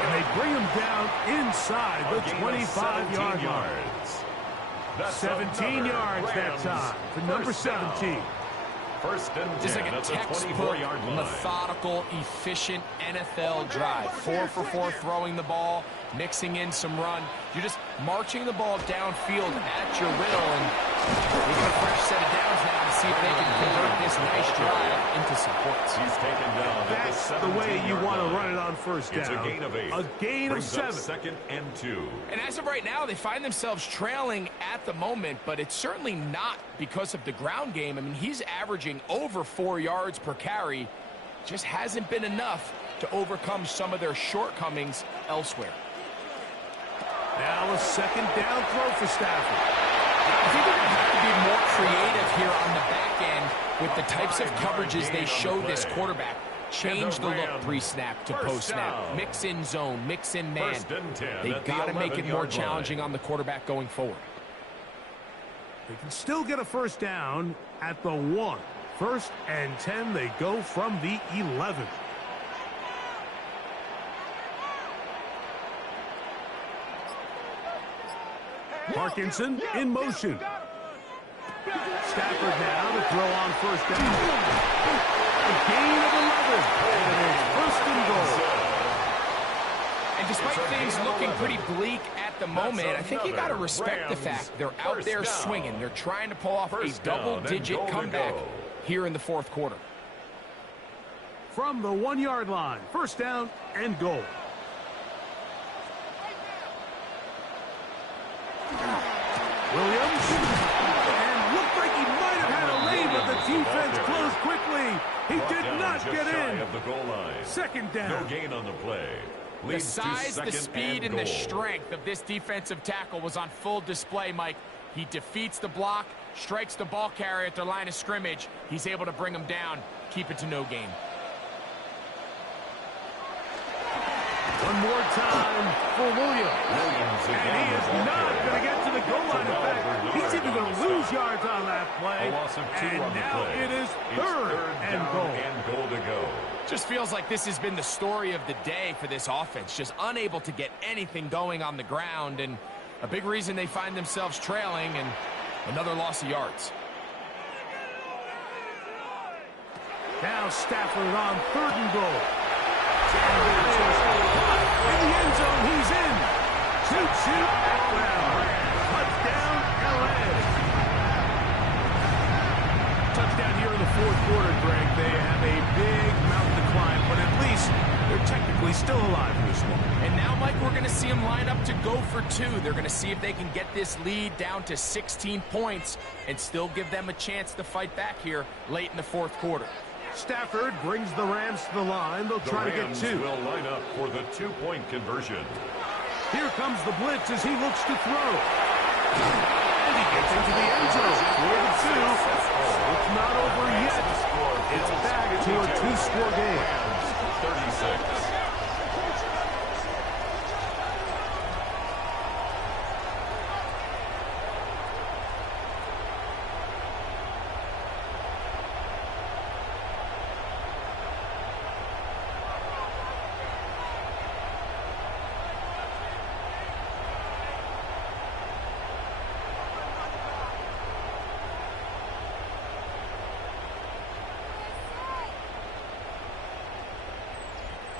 And they bring him down inside the 25-yard line. 17 yards that time for number 17. First and 10 Just like a at the textbook, 24-yard line. methodical, efficient NFL drive. 4 for 4 throwing the ball, mixing in some run. You're just marching the ball downfield at your will, and we got a fresh set of downs now to see if they can convert this nice drive into supports. He's taken down. That's the way you want to run it on first down. It's a gain of 8. A gain of 7. Second and 2. And as of right now, they find themselves trailing at the moment, but it's certainly not because of the ground game. I mean, he's averaging over 4 yards per carry. Just hasn't been enough to overcome some of their shortcomings elsewhere. Now a second down throw for Stafford. I think they're going to have to be more creative here on the back end with the types of coverages they show this quarterback. Change the look pre-snap to post-snap. Mix in zone, mix in man. They've got to make it more challenging on the quarterback going forward. They can still get a first down at the 1. 1st and 10, they go from the 11. Parkinson in motion. Stafford now to throw on first down. A gain of 11. And it's 1st and goal. And despite things looking pretty bleak at the moment, I think you got to respect the fact they're out there swinging. They're trying to pull off a double-digit comeback here in the 4th quarter. From the 1-yard line, 1st down and goal. Williams, and looked like he might have had a lead, but the defense closed quickly. He did not get in. 2nd down. No gain on the play. The size, the speed, and the strength of this defensive tackle was on full display, Mike. He defeats the block, strikes the ball carrier at their line of scrimmage. He's able to bring him down, keep it to no gain. One more time for Williams. And he is not going to get to the goal line. In fact, he's even going to lose yards on that play. And now it is 3rd and goal to go. Just feels like this has been the story of the day for this offense. Just unable to get anything going on the ground. And a big reason they find themselves trailing and another loss of yards. Now Stafford on 3rd and goal. In the end zone, he's in. Shoot, touchdown, LA. Touchdown here in the 4th quarter, Greg. They have a big mountain to climb, but at least they're technically still alive in this one. And now, Mike, we're going to see them line up to go for 2. They're going to see if they can get this lead down to 16 points and still give them a chance to fight back here late in the 4th quarter. Stafford brings the Rams to the line. They'll try to get 2. Will line up for the 2-point conversion. Here comes the blitz as he looks to throw. And he gets into the end zone for the 2. It's not over yet. It's back to a 2-score game. 36.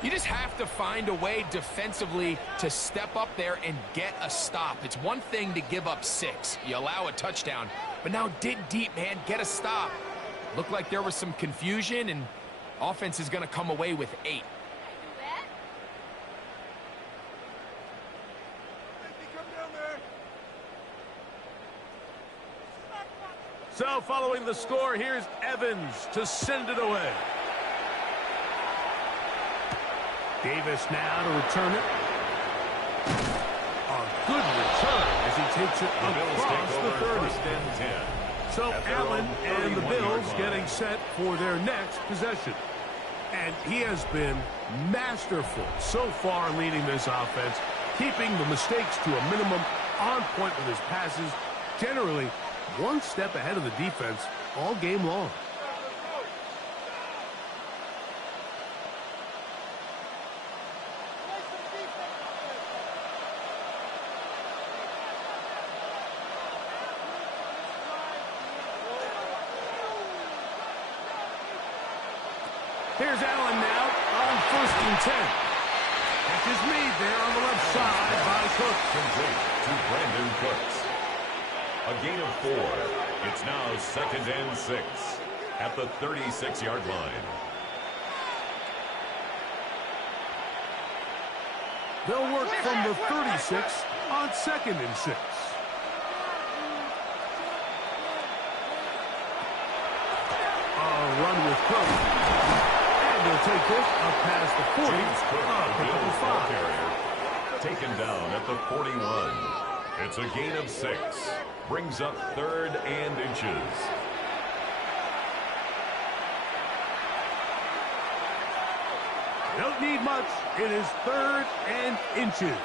You just have to find a way defensively to step up there and get a stop. It's one thing to give up 6. You allow a touchdown. But now dig deep, man. Get a stop. Looked like there was some confusion, and offense is going to come away with 8. So following the score, here's Evans to send it away. Davis now to return it. A good return as he takes it across the 30. So Allen and the Bills getting set for their next possession. And he has been masterful so far leading this offense, keeping the mistakes to a minimum, on point with his passes, generally one step ahead of the defense all game long. Here's Allen now on 1st and 10. Catch is made there on the left side by Cook. Complete to Brandon Cooks. A gain of 4. It's now 2nd and 6 at the 36-yard line. They'll work from the 36 on 2nd and 6. A run with Cook. They'll take this up past the 40. Taken down at the 41. It's a gain of 6. brings up 3rd and inches. Don't need much. It is 3rd and inches.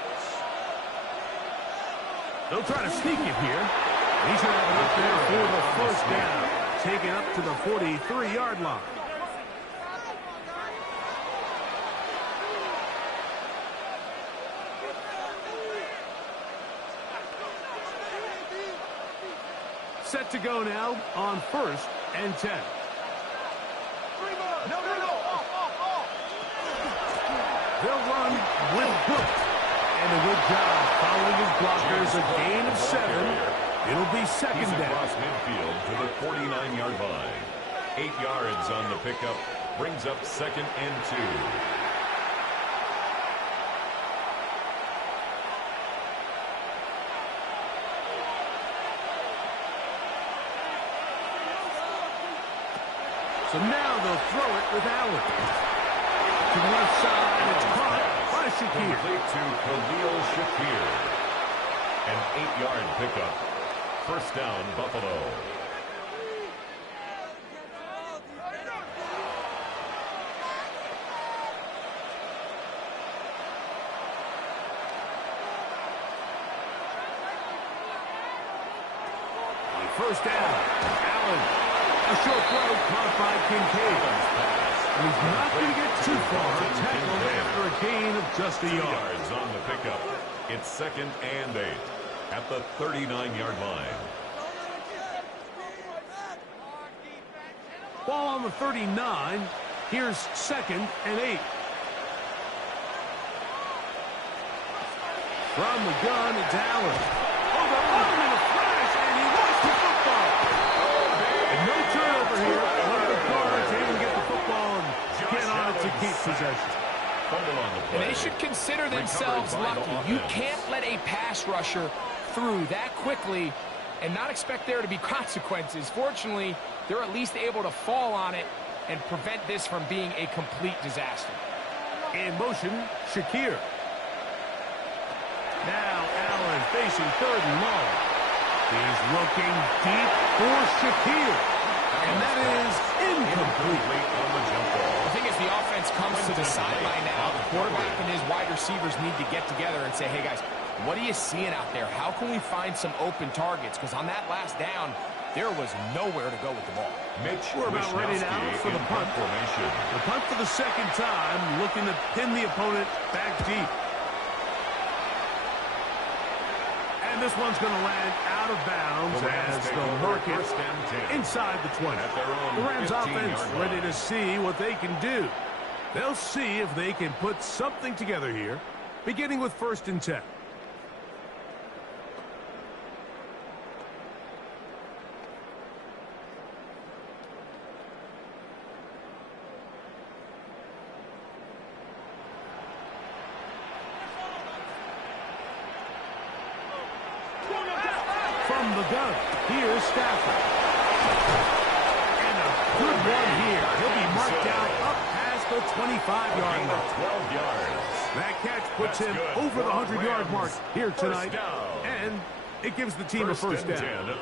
They'll try to sneak it here. He should have it up there for the first down. Take it up to the 43-yard line. Set to go now on 1st and 10. They'll run with Book. And a good job following his blockers. A gain of 7. It'll be second down. Across midfield to the 49-yard line. 8 yards on the pickup. Brings up 2nd and 2. So now they'll throw it with Allen. To the left side, it's caught by Shakir. Complete to Khalil Shakir. An 8-yard pickup. First down, Buffalo. First down, Allen. A short throw caught by Kincaid. And he's not going to get too far. Tackled after a gain of just a 2 yard. yards on the pickup. It's 2nd and 8 at the 39-yard line. Ball on the 39. Here's 2nd and 8. From the gun, it's Allen. Oh, they're running in a flash, and he lost the football. And no turnover here. One of the guards able to get the football and get on it to keep possession. And they should consider themselves lucky. You can't let a pass rusher through that quickly and not expect there to be consequences. Fortunately, they're at least able to fall on it and prevent this from being a complete disaster. In motion, Shakir. Now Allen facing 3rd and long. He's looking deep for Shakir. And that is incomplete. I think as the offense comes to the sideline now, the quarterback and his wide receivers need to get together and say, hey, guys, what are you seeing out there? How can we find some open targets? Because on that last down, there was nowhere to go with the ball. We're about ready now for the punt. The punt for the second time, looking to pin the opponent back deep. And this one's going to land out of bounds as they'll mark it inside the 20. The Rams offense ready to see what they can do. They'll see if they can put something together here, beginning with 1st and 10. From the gun, here's Stafford. And a good one here. He'll be marked out up past the 25-yard line. 12 yards. That catch puts him over the 100-yard mark here tonight. And it gives the team a first down.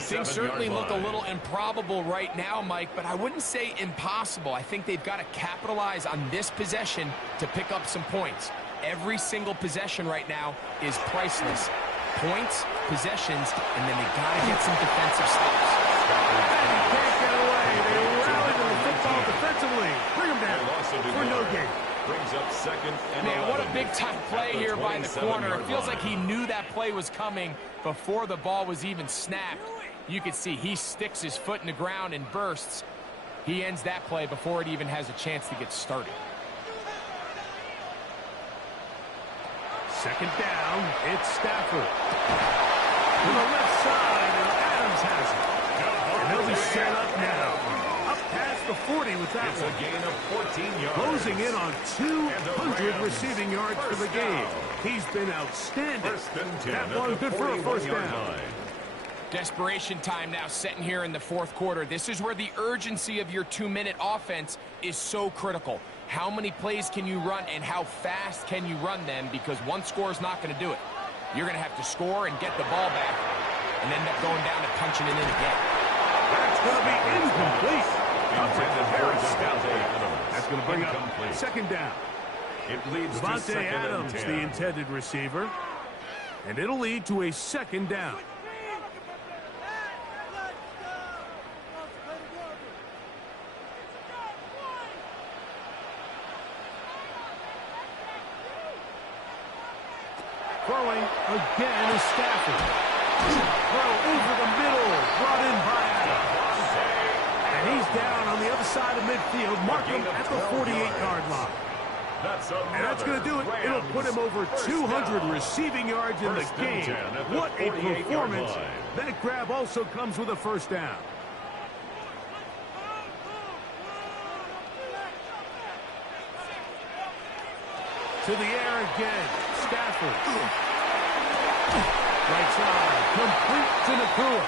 Things certainly look a little improbable right now, Mike, but I wouldn't say impossible. I think they've got to capitalize on this possession to pick up some points. Every single possession right now is priceless. Points, possessions, and then they got to get some defensive stops. And he can't get away. They rally to the football defensively. Bring him down for no gain. Brings up 2nd and 11. Man, what a big-time play here by the corner. It feels like he knew that play was coming before the ball was even snapped. You can see he sticks his foot in the ground and bursts. He ends that play before it even has a chance to get started. Second down, it's Stafford. To the left side, and Adams has it. And he'll be set up now. Up past the 40 with that one. It's a gain of 14 yards. Closing in on 200 receiving yards for the game. He's been outstanding. That one good for a first down. Desperation time now setting here in the 4th quarter. This is where the urgency of your 2-minute offense is so critical. How many plays can you run and how fast can you run them? Because one score is not going to do it. You're going to have to score and get the ball back and end up going down and punching it in again. That's going to be incomplete. Adams. That's going to bring up second down. It leads to Devontae second Adams, and 10. the intended receiver. And it'll lead to a second down. Throwing again is Stafford. Throw over the middle, brought in by Adams. And he's down on the other side of midfield. Mark him at the 48-yard line. And that's going to do it. It'll put him over 200 receiving yards in the game. What a performance. That grab also comes with a first down. To the air again. Stafford. Right side. Complete to Nakua.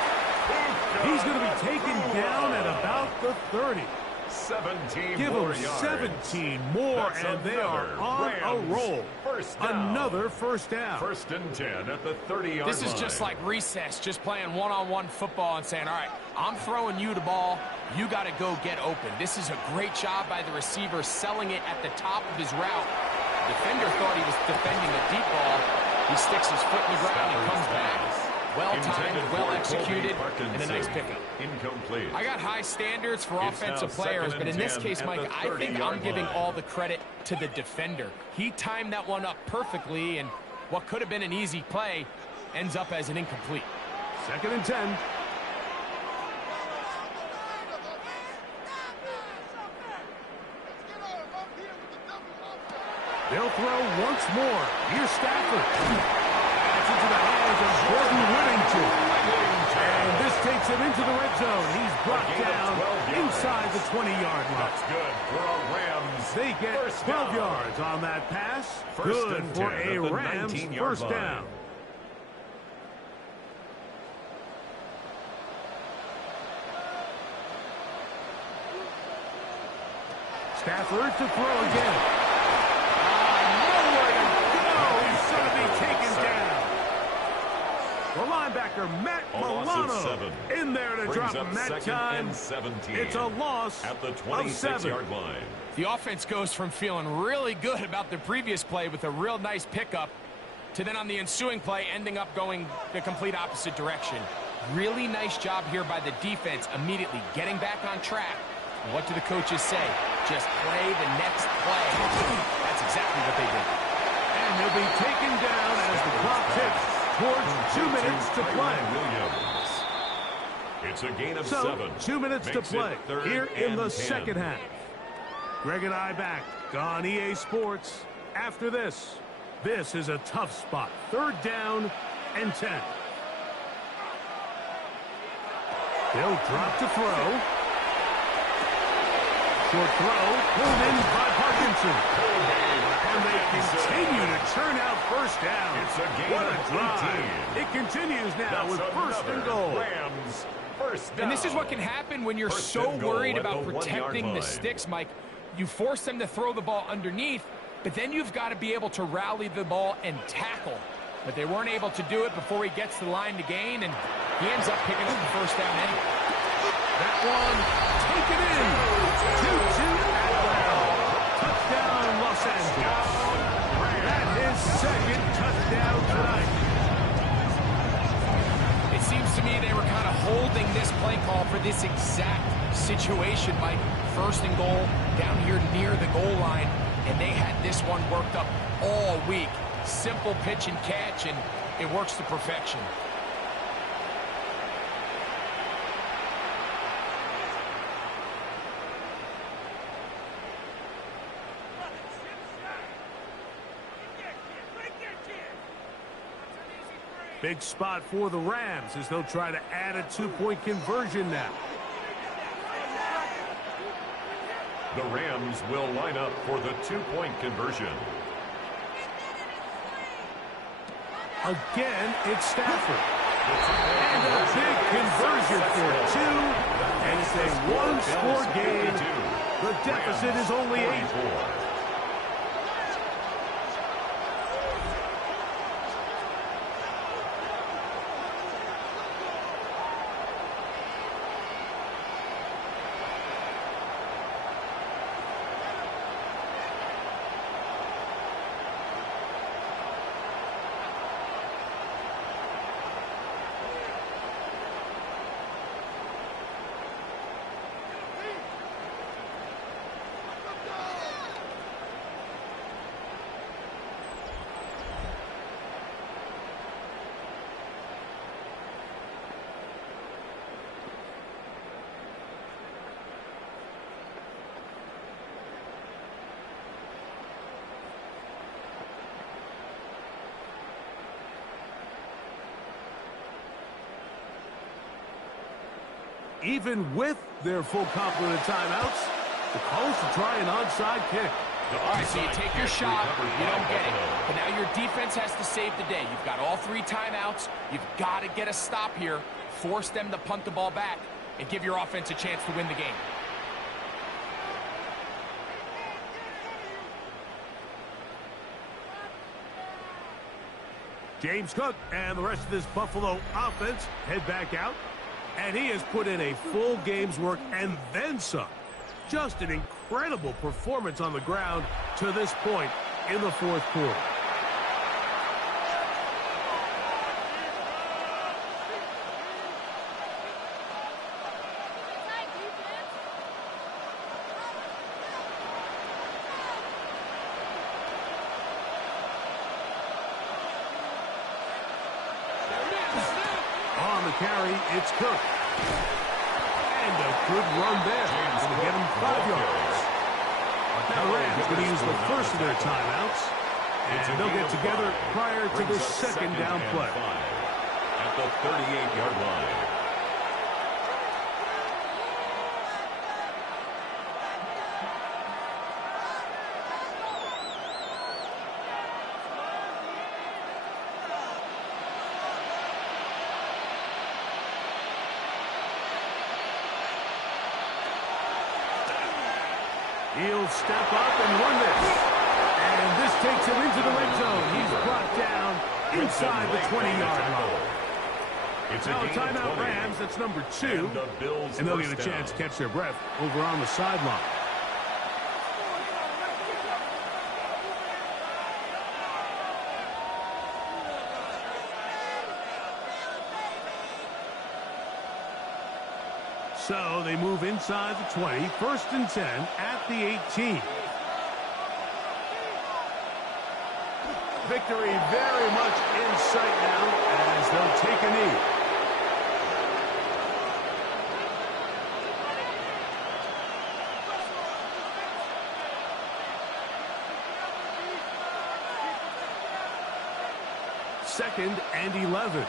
He's going to be taken down at about the 30. 17 Give more them yards. 17 more, and they are on a roll. First down. Another first down. First and 10 at the 30-yard line. This is just like recess, just playing one-on-one football and saying, all right, I'm throwing you the ball. You got to go get open. This is a great job by the receiver selling it at the top of his route. The defender thought he was defending a deep ball. He sticks his foot in the ground and comes back. Well-timed, well-executed, and a nice pickup. Incomplete. I got high standards for offensive players, but in this case, Mike, I think I'm giving all the credit to the defender. He timed that one up perfectly, and what could have been an easy play ends up as an incomplete. Second and 10. They'll throw once more. Here's Stafford. That's into the hands of Gordon Whittington. And this takes him into the red zone. He's brought down inside the 20-yard line. That's good for a Rams. They get 12 yards on that pass. Good for a Rams first down. Stafford to throw again. Nowhere to go. He's going to be taken down. The linebacker, Matt Milano, in there to drop him that time. It's a loss at the of 26-yard line. The offense goes from feeling really good about the previous play with a real nice pickup to then on the ensuing play ending up going the complete opposite direction. Really nice job here by the defense immediately getting back on track. And what do the coaches say? Just play the next play. That's exactly what they did. And he'll be taken down as the clock ticks towards 2 minutes to play. It's a gain of 7. 2 minutes to play here in the second half. Greg and I back on EA Sports. After this, this is a tough spot. Third down and 10. They'll drop to throw. Short throw, pulled in by Parkinson. And they continue to churn out first down. It's a gain what a of drive. 18. It continues now with first and goal. Rams, first down. And this is what can happen when you're so worried about protecting the sticks, Mike. You force them to throw the ball underneath, but then you've got to be able to rally the ball and tackle. But they weren't able to do it before he gets the line to gain, and he ends up picking up the first down anyway. That one taken in. 2-2 Atlanta. Touchdown Los Angeles. That is second touchdown tonight. It seems to me they were kind of holding this play call for this exact situation, Mike. First and goal down here near the goal line, and they had this one worked up all week. Simple pitch and catch, and it works to perfection. Big spot for the Rams as they'll try to add a 2-point conversion now. The Rams will line up for the 2-point conversion. Again, it's Stafford. And a big conversion for 2. And it's a one-score game. The deficit is only 8. even with their full complement of timeouts, the call is to try an onside kick. All right, so you take your shot, you don't get it. But now your defense has to save the day. You've got all 3 timeouts. You've got to get a stop here, force them to punt the ball back, and give your offense a chance to win the game. James Cook and the rest of this Buffalo offense head back out, and he has put in a full game's work and then some. Just an incredible performance on the ground to this point in the fourth quarter. On the carry, it's Cook. And a good run there. It's going to get him 5 yards. Now the Rams going to use the first of their timeouts. And they'll get together prior to the second down play. At the 38-yard line. He'll step up and run this. And this takes him into the red zone. He's brought down inside the 20-yard line. Now a timeout Rams, that's number 2. And they'll get a chance to catch their breath over on the sideline. So they move inside the 20, 1st and 10 at the 18. Victory very much in sight now as they'll take a knee. Second and 11.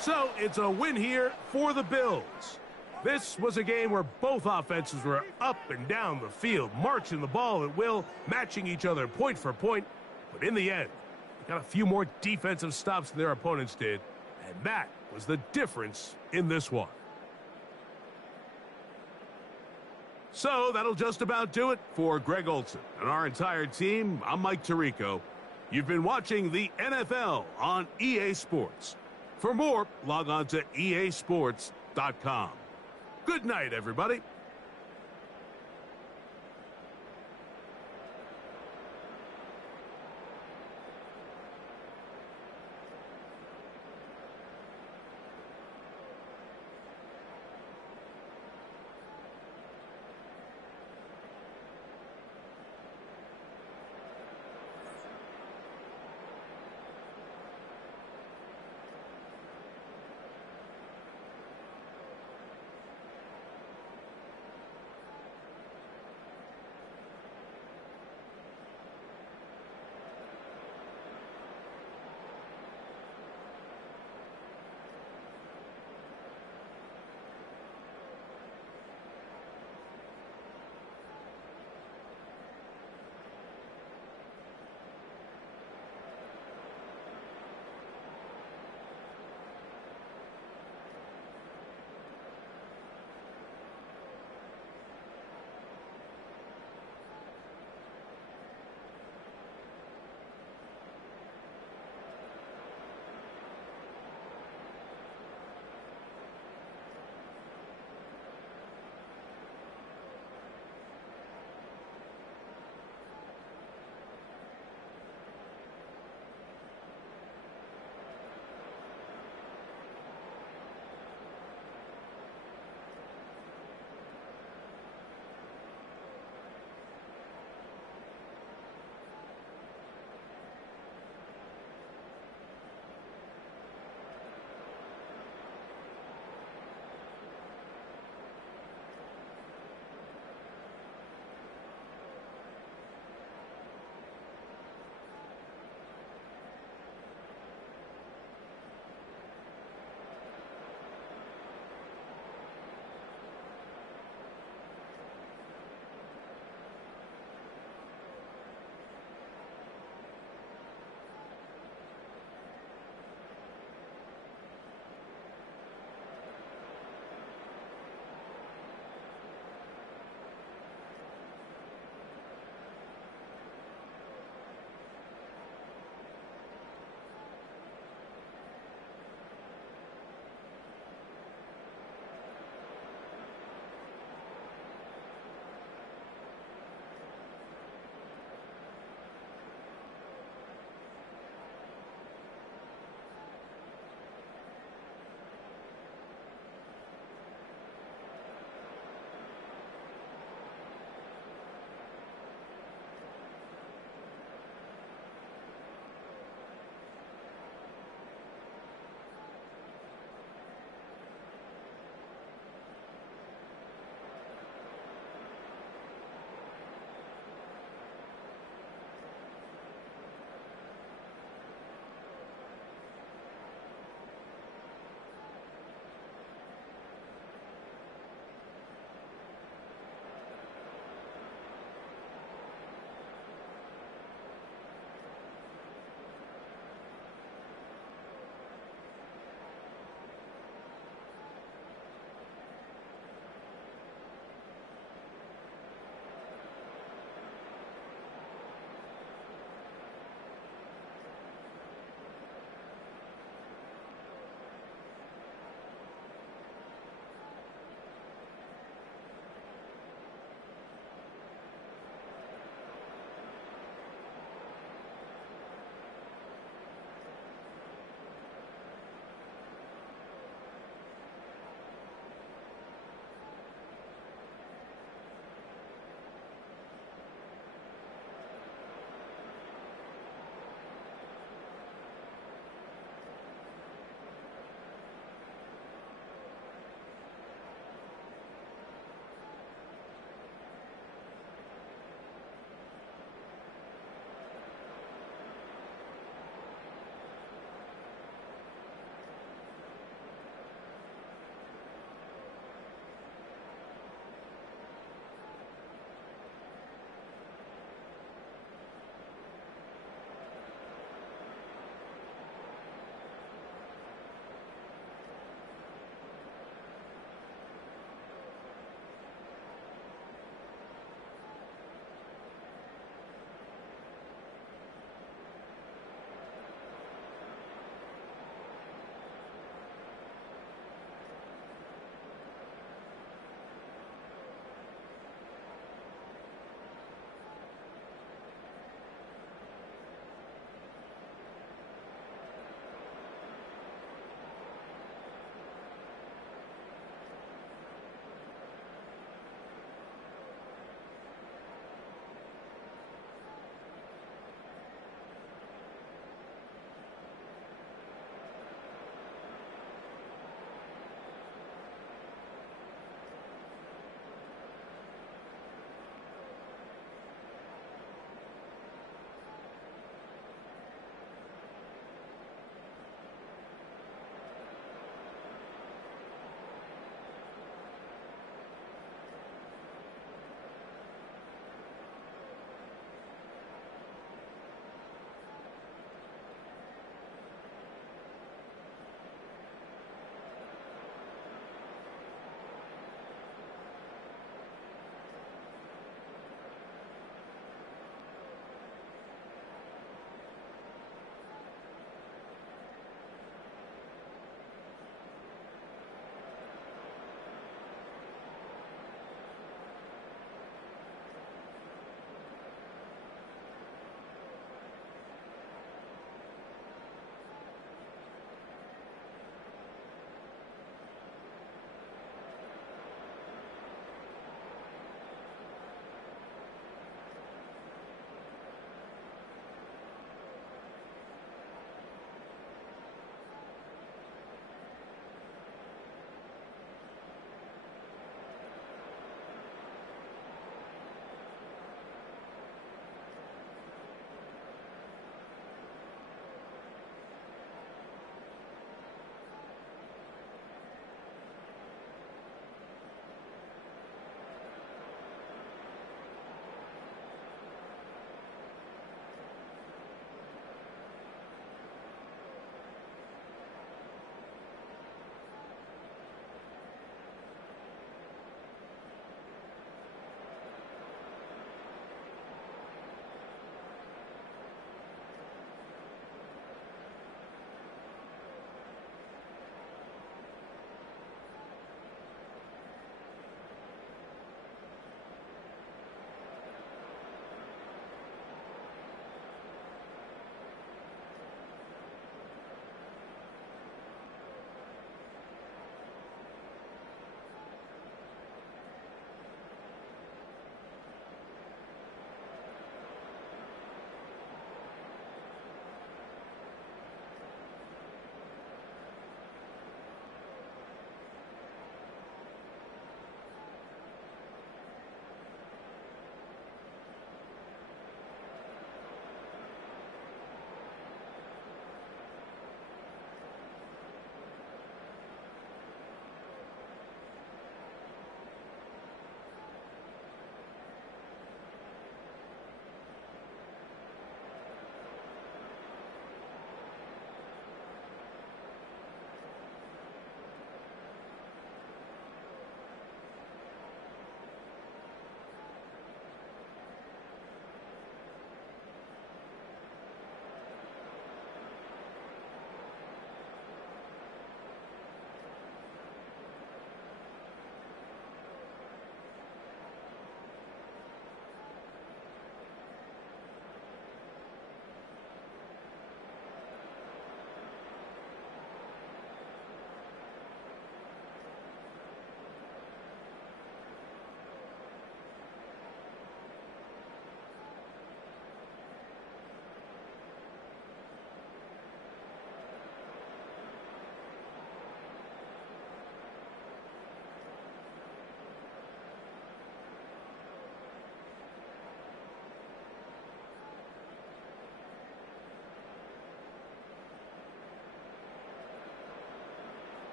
So it's a win here for the Bills. This was a game where both offenses were up and down the field, marching the ball at will, matching each other point for point. But in the end, they got a few more defensive stops than their opponents did, and that was the difference in this one. So that'll just about do it for Greg Olsen and our entire team. I'm Mike Tirico. You've been watching the NFL on EA Sports. For more, log on to easports.com. Good night, everybody.